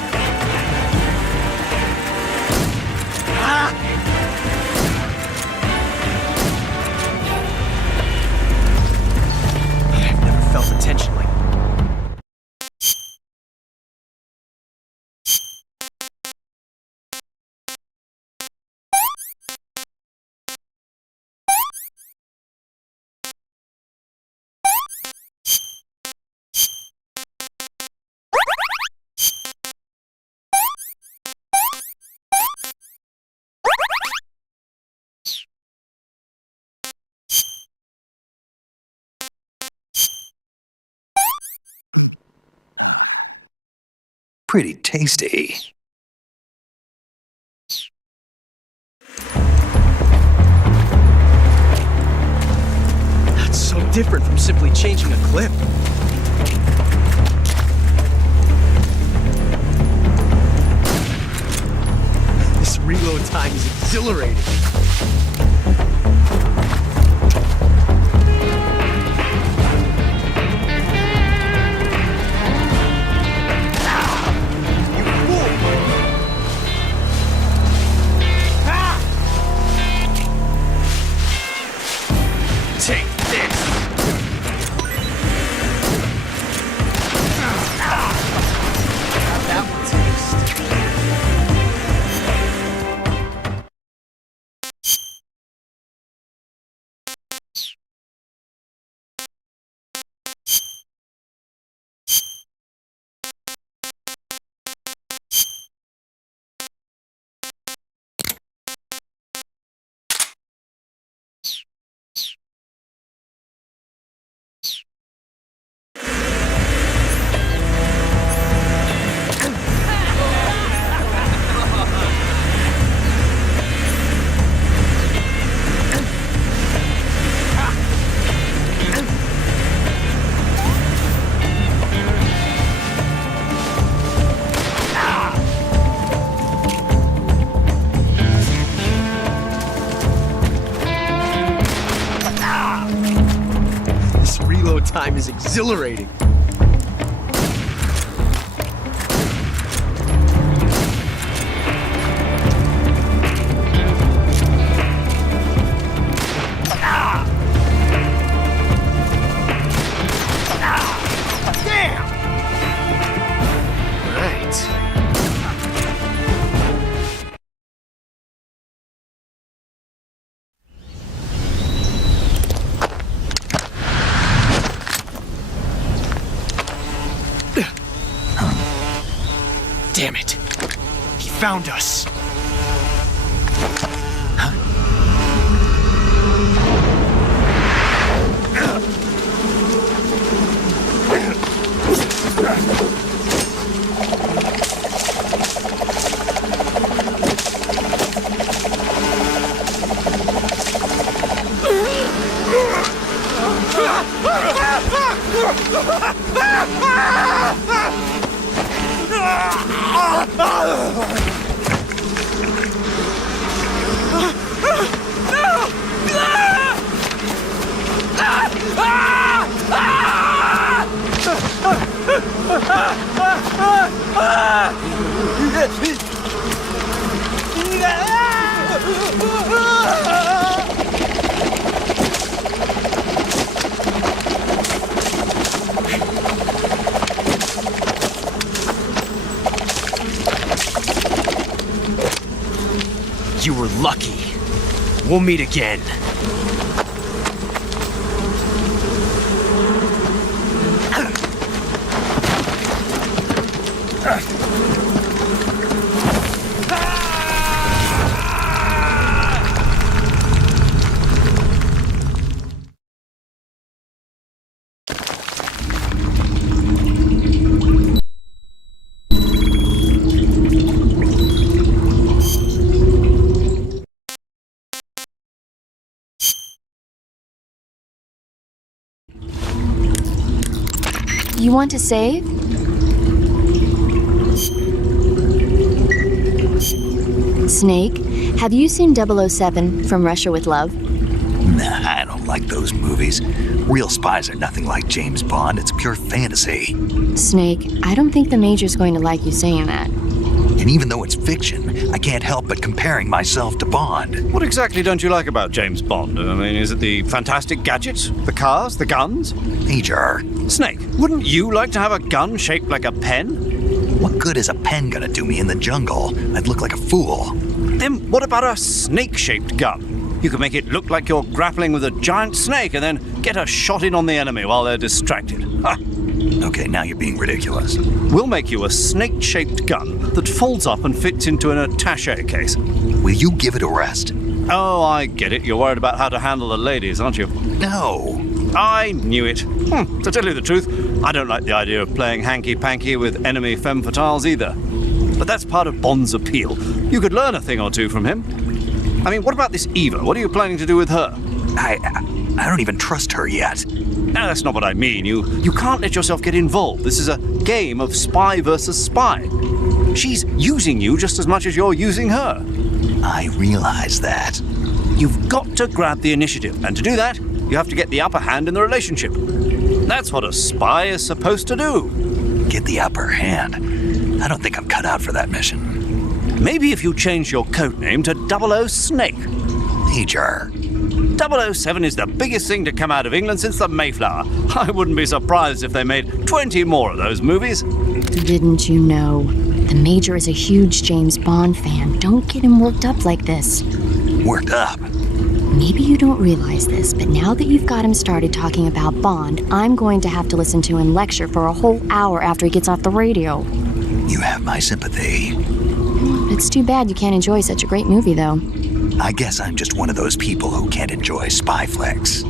I've never felt the tension like pretty tasty. That's so different from simply changing a clip. This reload time is exhilarating. Take this! That will taste. Reload time is exhilarating. Damn! Right. Damn it. He found us. You were lucky. We'll meet again. You want to save? Snake, have you seen 007 from Russia with Love? Nah, I don't like those movies. Real spies are nothing like James Bond. It's pure fantasy. Snake, I don't think the Major's going to like you saying that. And even though it's fiction, I can't help but comparing myself to Bond. What exactly don't you like about James Bond? I mean, is it the fantastic gadgets? The cars? The guns? Major. Snake, wouldn't you like to have a gun shaped like a pen? What good is a pen gonna do me in the jungle? I'd look like a fool. Then what about a snake-shaped gun? You could make it look like you're grappling with a giant snake and then get a shot in on the enemy while they're distracted. Ha! Okay, now you're being ridiculous. We'll make you a snake-shaped gun that folds up and fits into an attaché case. Will you give it a rest? Oh, I get it. You're worried about how to handle the ladies, aren't you? No. I knew it. To tell you the truth, I don't like the idea of playing hanky-panky with enemy femme fatales either. But that's part of Bond's appeal. You could learn a thing or two from him. I mean, what about this Eva? What are you planning to do with her? I don't even trust her yet. No, that's not what I mean. You can't let yourself get involved. This is a game of spy versus spy. She's using you just as much as you're using her. I realize that. You've got to grab the initiative, and to do that, you have to get the upper hand in the relationship. That's what a spy is supposed to do. Get the upper hand? I don't think I'm cut out for that mission. Maybe if you change your codename to 00 Snake. Major. 007 is the biggest thing to come out of England since the Mayflower. I wouldn't be surprised if they made 20 more of those movies. Didn't you know? The Major is a huge James Bond fan. Don't get him worked up like this. Worked up? Maybe you don't realize this, but now that you've got him started talking about Bond, I'm going to have to listen to him lecture for a whole hour after he gets off the radio. You have my sympathy. It's too bad you can't enjoy such a great movie, though. I guess I'm just one of those people who can't enjoy spy flicks.